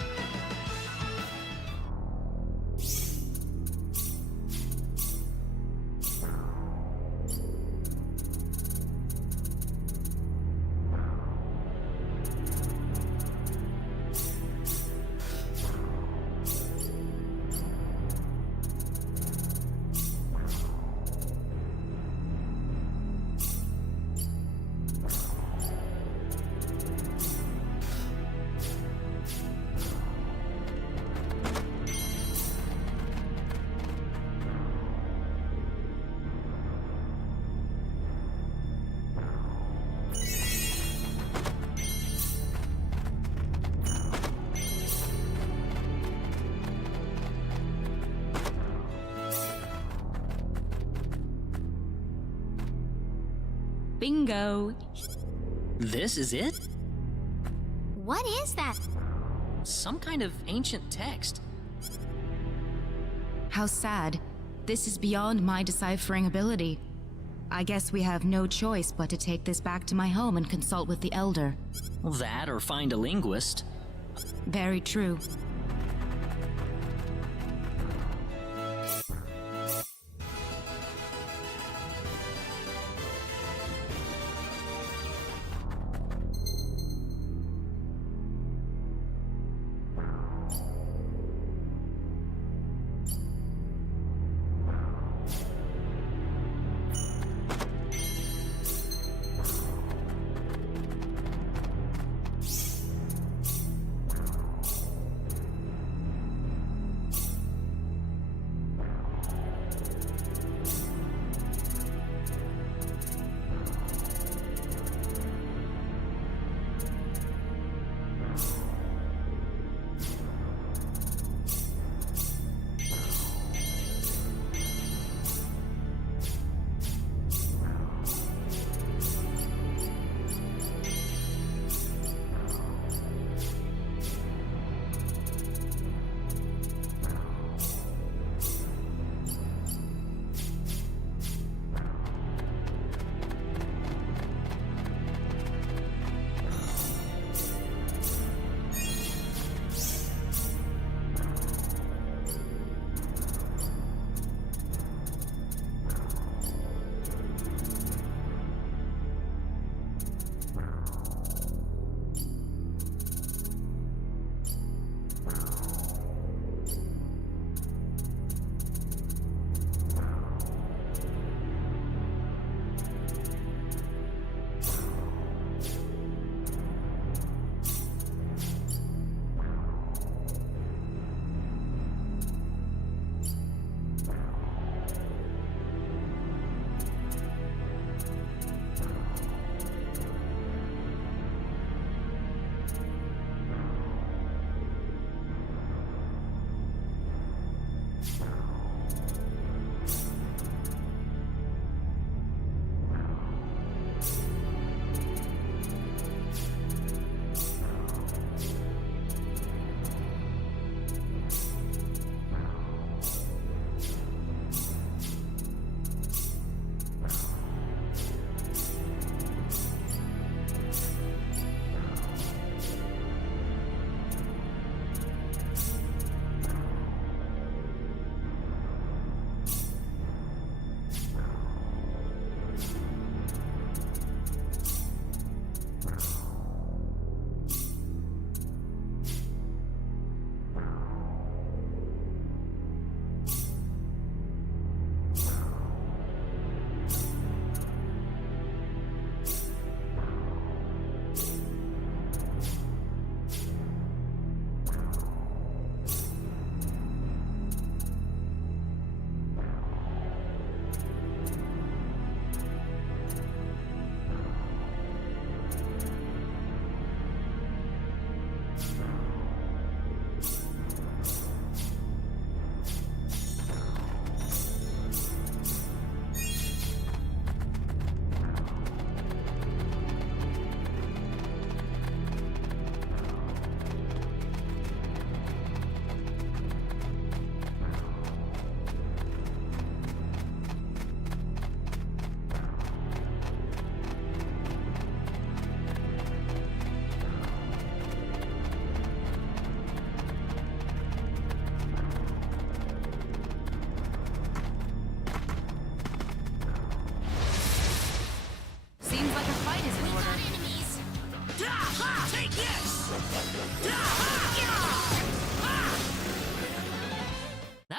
Bingo. This is it? What is that? Some kind of ancient text. How sad. This is beyond my deciphering ability. I guess we have no choice but to take this back to my home and consult with the Elder. Well, that or find a linguist. Very true.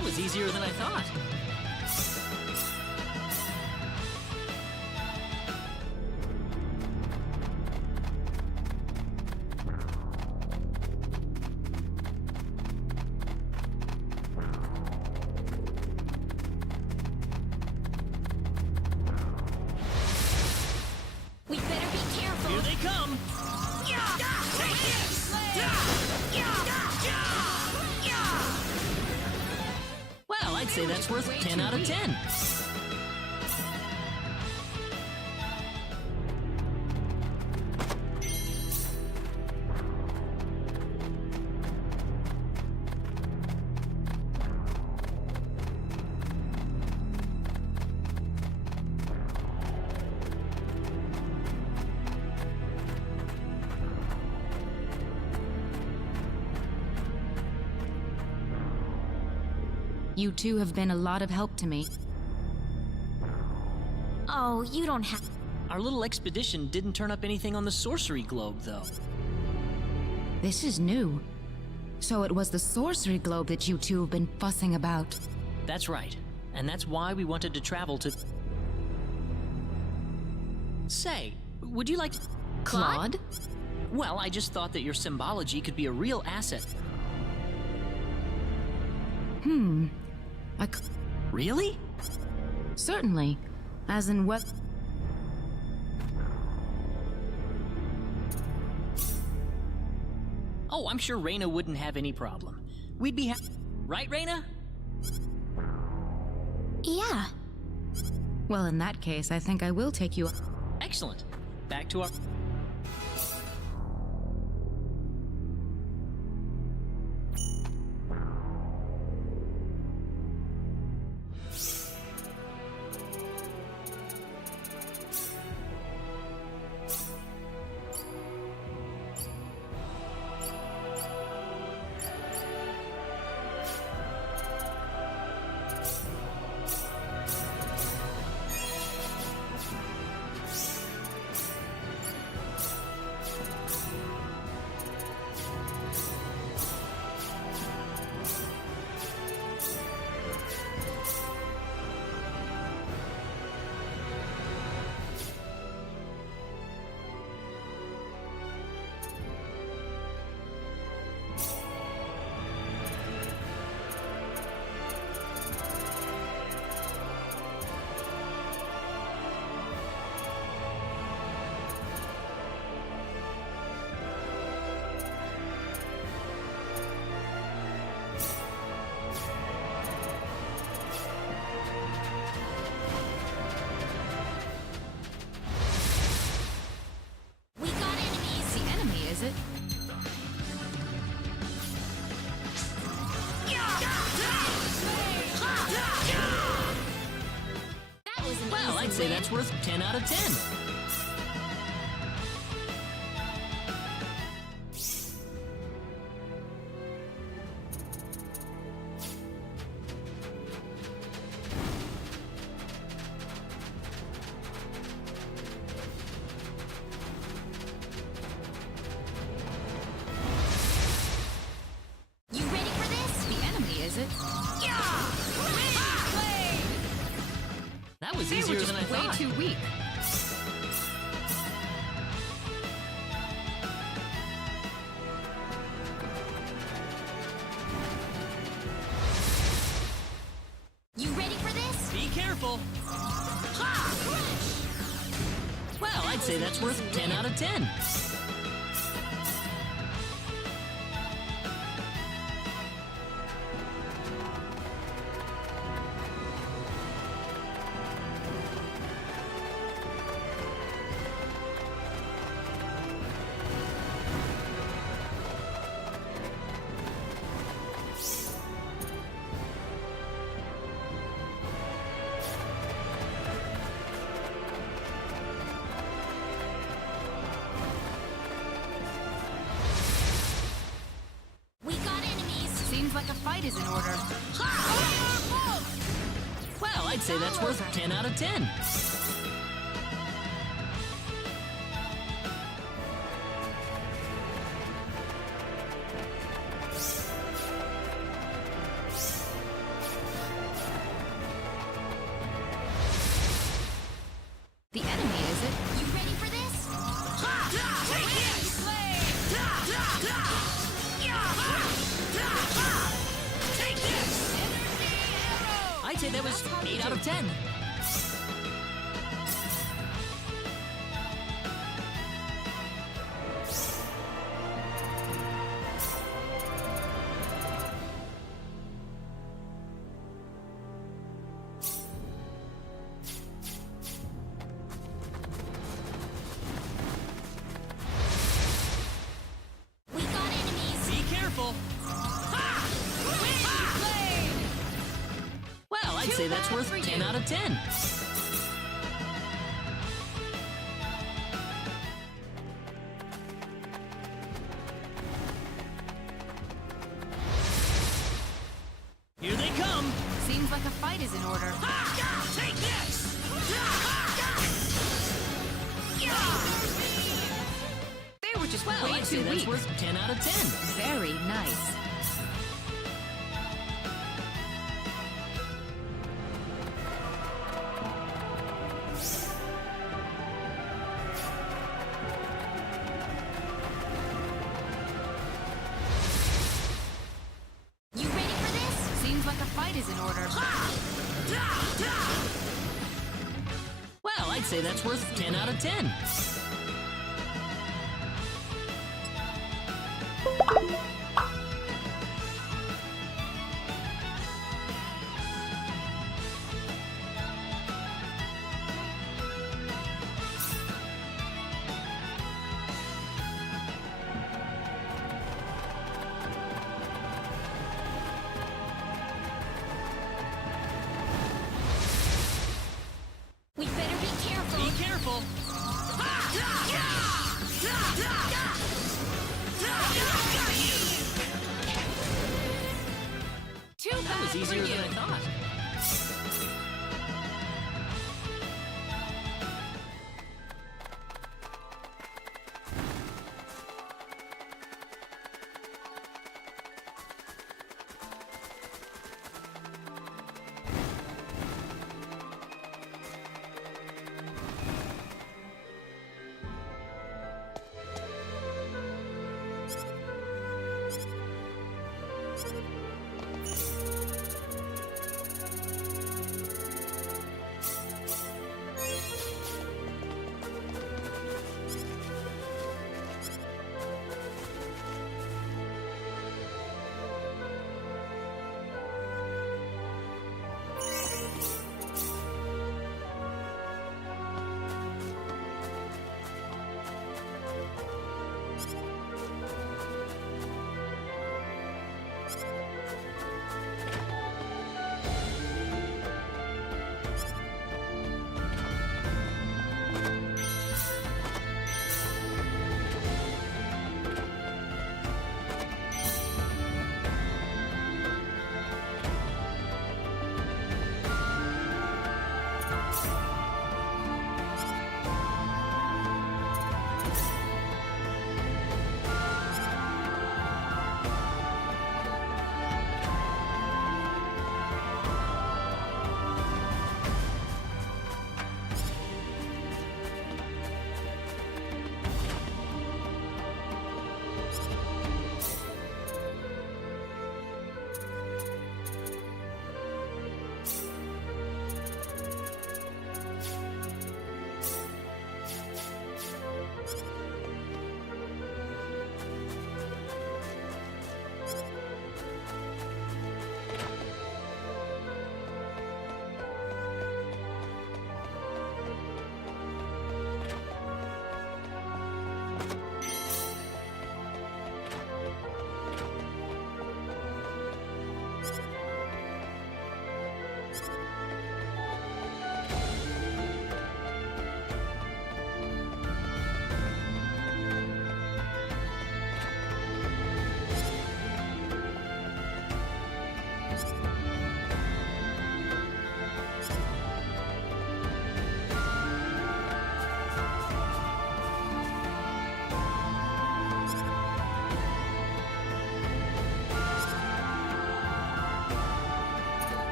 That was easier than I thought. We better be careful. Here they come. Well, I'd say that's worth 10 out of 10. You two have been a lot of help to me. Oh, you don't have... Our little expedition didn't turn up anything on the sorcery globe, though. This is new. So it was the sorcery globe that you two have been fussing about. That's right. And that's why we wanted to travel to... Say, would you like to... Claude? Well, I just thought that your symbology could be a real asset. Really? Certainly. As in what... Oh, I'm sure Reina wouldn't have any problem. We'd be right, Reina? Yeah. Well, in that case, I think I will take you... Excellent. Back to our... Well, I'd say that's worth 10 out of 10. You ready for this? The enemy, is it? That was They easier were than I just way thought. too weak. You ready for this? Be careful. Well, I'd say that's worth 10 out of 10. We got enemies. Seems like a fight is in order. Well, I'd say that's worth 10 out of 10. The enemy, is it? You ready for this? I'd say that was 8 out of 10. We got enemies. Be careful. Well, I'd say that's worth 10 out of 10. Here they come. fight is in order. Take this! They were just Well, way I'd too say that's weak. worth 10 out of 10. Very nice. You ready for this? Seems like a fight is in order. Well, I'd say that's worth 10 out of 10. We better be careful. Be careful. Too That bad was for easier you. than I thought.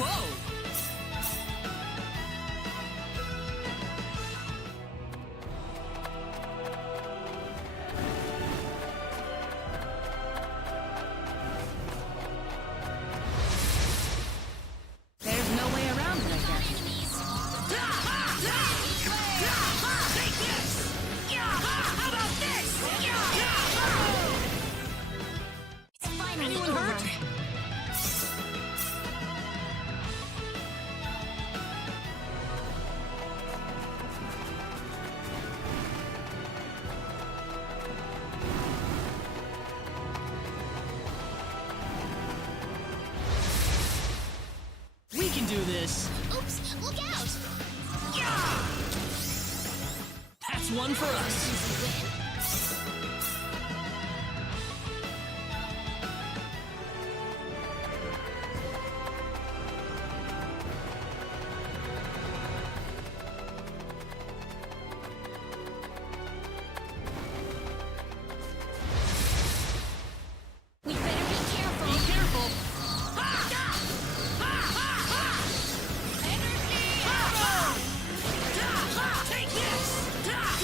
Whoa! There's no way around it, I guess. Take this! How about this? It's finally Anyone over. hurt? We can do this. Oops, look out! That's one for us. We better be careful. Be careful. Take this! Crash!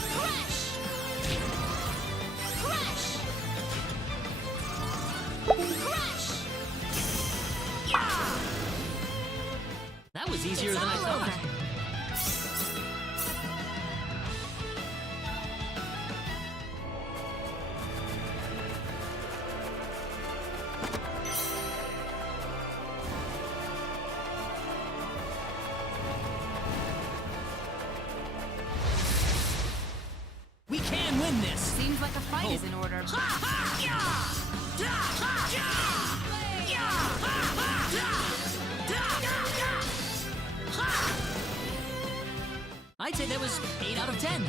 Crash! Crash! That was easier It's than I all thought. over. We can win this. Seems like a fight is in order. I'd say that was 8 out of 10.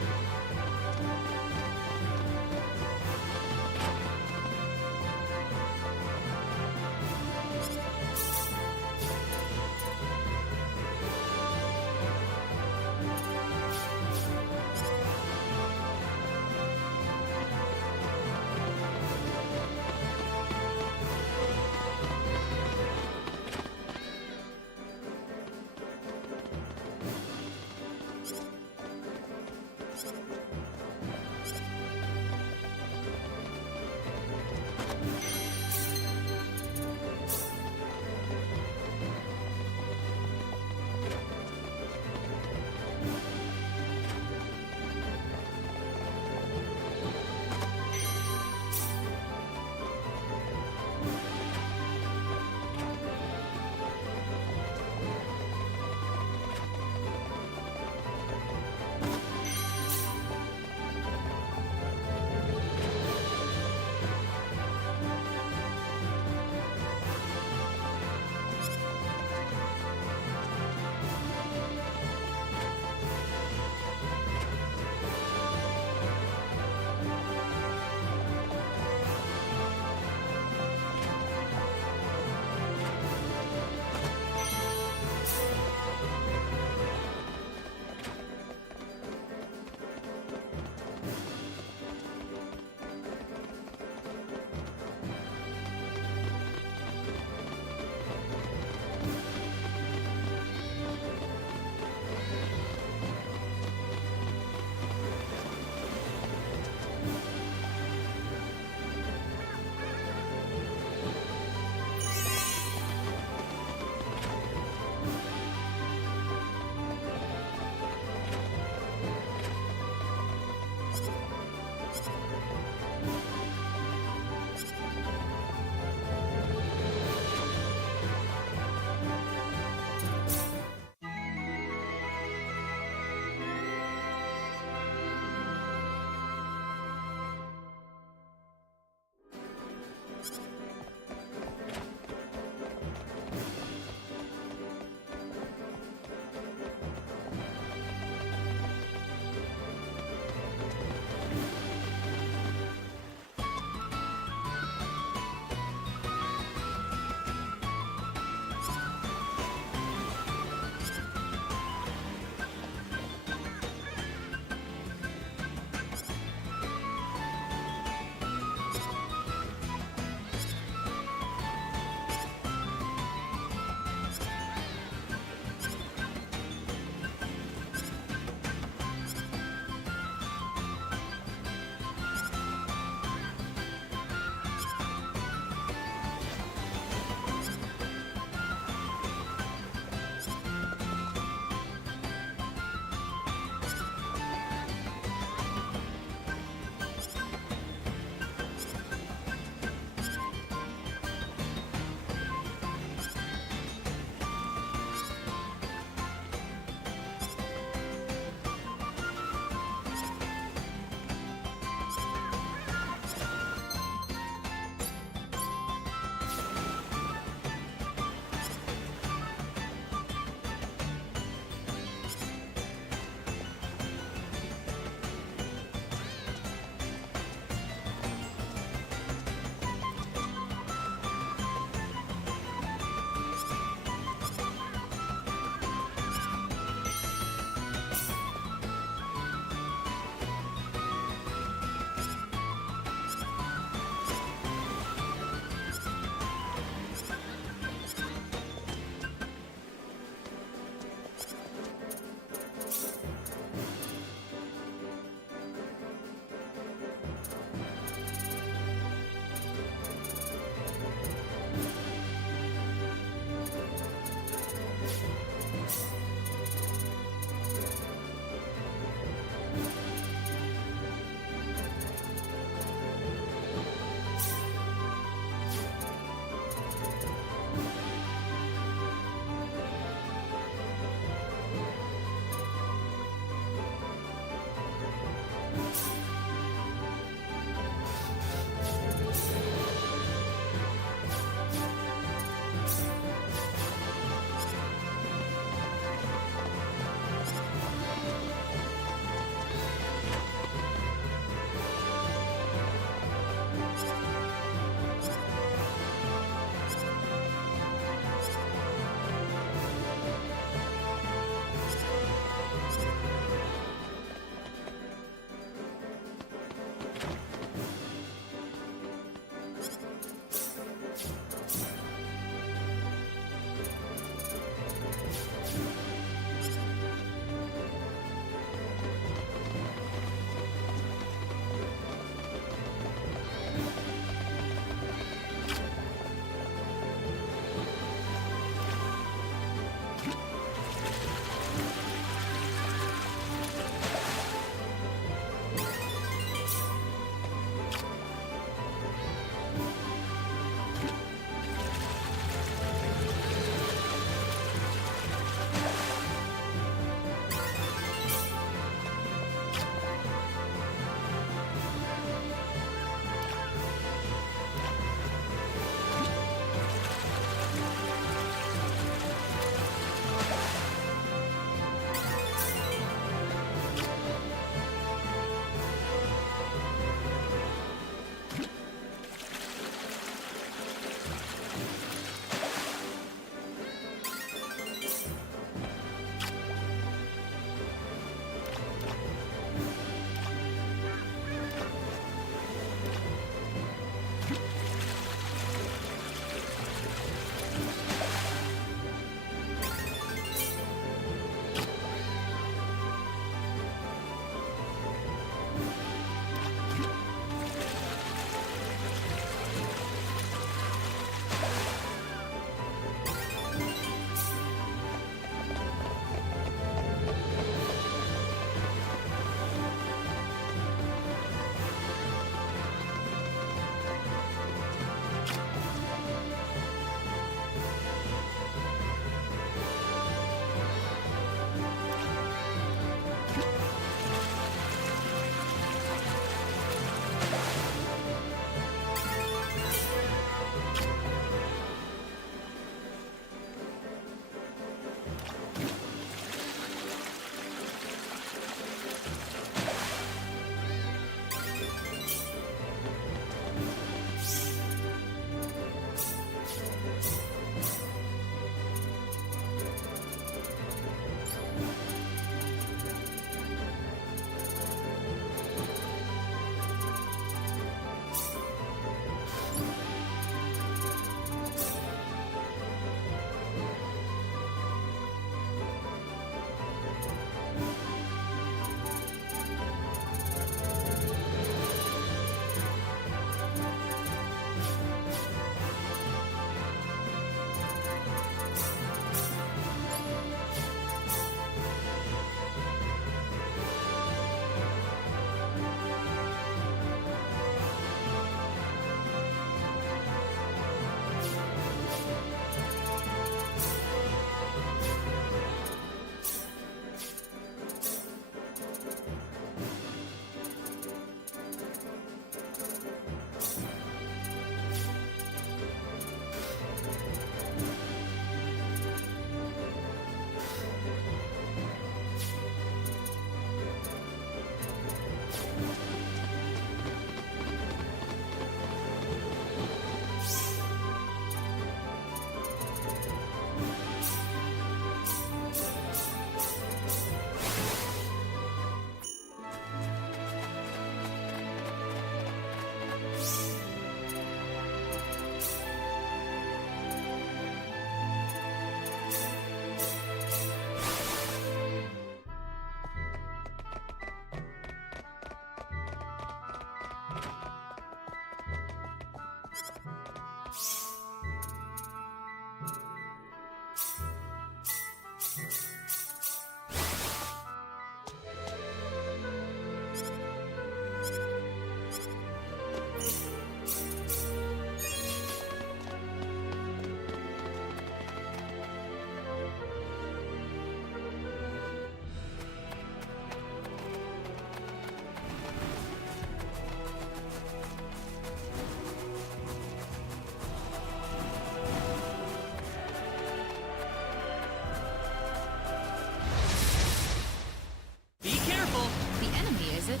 Be careful! The enemy, is it?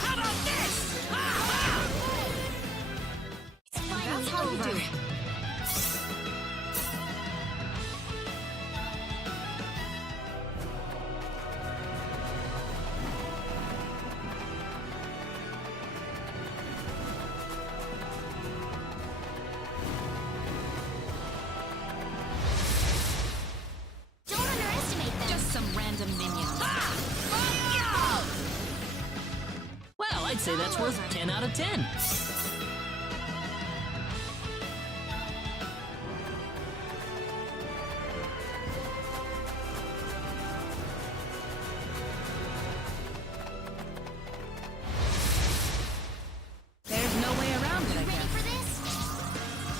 How about this? That's how you do it. Don't underestimate them. Just some random minions. Well, I'd say that's worth 10 out of 10. There's no way around it, I Ready guess. for this?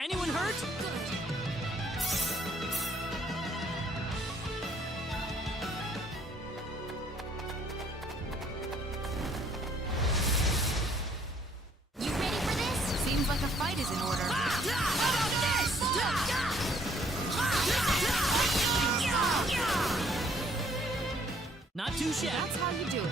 Anyone hurt? You ready for this? Seems like a fight is in order. Not too shabby. That's how you do it.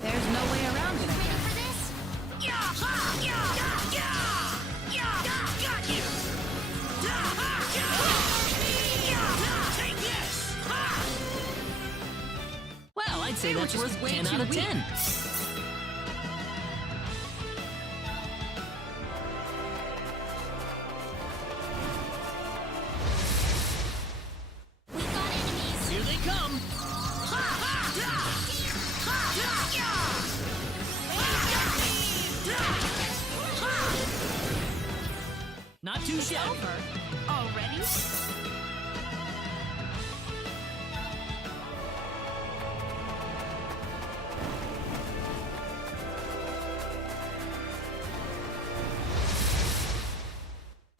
There's no way around it, I Ready guess. for this? Got you! Take this! Well, I'd say They were that's just worth way 10 too out of weak. 10. We got enemies. Here they come. Not too shabby. Already?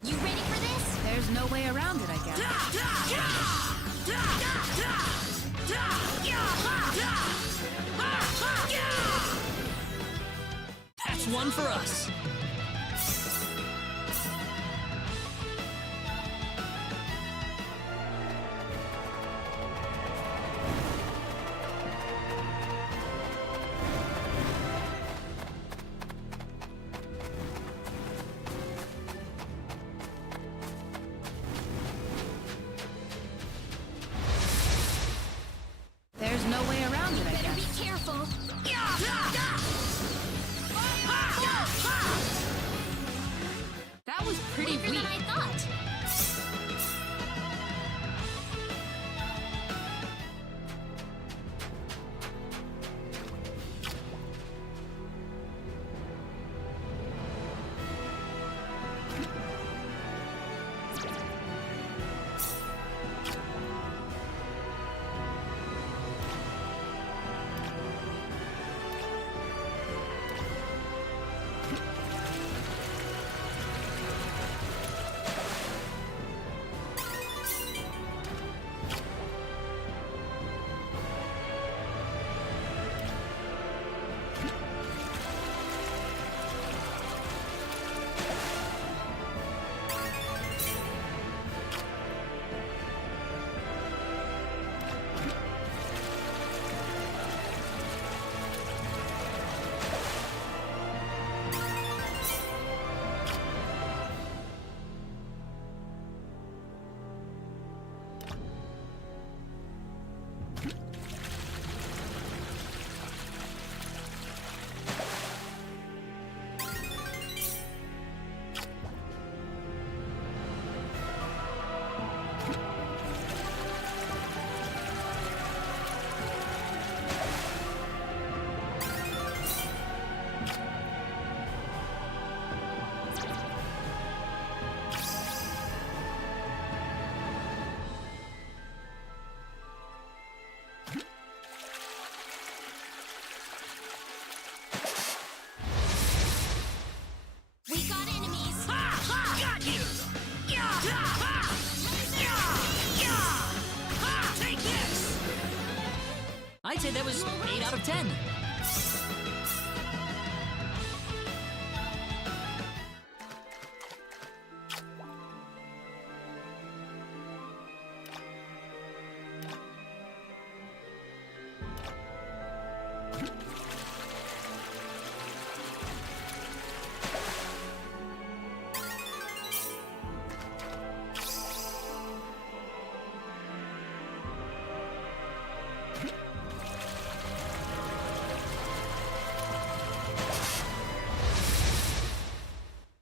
You ready for this? There's no way around it, I guess. That's one for us. There's no way around it, I Better be guess. careful. of 10.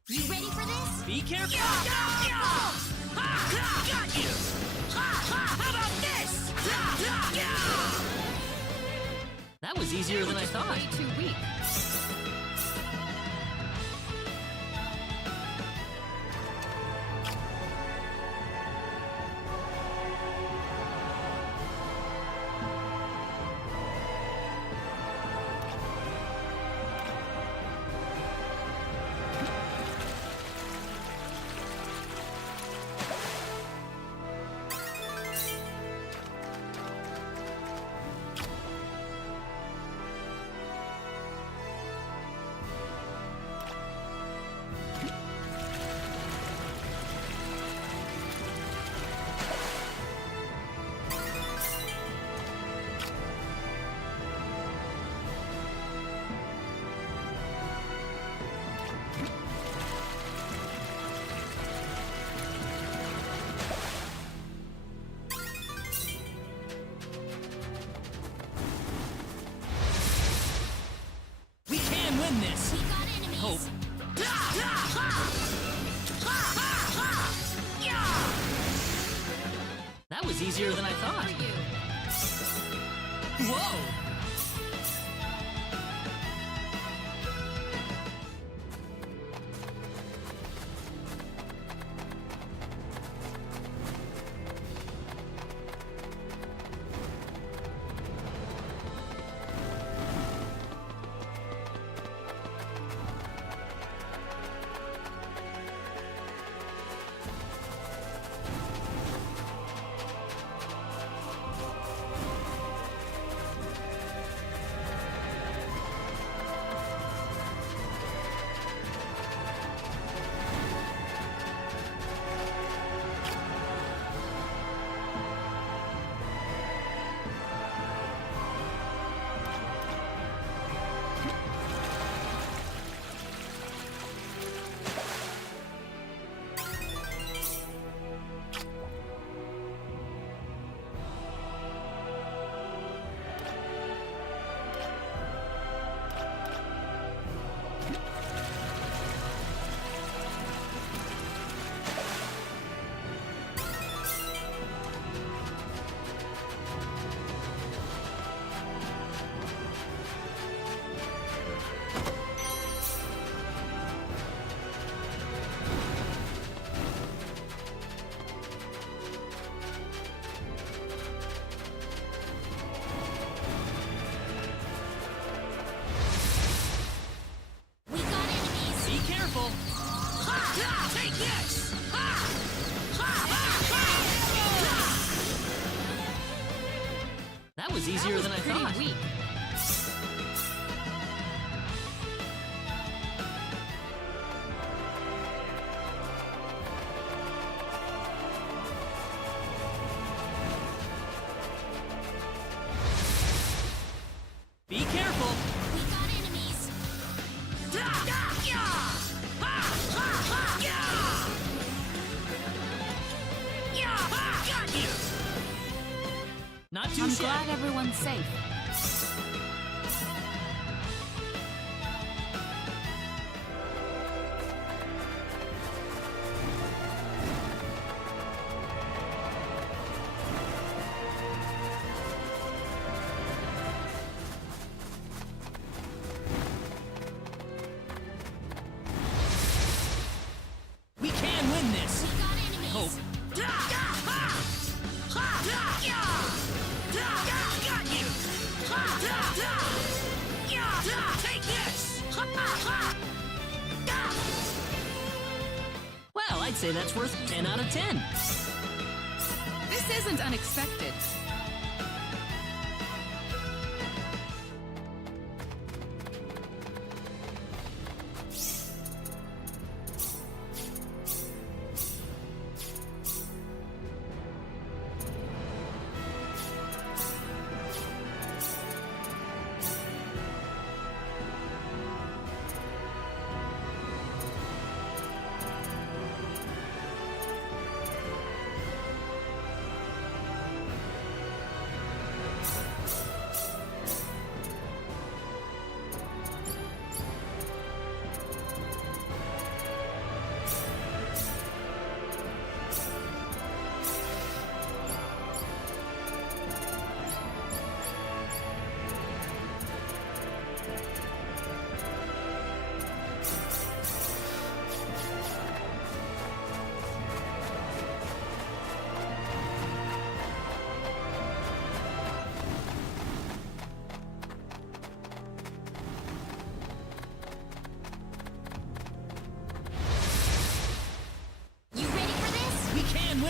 You ready for this? Be careful! Got you! How about this? That was easier than I thought. Way too weak. We can win this! We got enemies. Hope. That was easier than I thought. Whoa! Take this! That was easier than I thought. Weak. Be careful! We got enemies. Got you! Not too I'm shabby. glad everyone's safe. We can win this! We got enemies. Hope. Got you! Take this! Well, I'd say that's worth 10 out of 10. This isn't unexpected.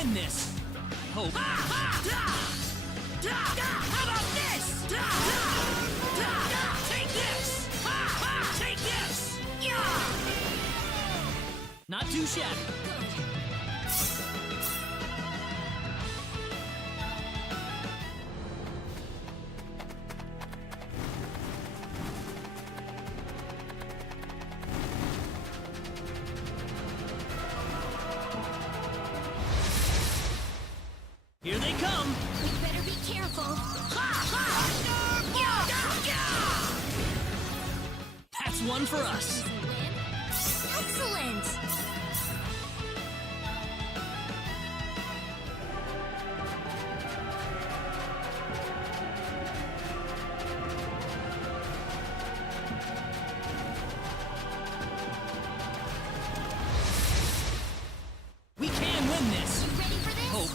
win this! Hope. How about this? Take this! Take this! Not too shabby. Here they come! We better be careful. That's one for us. Excellent! We can win this. You ready for this? Hope.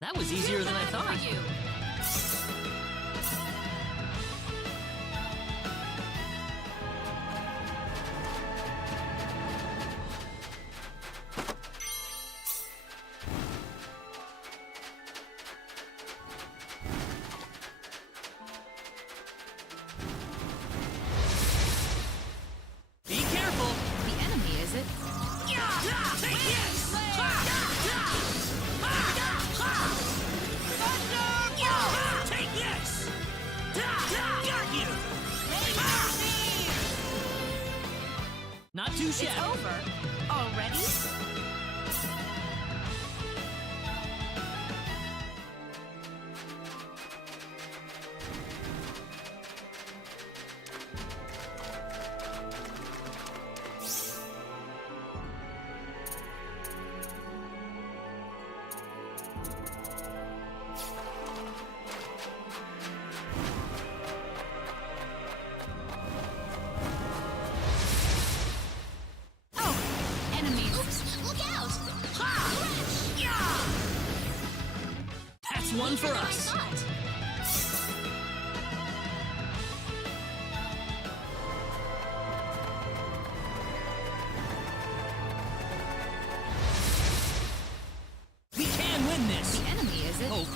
That was easier than I thought. Be careful! The enemy, is it? Take this! Take this! Got you! Not too shabby. It's over. Already? That's one for us. We can win this. The enemy, is it? Hope.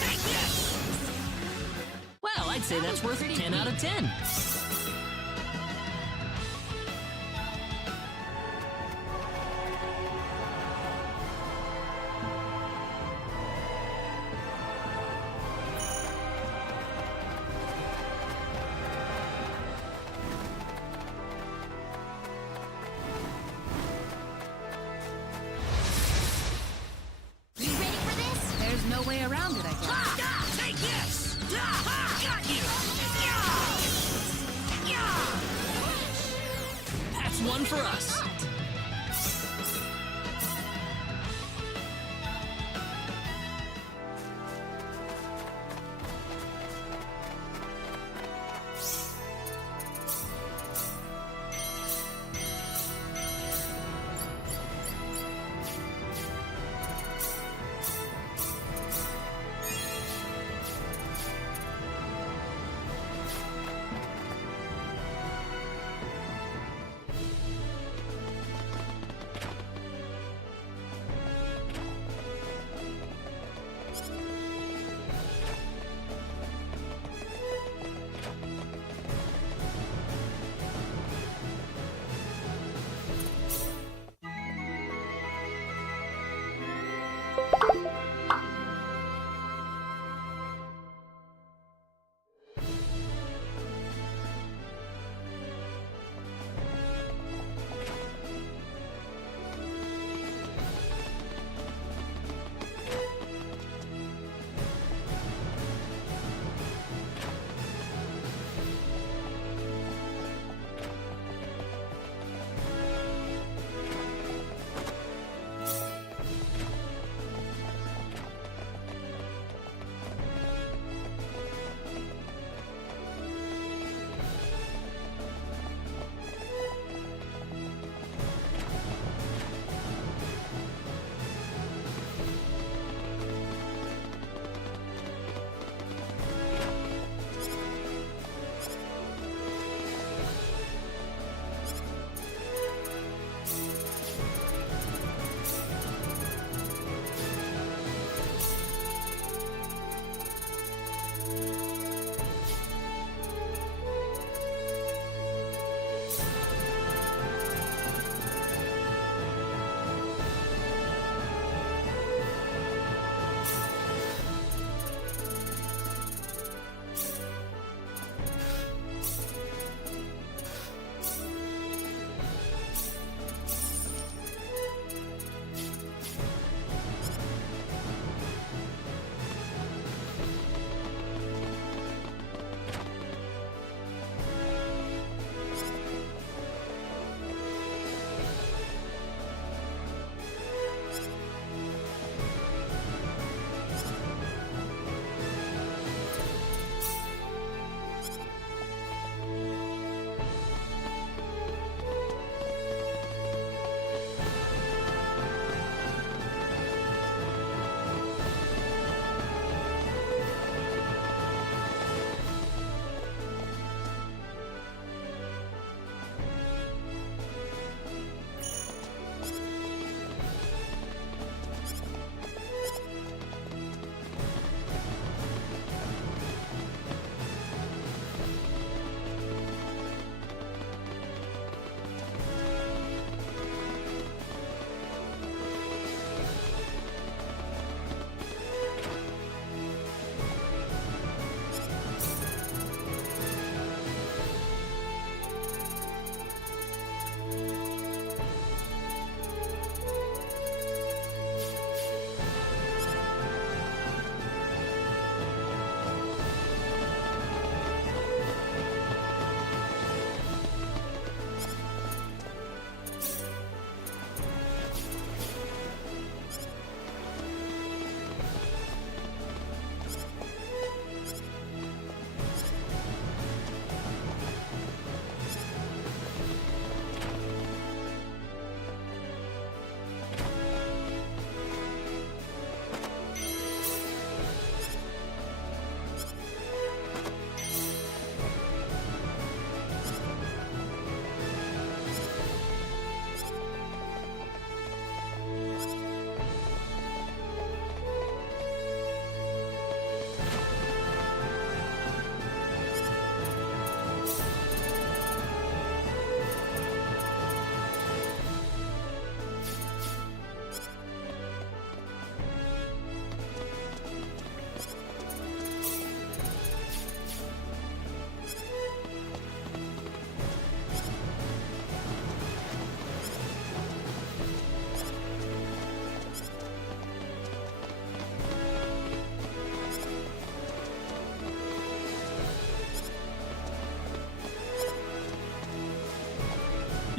Take this! Well, I'd say that's worth 10 out of 10. There's no way around it, I guess. Take this! Got you! That's one for us.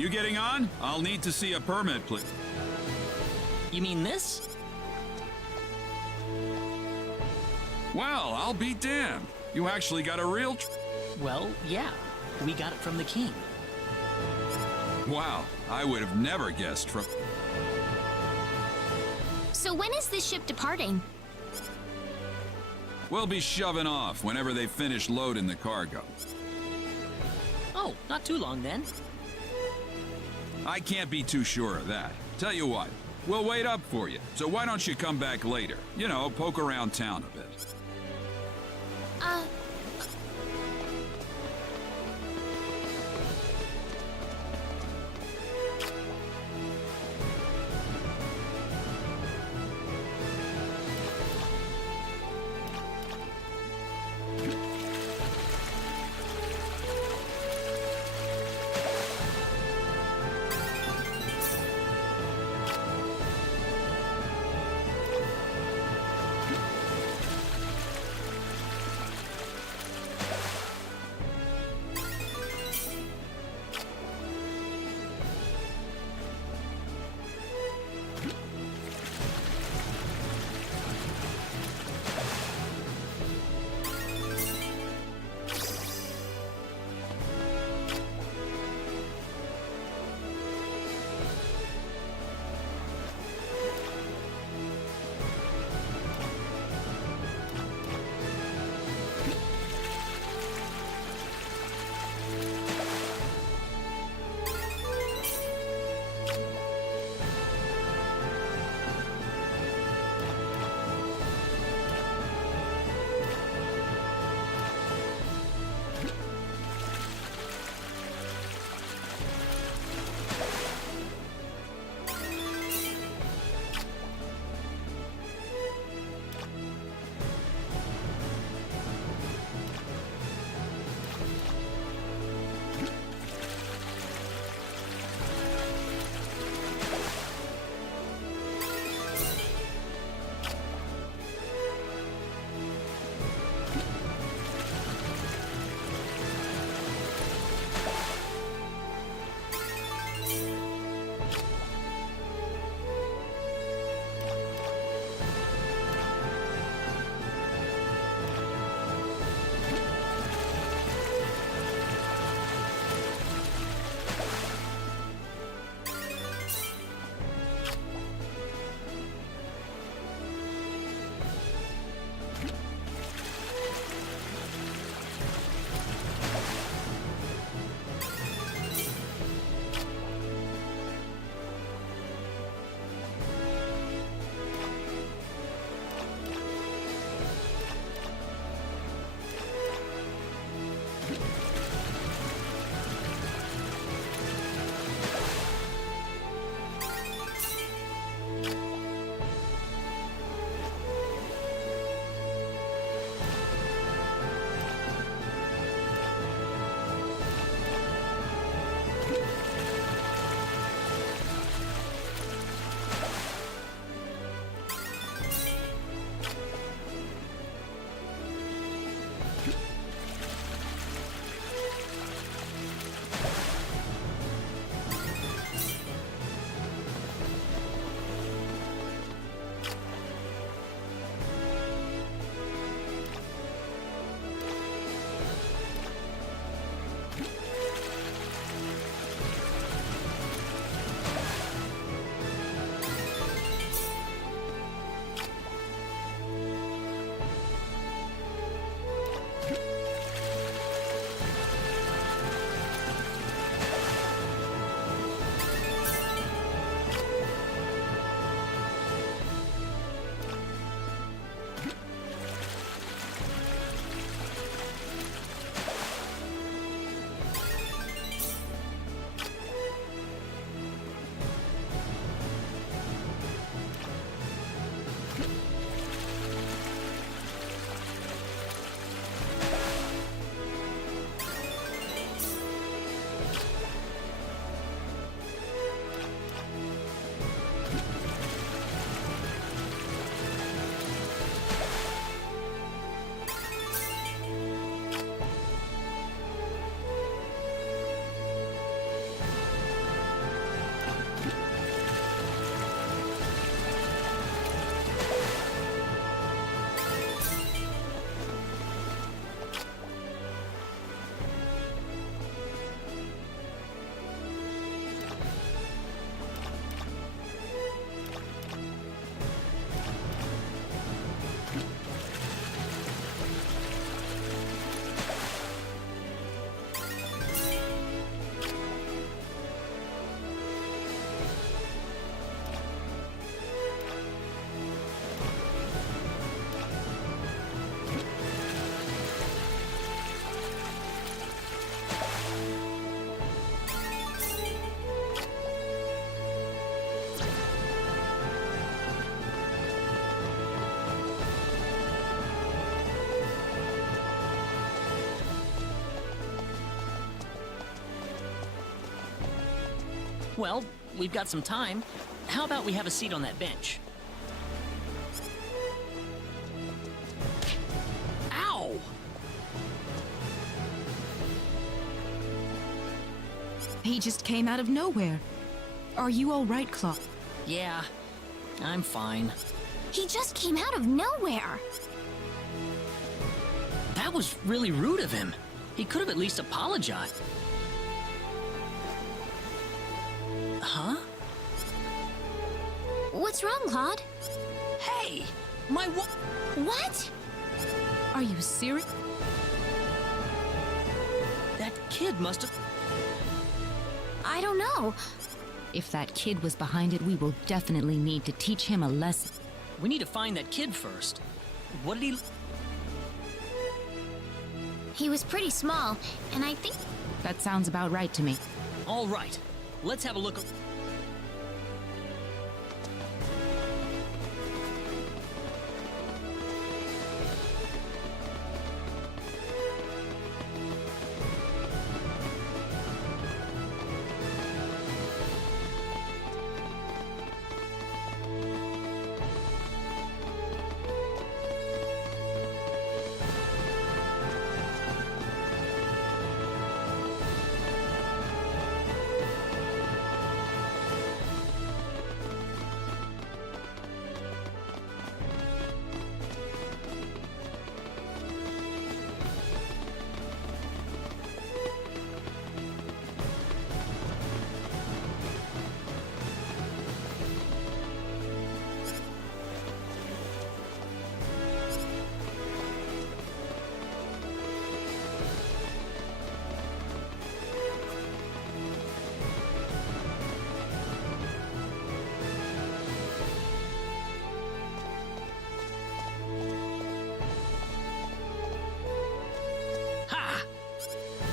You getting on? I'll need to see a permit, please. You mean this? Well, I'll be damned. You actually got a real Well, yeah. We got it from the king. Wow, I would have never guessed from... So when is this ship departing? We'll be shoving off whenever they finish loading the cargo. Oh, not too long then. I can't be too sure of that. Tell you what, we'll wait up for you. So why don't you come back later? You know, poke around town a bit. Well, we've got some time. How about we have a seat on that bench? Ow! He just came out of nowhere. Are you all right, Claw? Yeah, I'm fine. He just came out of nowhere. That was really rude of him. He could have at least apologized. Huh? What's wrong, Claude? Hey! My What? Are you serious? That kid must have... I don't know. If that kid was behind it, we will definitely need to teach him a lesson. We need to find that kid first. What did he... He was pretty small, and I think... That sounds about right to me. All right. Let's have a look.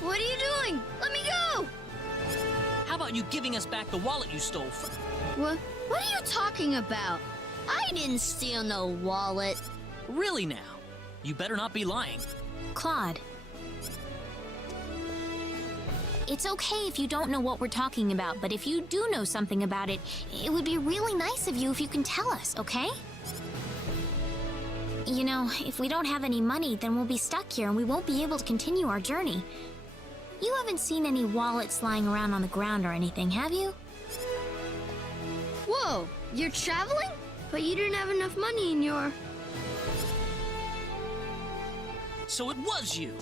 What are you doing? Let me go! How about you giving us back the wallet you stole from... What are you talking about? I didn't steal no wallet. Really now? You better not be lying. Claude. It's okay if you don't know what we're talking about, but if you do know something about it, it would be really nice of you if you can tell us, okay? You know, if we don't have any money, then we'll be stuck here and we won't be able to continue our journey. You haven't seen any wallets lying around on the ground or anything, have you? Whoa, you're traveling? But you didn't have enough money in your... So it was you!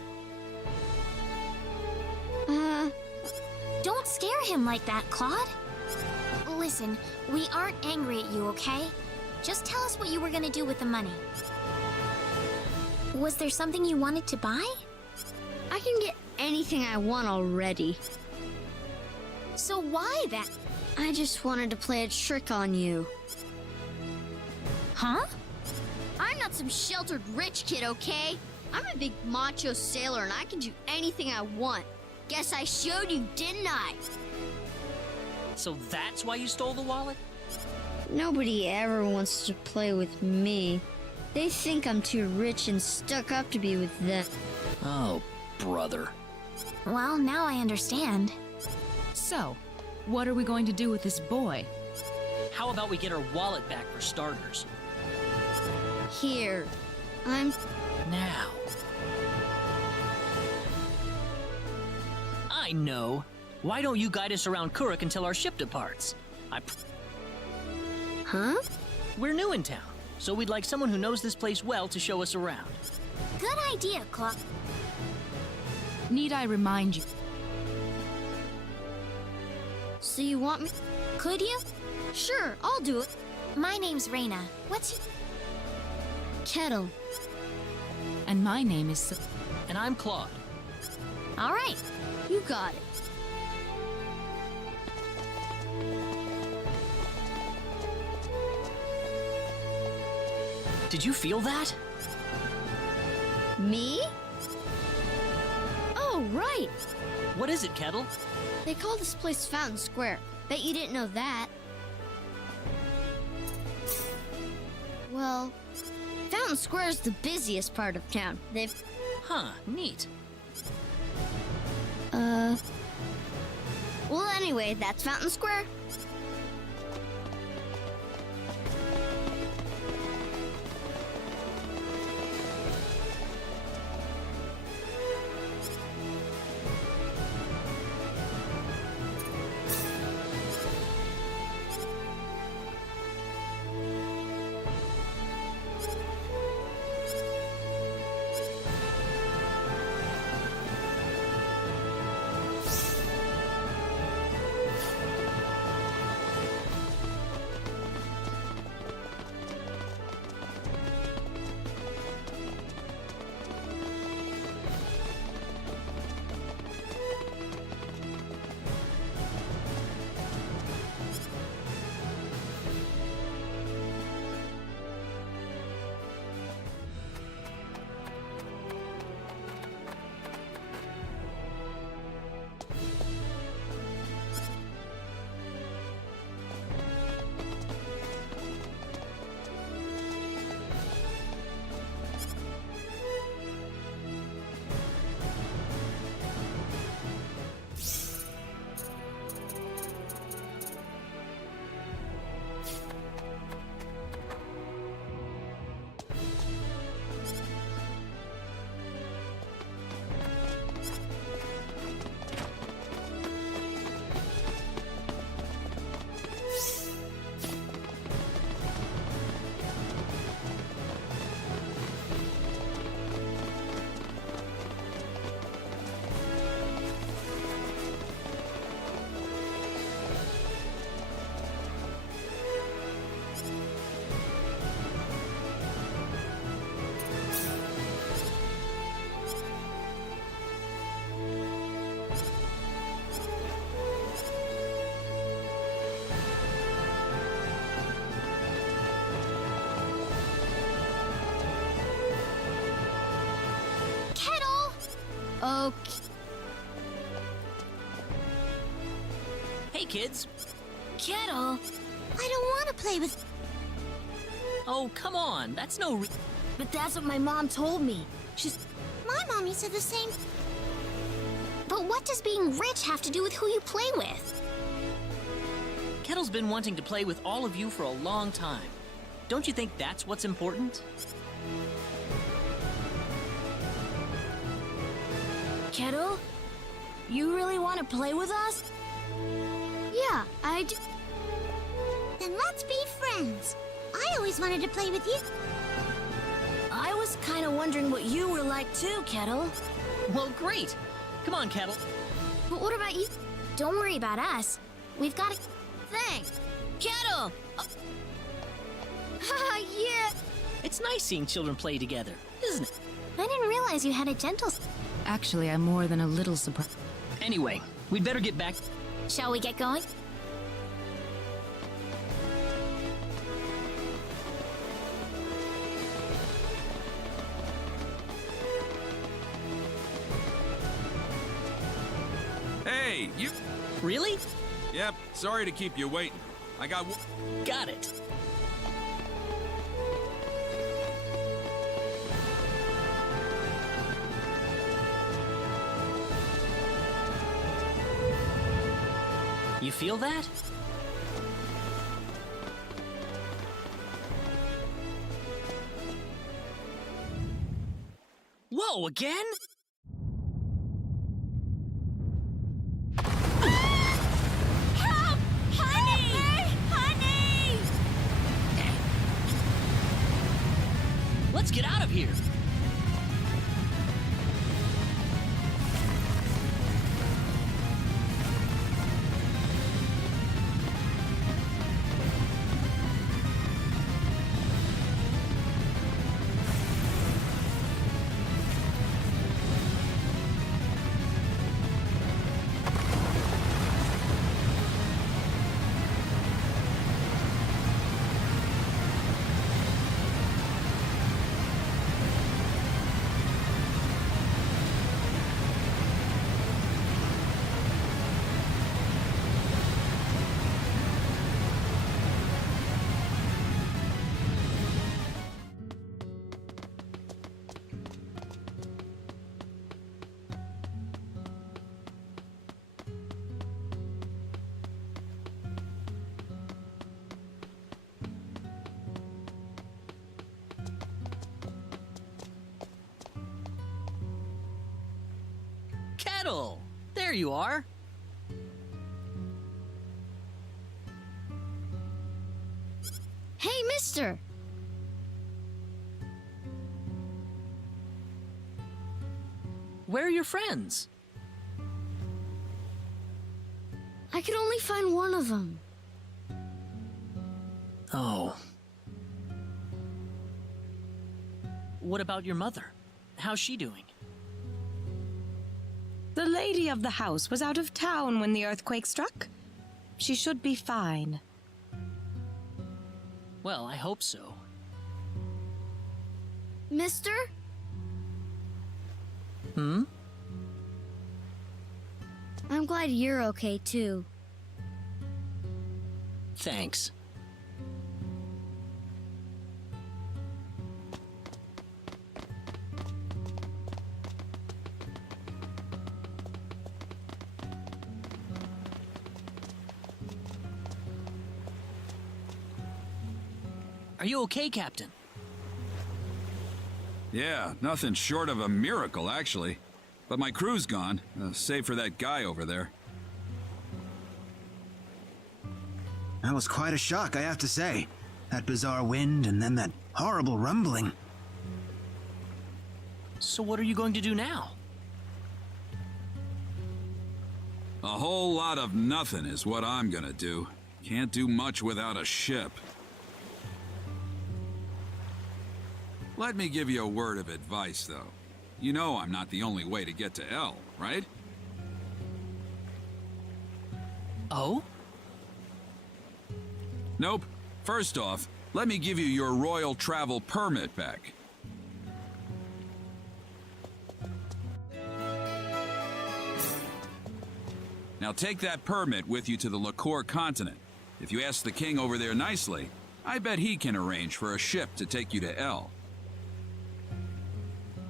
Don't scare him like that, Claude. Listen, we aren't angry at you, okay? Just tell us what you were gonna do with the money. Was there something you wanted to buy? I can get anything I want already. So why that? I just wanted to play a trick on you. Huh? I'm not some sheltered rich kid, okay? I'm a big macho sailor and I can do anything I want. Guess I showed you, didn't I? So that's why you stole the wallet? Nobody ever wants to play with me. They think I'm too rich and stuck up to be with them. Oh, brother. Well, now I understand. So, what are we going to do with this boy? How about we get our wallet back for starters? Here. I'm... Now. I know. Why don't you guide us around Kuruk until our ship departs? Huh? We're new in town, so we'd like someone who knows this place well to show us around. Good idea, Claude. Need I remind you? So you want me? Could you? Sure, I'll do it. My name's Reina. What's your... Kettle. And my name is... And I'm Claude. All right. You got it. Did you feel that? Me? Oh, right. What is it, Kettle? They call this place Fountain Square. Bet you didn't know that. Well, Fountain Square is the busiest part of town. They've... Huh, neat. Well, anyway, that's Fountain Square. Okay. Hey, kids. Kettle, I don't want to play with... Oh, come on. That's no But that's what my mom told me. My mommy said the same... But what does being rich have to do with who you play with? Kettle's been wanting to play with all of you for a long time. Don't you think that's what's important? Kettle, you really want to play with us? Yeah, I do. Then let's be friends. I always wanted to play with you. I was kind of wondering what you were like too, Kettle. Well, great. Come on, Kettle. But what about you? Don't worry about us. We've got to... Thanks. Kettle! Haha, yeah! It's nice seeing children play together, isn't it? I didn't realize you had a gentle... Actually, I'm more than a little surprised. Anyway, we'd better get back. Shall we get going? Hey, you... Really? Yep, sorry to keep you waiting. I got... Got it. You feel that? Whoa, again? Help! Honey! Honey! Let's get out of here. Kettle! There you are. Hey, mister! Where are your friends? I could only find one of them. Oh. What about your mother? How's she doing? The lady of the house was out of town when the earthquake struck. She should be fine. Well, I hope so. Mister? Hmm? I'm glad you're okay, too. Thanks. Are you okay, Captain? Yeah, nothing short of a miracle, actually. But my crew's gone, save for that guy over there. That was quite a shock, I have to say. That bizarre wind and then that horrible rumbling. So what are you going to do now? A whole lot of nothing is what I'm gonna do. Can't do much without a ship. Let me give you a word of advice, though. You know I'm not the only way to get to L, right? Oh? Nope. First off, let me give you your royal travel permit back. Now take that permit with you to the Liqueur continent. If you ask the king over there nicely, I bet he can arrange for a ship to take you to L.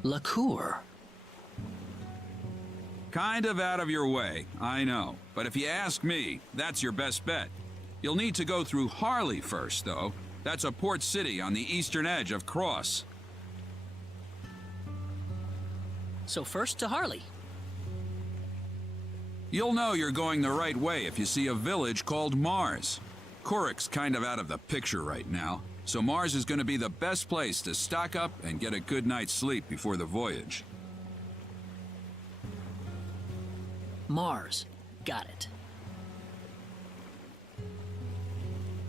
Liqueur? Kind of out of your way, I know. But if you ask me, that's your best bet. You'll need to go through Harley first, though. That's a port city on the eastern edge of Cross. So first to Harley. You'll know you're going the right way if you see a village called Mars. Kurik's kind of out of the picture right now, so Mars is going to be the best place to stock up and get a good night's sleep before the voyage. Mars. Got it.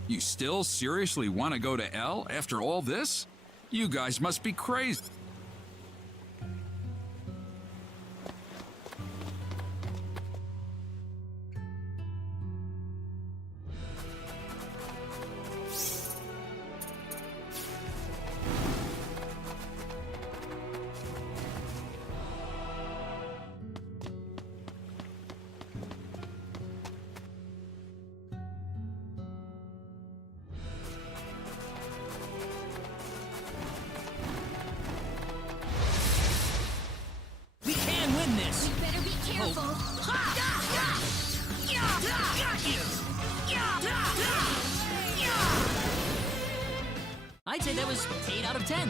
You still seriously want to go to L after all this? You guys must be crazy. We can win this! You better be careful. Ha! Ya! Ya! Got you! Ya! Ya! Ya! I'd say that was 8 out of 10.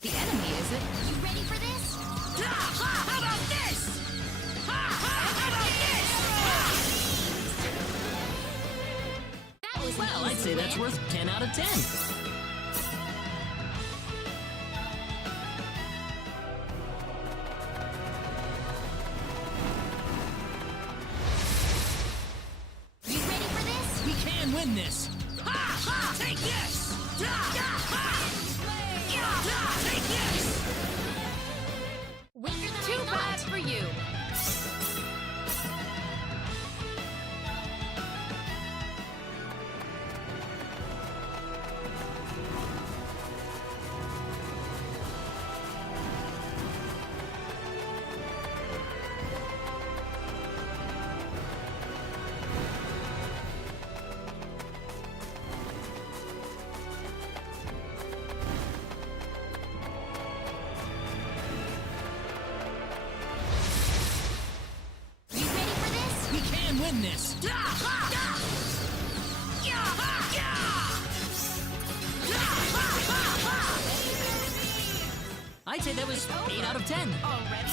The enemy, is it? You ready for this? How about this? How about this? That was Well, I'd say that's worth 10 out of 10. You ready for this? We can win this! Take this! Take this! Weaker than Too I thought. bad for you. You ready for this? We can win this! I'd say that was 8 out of 10. Already?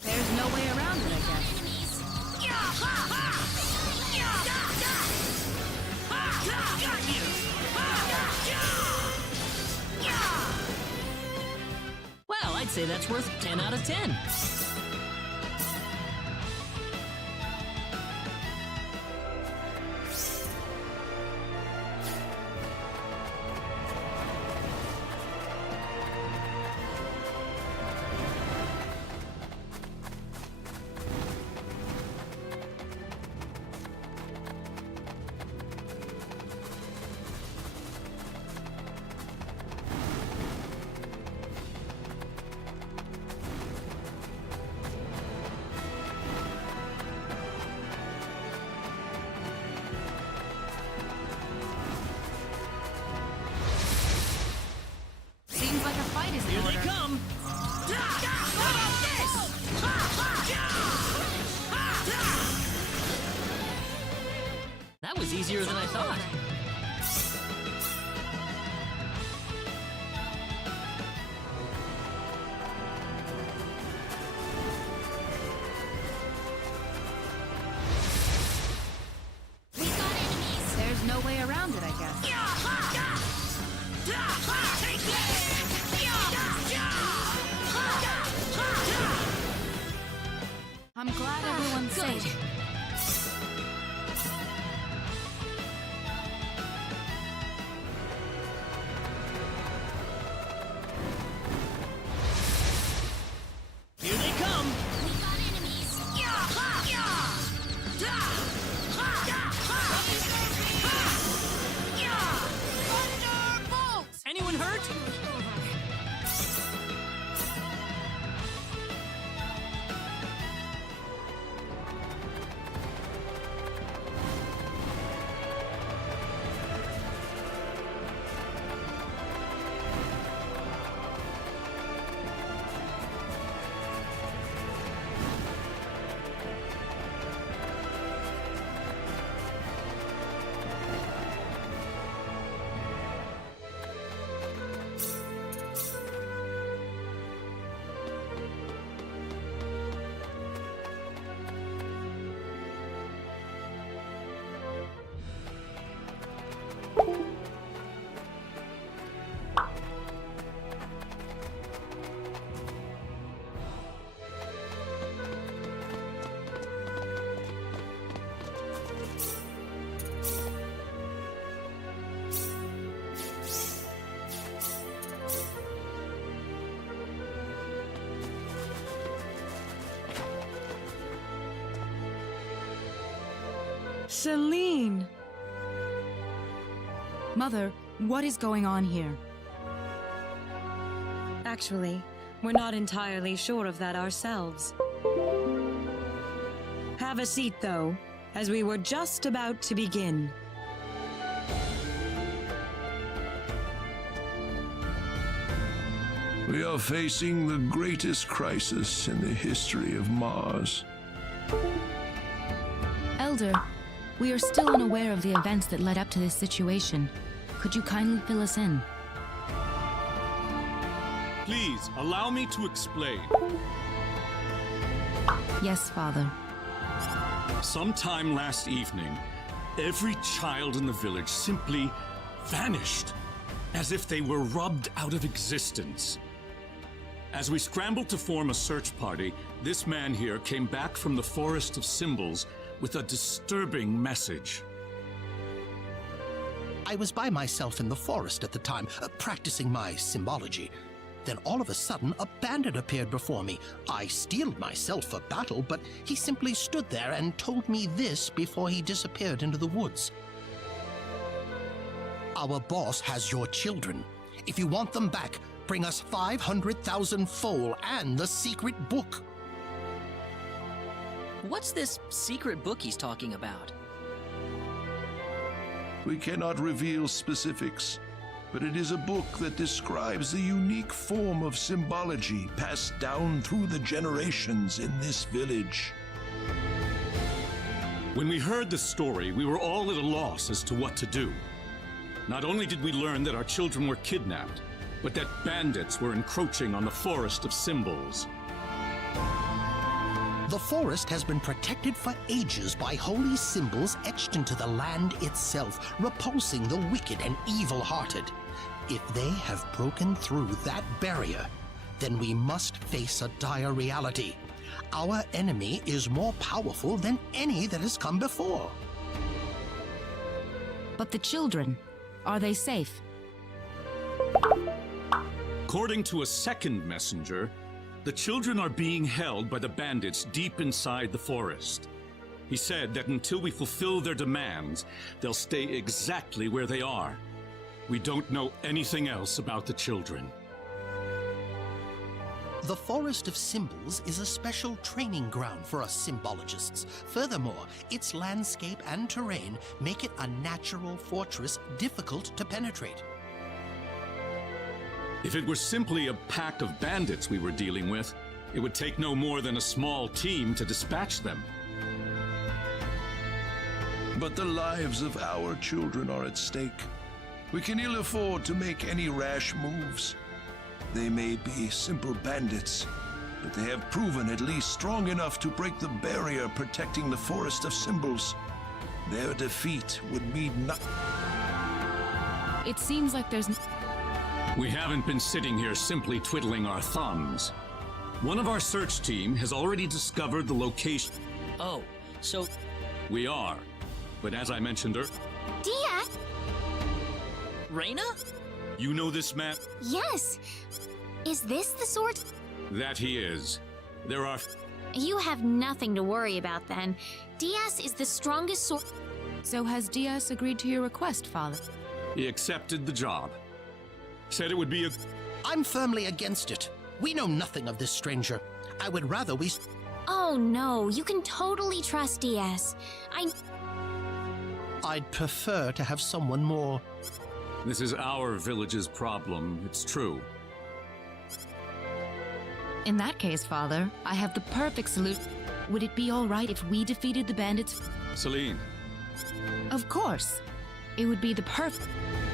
There's no way around it, I guess. Enemies. Got you! Well, I'd say that's worth 10 out of 10. Celine! Mother, what is going on here? Actually, we're not entirely sure of that ourselves. Have a seat, though, as we were just about to begin. We are facing the greatest crisis in the history of Mars. Elder, we are still unaware of the events that led up to this situation. Could you kindly fill us in? Please, allow me to explain. Yes, Father. Sometime last evening, every child in the village simply vanished, as if they were rubbed out of existence. As we scrambled to form a search party, this man here came back from the Forest of Symbols with a disturbing message. I was by myself in the forest at the time, practicing my symbology. Then all of a sudden, a bandit appeared before me. I steeled myself for battle, but he simply stood there and told me this before he disappeared into the woods. Our boss has your children. If you want them back, bring us 500,000 foal and the secret book. What's this secret book he's talking about? We cannot reveal specifics, but it is a book that describes the unique form of symbology passed down through the generations in this village. When we heard the story, we were all at a loss as to what to do. Not only did we learn that our children were kidnapped, but that bandits were encroaching on the Forest of Symbols. The forest has been protected for ages by holy symbols etched into the land itself, repulsing the wicked and evil-hearted. If they have broken through that barrier, then we must face a dire reality. Our enemy is more powerful than any that has come before. But the children, are they safe? According to a second messenger, the children are being held by the bandits deep inside the forest. He said that until we fulfill their demands, they'll stay exactly where they are. We don't know anything else about the children. The Forest of Symbols is a special training ground for us symbologists. Furthermore, its landscape and terrain make it a natural fortress difficult to penetrate. If it were simply a pack of bandits we were dealing with, it would take no more than a small team to dispatch them. But the lives of our children are at stake. We can ill afford to make any rash moves. They may be simple bandits, but they have proven at least strong enough to break the barrier protecting the Forest of Symbols. Their defeat would mean nothing. It seems like there's... We haven't been sitting here simply twiddling our thumbs. One of our search team has already discovered the location. Oh, so... We are. But as I mentioned earlier... Dia! Reina? You know this man? Yes. Is this the sort? That he is. There are... You have nothing to worry about then. Diaz is the strongest sort... So has Diaz agreed to your request, Father? He accepted the job. Said it would be a... I'm firmly against it. We know nothing of this stranger. I would rather we... Oh no, you can totally trust Diaz. I'd prefer to have someone more... This is our village's problem, it's true. In that case, Father, I have the perfect solution. Would it be all right if we defeated the bandits? Celine. Of course. It would be the perfect...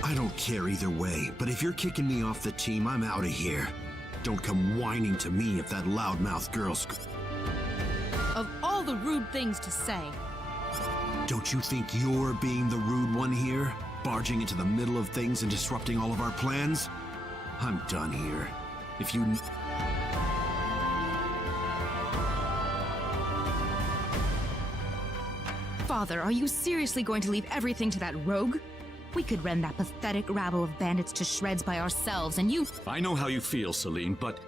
I don't care either way, but if you're kicking me off the team, I'm out of here. Don't come whining to me if that loudmouth girl's... Of all the rude things to say. Don't you think you're being the rude one here? Barging into the middle of things and disrupting all of our plans? I'm done here. If you... Father, are you seriously going to leave everything to that rogue? We could rend that pathetic rabble of bandits to shreds by ourselves, and you... I know how you feel, Celine, but...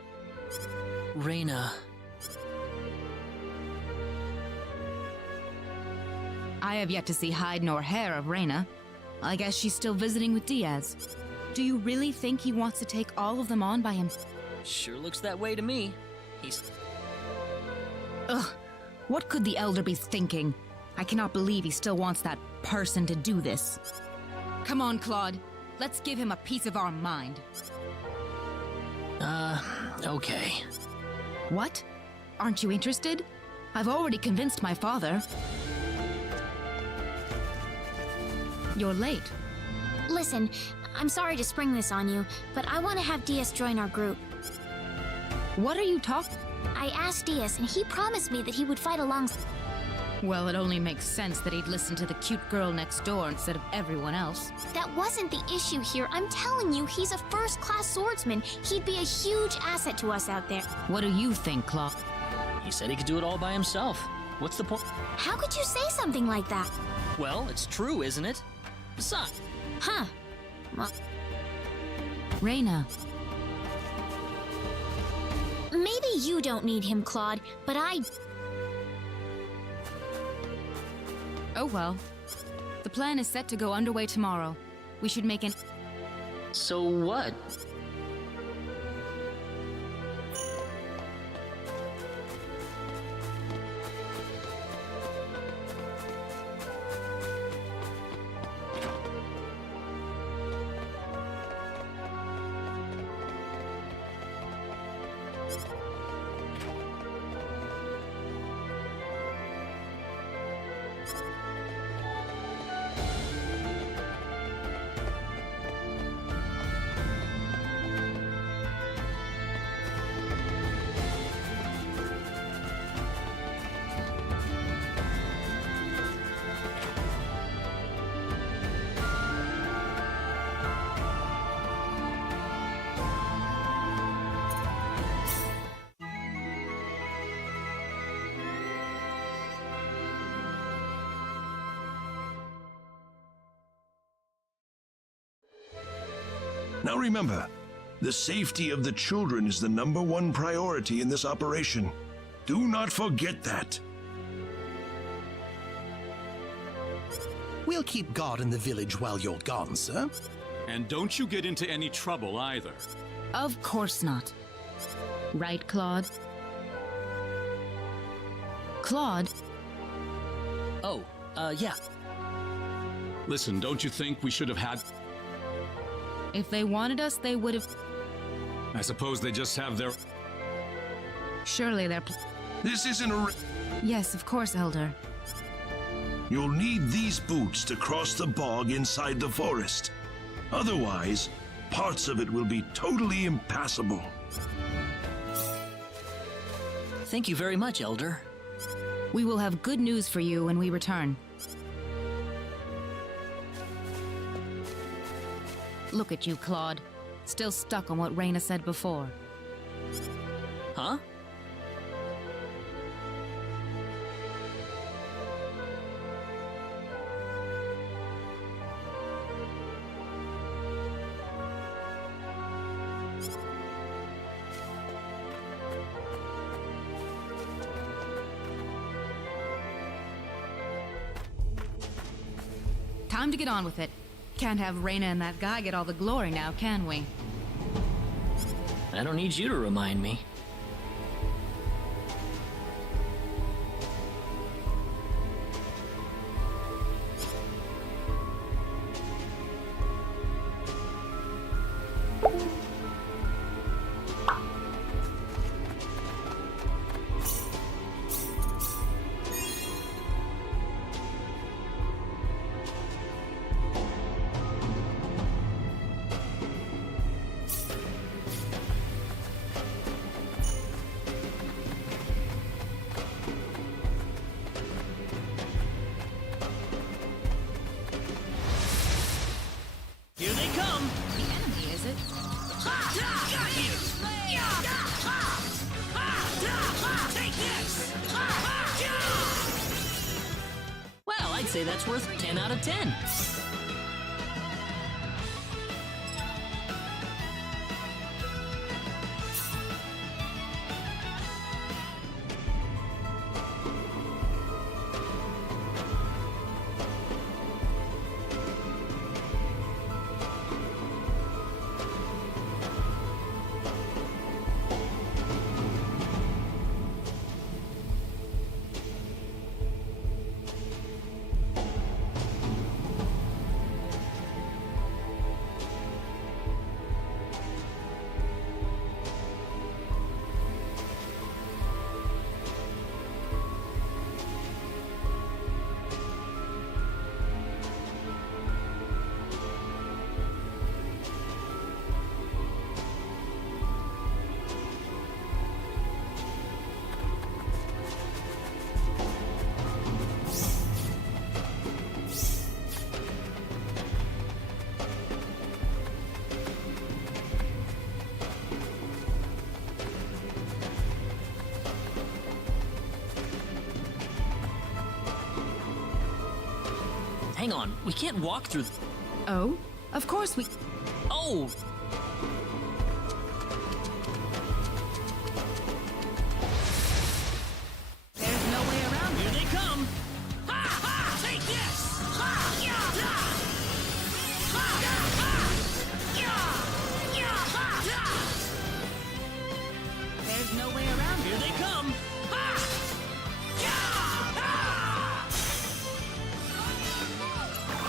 Reina... I have yet to see hide nor hair of Reina. I guess she's still visiting with Diaz. Do you really think he wants to take all of them on by himself? Sure looks that way to me. He's... Ugh, what could the Elder be thinking? I cannot believe he still wants that person to do this. Come on, Claude. Let's give him a piece of our mind. Okay. What? Aren't you interested? I've already convinced my father. You're late. Listen, I'm sorry to spring this on you, but I want to have Diaz join our group. What are you talking? I asked Diaz, and he promised me that he would fight along. Well, it only makes sense that he'd listen to the cute girl next door instead of everyone else. That wasn't the issue here. I'm telling you, he's a first-class swordsman. He'd be a huge asset to us out there. What do you think, Claude? He said he could do it all by himself. What's the point? How could you say something like that? Well, it's true, isn't it? Besides... Huh. Well, Reina. Maybe you don't need him, Claude, but I... Oh well. The plan is set to go underway tomorrow. We should make an... So what? Now remember, the safety of the children is the #1 priority in this operation. Do not forget that. We'll keep guard in the village while you're gone, sir. And don't you get into any trouble either. Of course not. Right, Claude? Claude? Oh, yeah. Listen, don't you think we should have had... If they wanted us, they would have... I suppose they just have their... Surely they're... This isn't a... Yes, of course, Elder. You'll need these boots to cross the bog inside the forest. Otherwise, parts of it will be totally impassable. Thank you very much, Elder. We will have good news for you when we return. Look at you, Claude. Still stuck on what Reina said before. Huh? Time to get on with it. Can't have Reina and that guy get all the glory now, can we? I don't need you to remind me. Here they come! The enemy, is it? Take this! Well, I'd say that's worth 10 out of 10. hang on. We can't walk through... Oh? Of course we... Oh! There's no way around Here it. they come! Ha ha! Take this! Ha! Ya! Da! Ha! Ya! Ha! Ya! Ya! Ha! Da! There's no way around Here it. they come! Ha! Ya! Ha!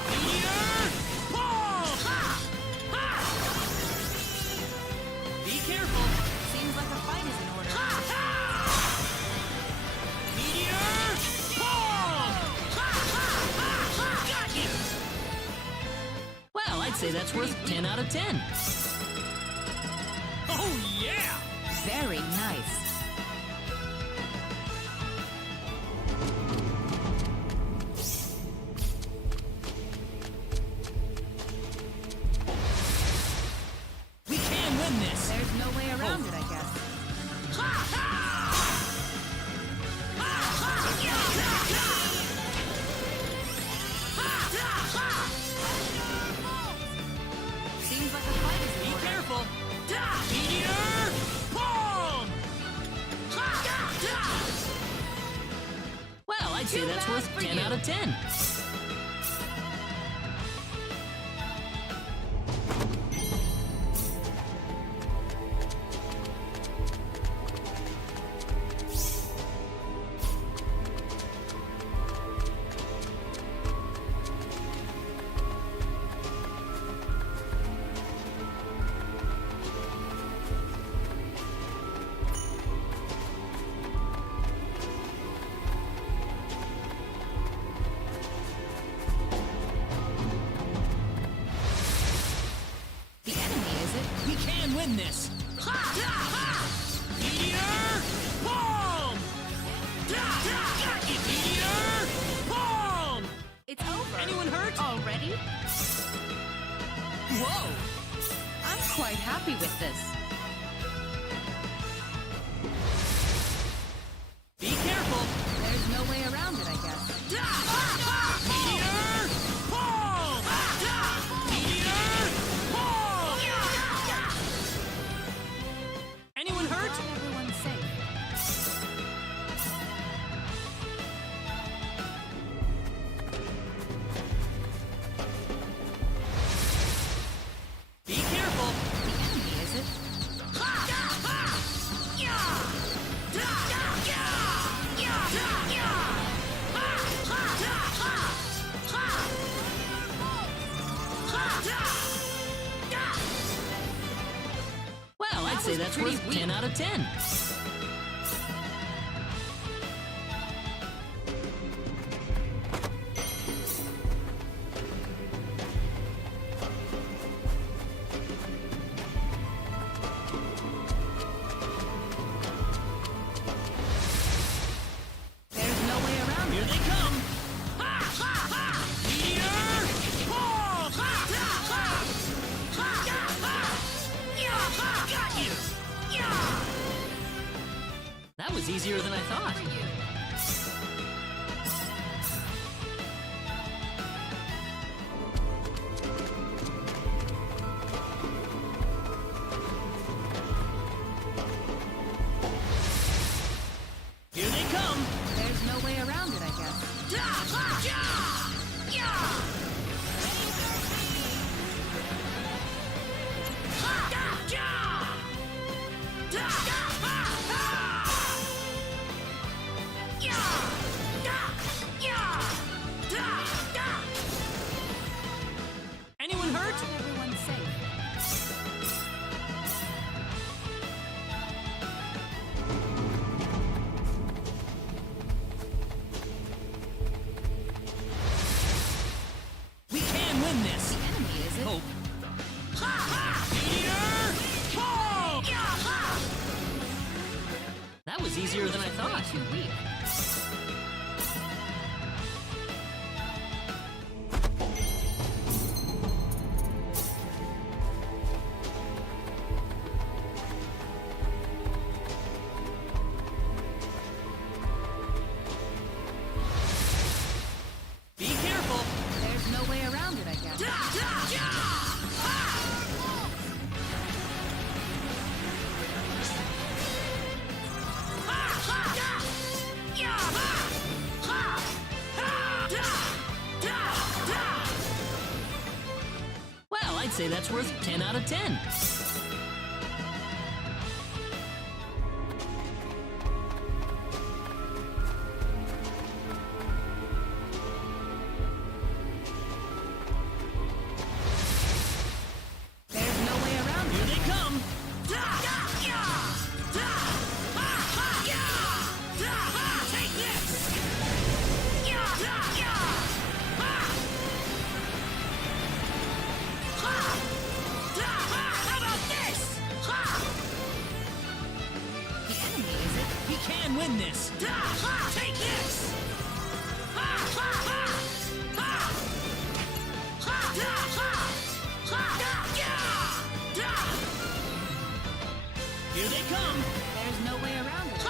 Meteor! Pull! Ha! Ha! Be careful! Seems like a fight is in order. Ha! Ha! Meteor! Pull! Ha! Ha! Ha! Ha! Got you! Well, I'd say that's worth 10 out of 10. Oh, yeah! Very nice. We can win this! There's no way around it, I guess. Ha! Ha! Ha! Ha! Ya! Da! Da! Ha! Da! Ha! Seems like a fight is in Be order. careful! Da! Meteor! Pull! Ha! Da! Da! Well, I'd say Too that's bad worth for 10 you. out of 10. The enemy, is it? We can win this! Ha! Da! Ha! Meteor! Pull! Da! Da! Got you! Meteor! Pull! It's over. Anyone hurt? Already? Whoa! I'm quite happy with this. Be careful! There's no way around it, I guess. Da! Ha! Ha! Meteor! Pull! Ha! Da! Meteor! Pull! Ya! Da! Anyone hurt? Glad everyone's safe. Be careful! The enemy, is it? Ha! Da! Ha! Ya! Da! Da! Ya! Ya! Da! Ya! Ha! Ha! Da! Ha! Ha! Ha! Da! Da! Well, I'd That say was that's pretty worth weak. 10 out of 10. There's no way around Here it. they come! Ha! Ha! Ha! Meteor! Pull! Ha! Da! Ha! Ha! Da! Ha! Ya! Ha! Got you! Ya! That was easier than I thought. Here they come! There's no way around it, I guess. Da! Ha! Ya! Ya! Ha! Da! Ya! Da! Da! Ha! Ha! Ya! Da! Ya! Da! Da! Anyone hurt? Glad everyone's safe. We can win this! The enemy, is it? Hope. Ha! Ha! Meteor! Pull! Ya! Ha! That was easier than I thought. Too weak. Be careful! There's say that's worth 10 out of 10. There's no way around Here they come. Take this! How about this? The enemy, is it? He can win this. Take this! Here they come. There's no way around it.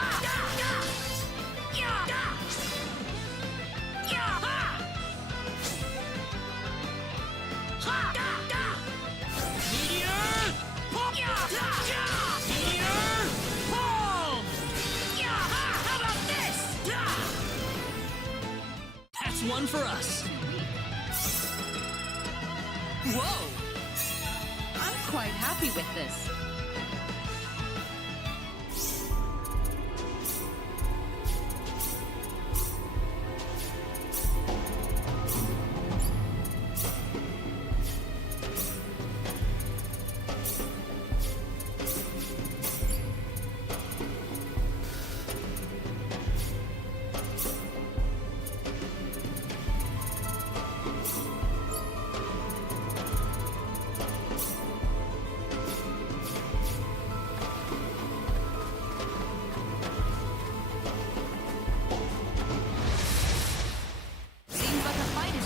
Meteor! Meteor! Palm! How about this? That's one for us. Whoa! I'm quite happy with this.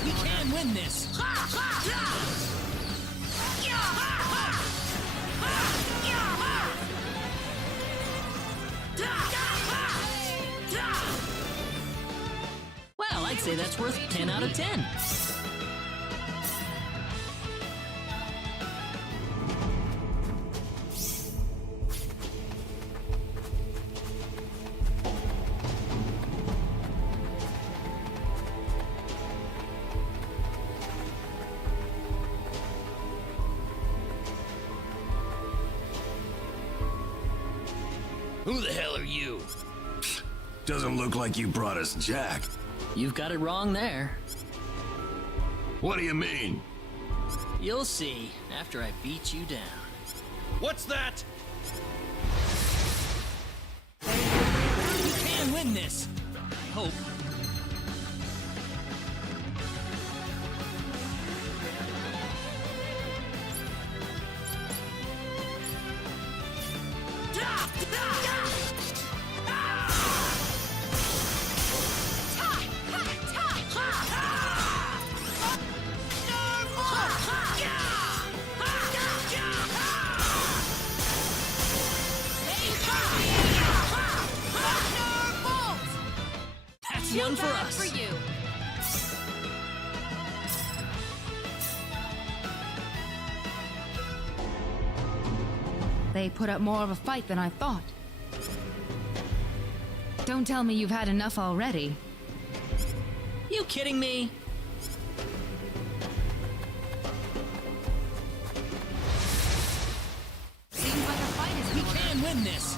We can win this. Well, I'd say that's worth 10 out of 10. Who the hell are you? Doesn't look like you brought us Jack. You've got it wrong there. What do you mean? You'll see after I beat you down. What's that? You can win this. I hope. That's one for us. For you. They put up more of a fight than I thought. Don't tell me you've had enough already. You kidding me? Seems like a fight is We can win this.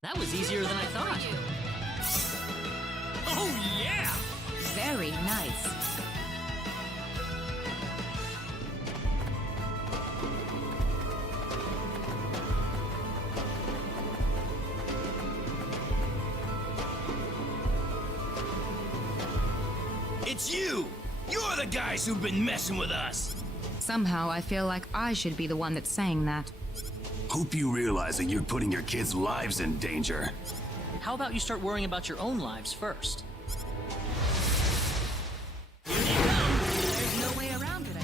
That was easier than I thought. Oh, yeah! very nice. It's you! You're the guys who've been messing with us! Somehow I feel like I should be the one that's saying that. Hope you realize that you're putting your kids' lives in danger. How about you start worrying about your own lives first? There's no way around it.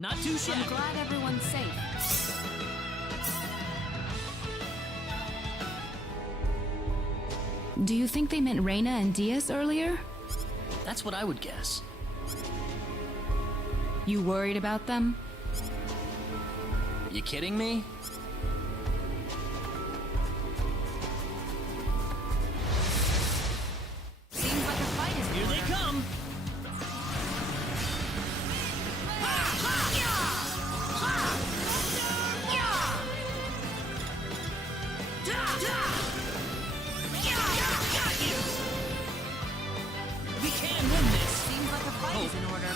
Not too shabby. I'm glad everyone's safe. Do you think they meant Reina and Diaz earlier? That's what I would guess. You worried about them? You kidding me? Seems like a fight is Here they come! We can win this! Seems like a fight is in order.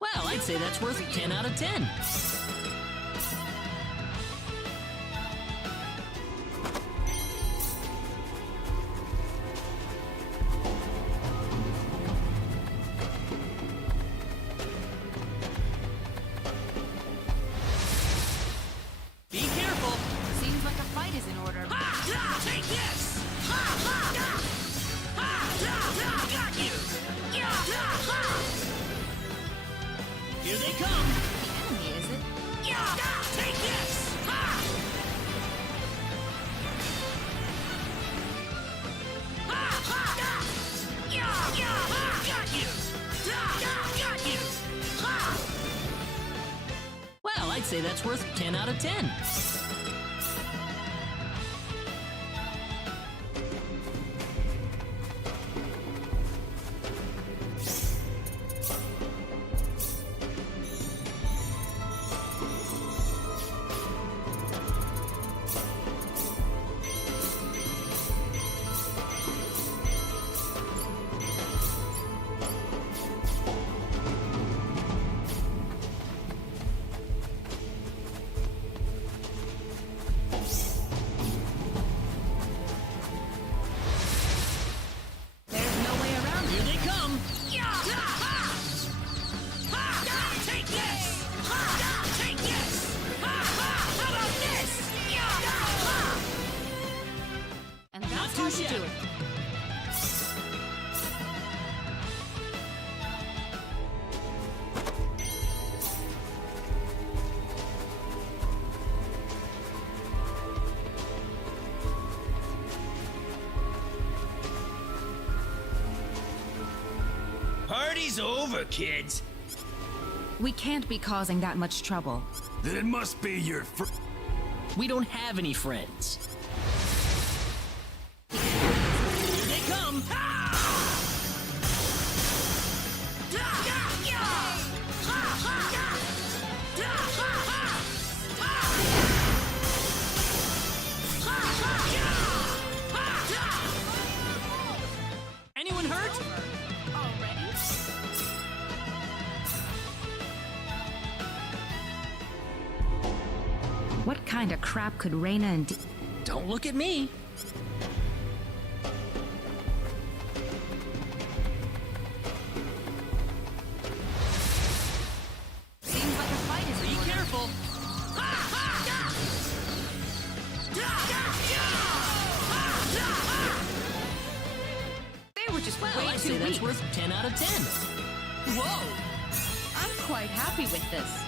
Well, I'd say that's worth 10 out of 10. Be careful! Seems like a fight is in order. Take this! Got you! Here they come! The enemy, is it? Take this! Got you! Got you! Well, I'd say that's worth 10 out of 10. There's no way around Here they come! Take this! Take this! How about this? And that's Not too how you shabby. do it. Party's over, kids. We can't be causing that much trouble. Then it must be your We don't have any friends. Here they come! Anyone hurt? What kind of crap could Reina and Don't look at me. Seems like a fight is in Be order. careful. They were just Well, way I'd too say that's weak. worth 10 out of 10. Whoa! I'm quite happy with this.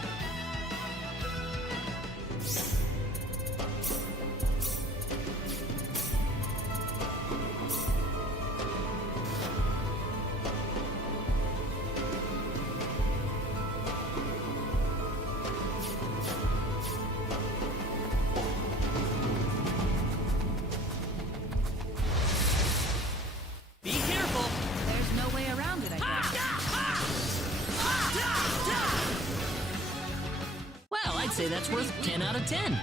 Be careful. There's no way around it, I guess. Well, I'd say that's worth 10 out of 10.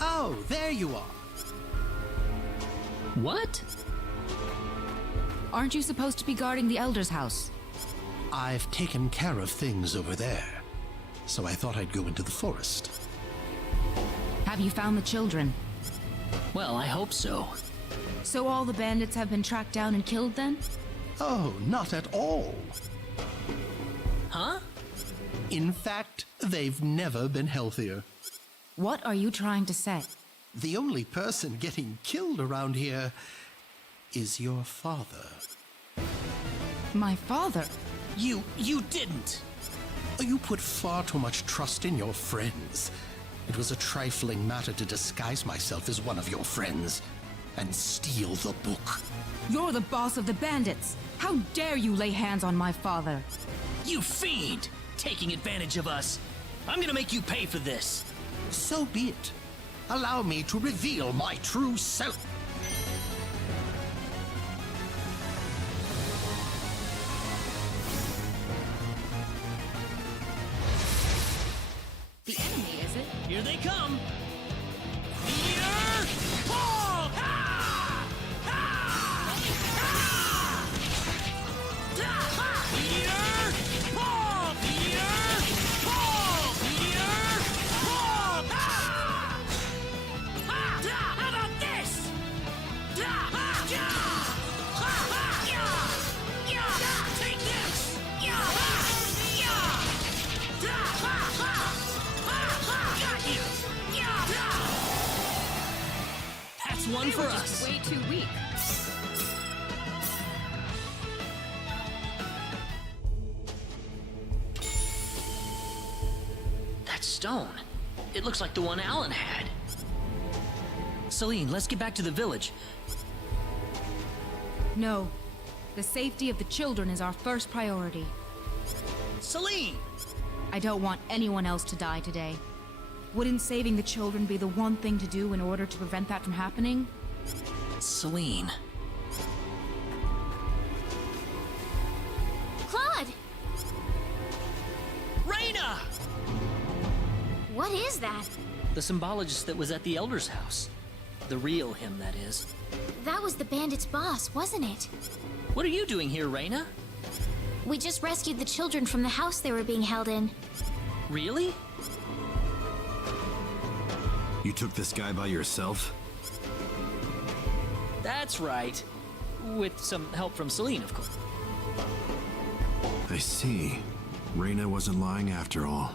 Oh, there you are. What? Aren't you supposed to be guarding the Elder's house? I've taken care of things over there, so I thought I'd go into the forest. Have you found the children? Well, I hope so. So all the bandits have been tracked down and killed then? Oh, not at all. Huh? In fact, they've never been healthier. What are you trying to say? The only person getting killed around here is your father. My father? You didn't! You put far too much trust in your friends. It was a trifling matter to disguise myself as one of your friends and steal the book. You're the boss of the bandits! How dare you lay hands on my father? You fiend! Taking advantage of us. I'm gonna make you pay for this. So be it. Allow me to reveal my true self. The enemy, is it? Here they come! Meteor ball! Ha! Ha! Ha! Meteor ball! Meteor ball! Meteor ball! Ha! Ha! How about this? Ha! Ha! Yeah! Ha! Ha! Yeah! Yeah! Take this! Yeah! Ha! Yeah! Ha! Ha! Ha! Got you! That's one for us. Way too weak. That stone. It looks like the one Alan had. Celine, let's get back to the village. No. The safety of the children is our first priority. Celine! I don't want anyone else to die today. Wouldn't saving the children be the one thing to do in order to prevent that from happening? Celine. Claude! Reina! What is that? The symbologist that was at the Elder's house. The real him, that is. That was the bandit's boss, wasn't it? What are you doing here, Reina? We just rescued the children from the house they were being held in. Really? You took this guy by yourself? That's right. With some help from Celine, of course. I see. Reina wasn't lying after all.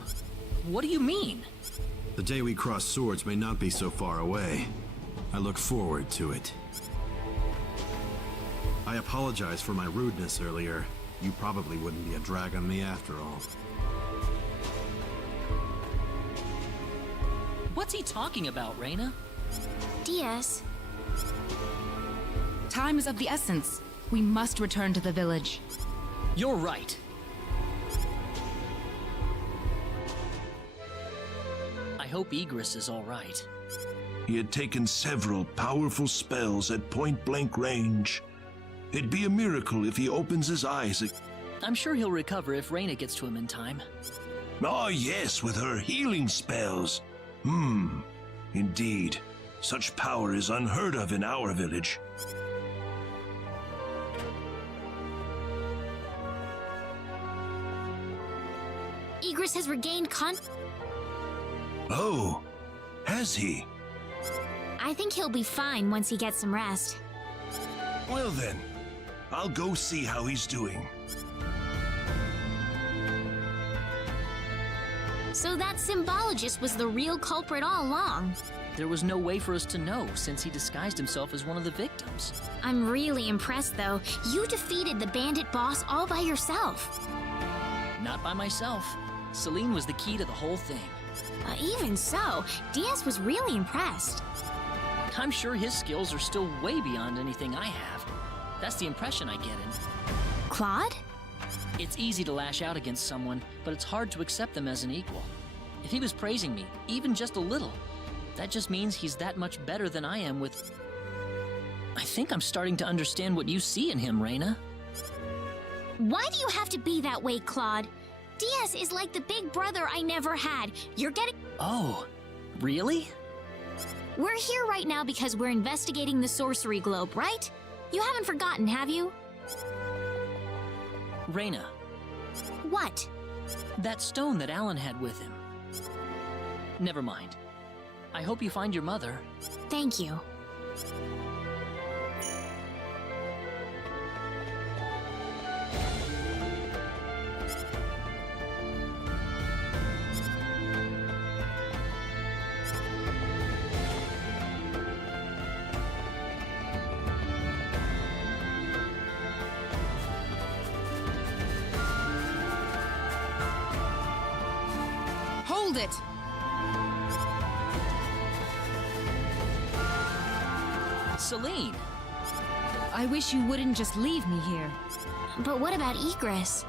What do you mean? The day we cross swords may not be so far away. I look forward to it. I apologize for my rudeness earlier. You probably wouldn't be a drag on me after all. What's he talking about, Reina? Diaz. Time is of the essence. We must return to the village. You're right. I hope Igris is all right. He had taken several powerful spells at point-blank range. It'd be a miracle if he opens his eyes. I'm sure he'll recover if Reina gets to him in time. Ah, yes, with her healing spells. Indeed. Such power is unheard of in our village. Igris has regained Oh, has he? I think he'll be fine once he gets some rest. Well then, I'll go see how he's doing. So that symbologist was the real culprit all along. There was no way for us to know since he disguised himself as one of the victims. I'm really impressed, though. You defeated the bandit boss all by yourself. Not by myself. Celine was the key to the whole thing. Even so, Diaz was really impressed. I'm sure his skills are still way beyond anything I have. That's the impression I get in. Claude? It's easy to lash out against someone, but it's hard to accept them as an equal. If he was praising me, even just a little, that just means he's that much better than I am with... I think I'm starting to understand what you see in him, Reina. Why do you have to be that way, Claude? Diaz is like the big brother I never had. You're getting... Oh, really? We're here right now because we're investigating the sorcery globe, right? You haven't forgotten, have you? Reina. What? That stone that Alan had with him. Never mind. I hope you find your mother. Thank you. Hold it! Celine! I wish you wouldn't just leave me here. But what about Egress?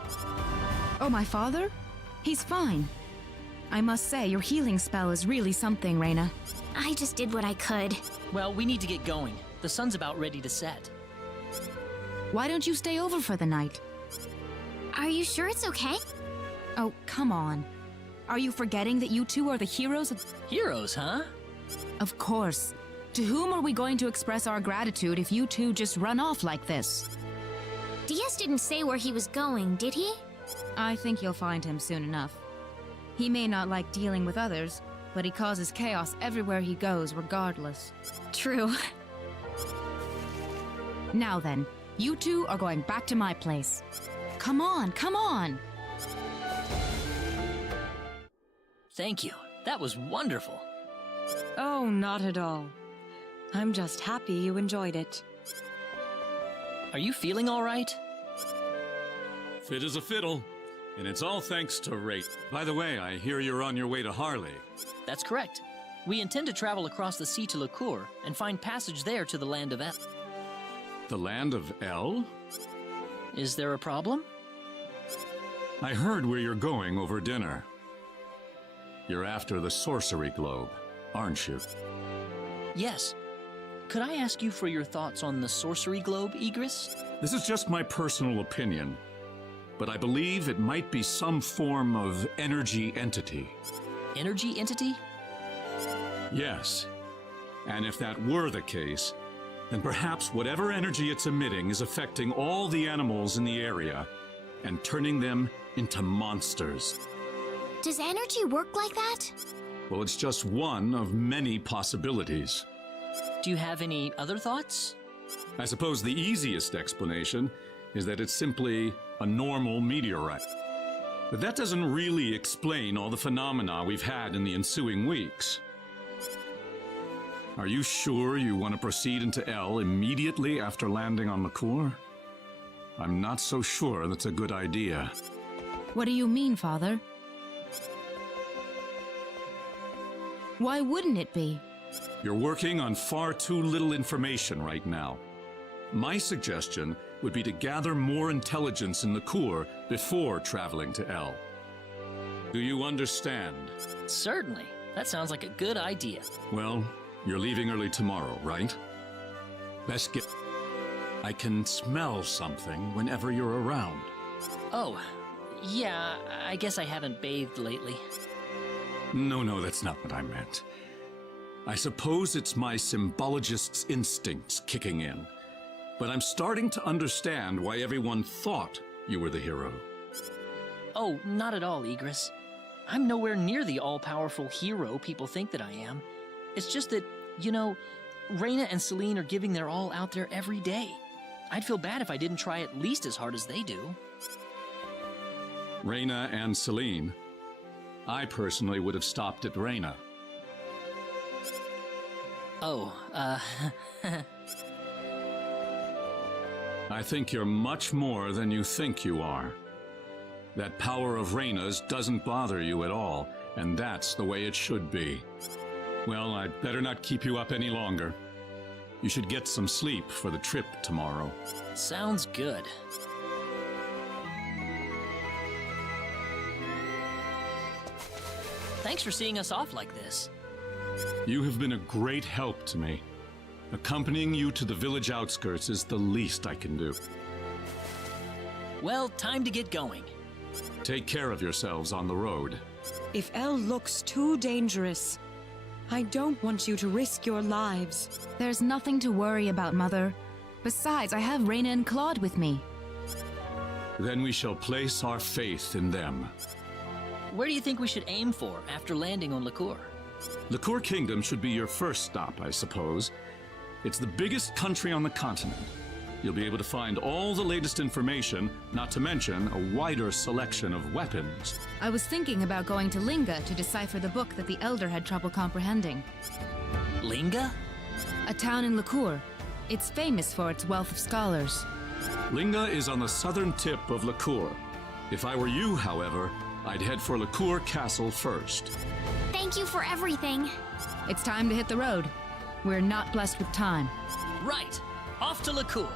Oh, my father? He's fine. I must say, your healing spell is really something, Reina. I just did what I could. Well, we need to get going. The sun's about ready to set. Why don't you stay over for the night? Are you sure it's okay? Oh, come on. Are you forgetting that you two are the heroes of... Heroes, huh? Of course. To whom are we going to express our gratitude if you two just run off like this? Diaz didn't say where he was going, did he? I think you'll find him soon enough. He may not like dealing with others, but he causes chaos everywhere he goes, regardless. True. Now then, you two are going back to my place. Come on, come on! Thank you. That was wonderful. Oh, not at all. I'm just happy you enjoyed it. Are you feeling all right? Fit as a fiddle. And it's all thanks to Ray. By the way, I hear you're on your way to Harley. That's correct. We intend to travel across the sea to Licour and find passage there to the land of El. The land of El? Is there a problem? I heard where you're going over dinner. You're after the sorcery globe, aren't you? Yes. Could I ask you for your thoughts on the sorcery globe, Egress? This is just my personal opinion, but I believe it might be some form of energy entity. Energy entity? Yes. And if that were the case, then perhaps whatever energy it's emitting is affecting all the animals in the area and turning them into monsters. Does energy work like that? Well, it's just one of many possibilities. Do you have any other thoughts? I suppose the easiest explanation is that it's simply a normal meteorite. But that doesn't really explain all the phenomena we've had in the ensuing weeks. Are you sure you want to proceed into El immediately after landing on Licour? I'm not so sure that's a good idea. What do you mean, Father? Why wouldn't it be? You're working on far too little information right now. My suggestion would be to gather more intelligence in Licour before traveling to El. Do you understand? Certainly. That sounds like a good idea. Well, you're leaving early tomorrow, right? Best get... I can smell something whenever you're around. Oh, yeah, I guess I haven't bathed lately. No, that's not what I meant. I suppose it's my symbologist's instincts kicking in. But I'm starting to understand why everyone thought you were the hero. Oh, not at all, Egress. I'm nowhere near the all-powerful hero people think that I am. It's just that, you know, Reina and Celine are giving their all out there every day. I'd feel bad if I didn't try at least as hard as they do. Reina and Celine. I personally would have stopped at Reina. Oh, I think you're much more than you think you are. That power of Reina's doesn't bother you at all, and that's the way it should be. Well, I'd better not keep you up any longer. You should get some sleep for the trip tomorrow. Sounds good. Thanks for seeing us off like this. You have been a great help to me. Accompanying you to the village outskirts is the least I can do. Well, time to get going. Take care of yourselves on the road. If El looks too dangerous, I don't want you to risk your lives. There's nothing to worry about, Mother. Besides, I have Reina and Claude with me. Then we shall place our faith in them. Where do you think we should aim for after landing on Licour? Licour Kingdom should be your first stop, I suppose. It's the biggest country on the continent. You'll be able to find all the latest information, not to mention a wider selection of weapons. I was thinking about going to Linga to decipher the book that the Elder had trouble comprehending. Linga? A town in Licour. It's famous for its wealth of scholars. Linga is on the southern tip of Licour. If I were you, however, I'd head for Liqueur Castle first. Thank you for everything. It's time to hit the road. We're not blessed with time. Right. Off to Liqueur.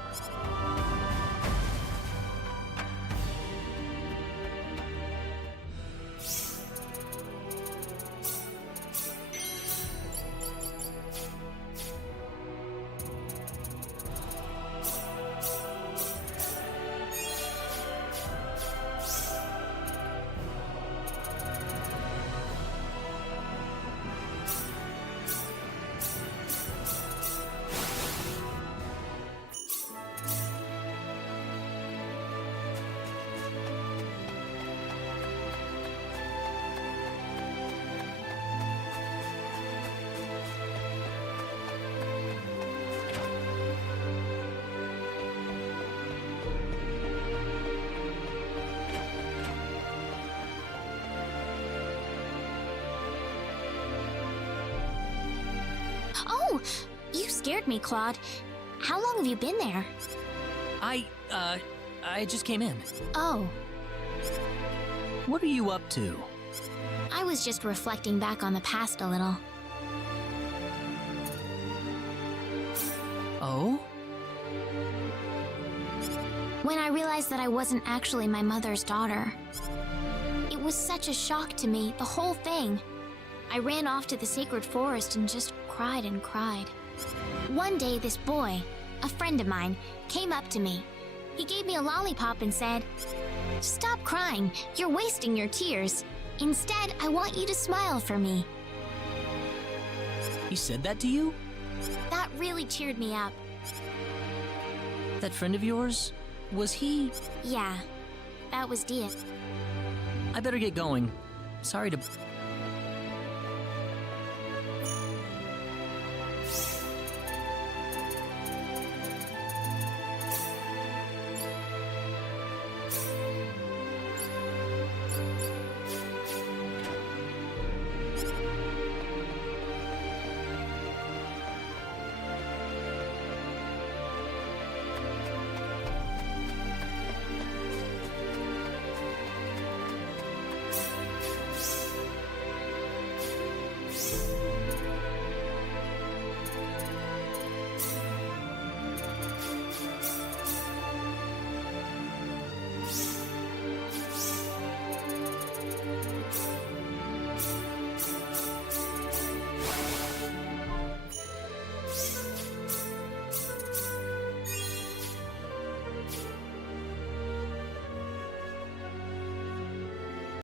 Oh, you scared me, Claude. How long have you been there? I just came in. Oh, What are you up to? I was just reflecting back on the past a little. Oh? When I realized that I wasn't actually my mother's daughter. It was such a shock to me, the whole thing. I ran off to the sacred forest and just cried and cried. One day, this boy, a friend of mine, came up to me. He gave me a lollipop and said, "Stop crying, you're wasting your tears. Instead, I want you to smile for me." He said that to you? That really cheered me up. That friend of yours? Was he? Yeah, that was Dia. I better get going. Sorry to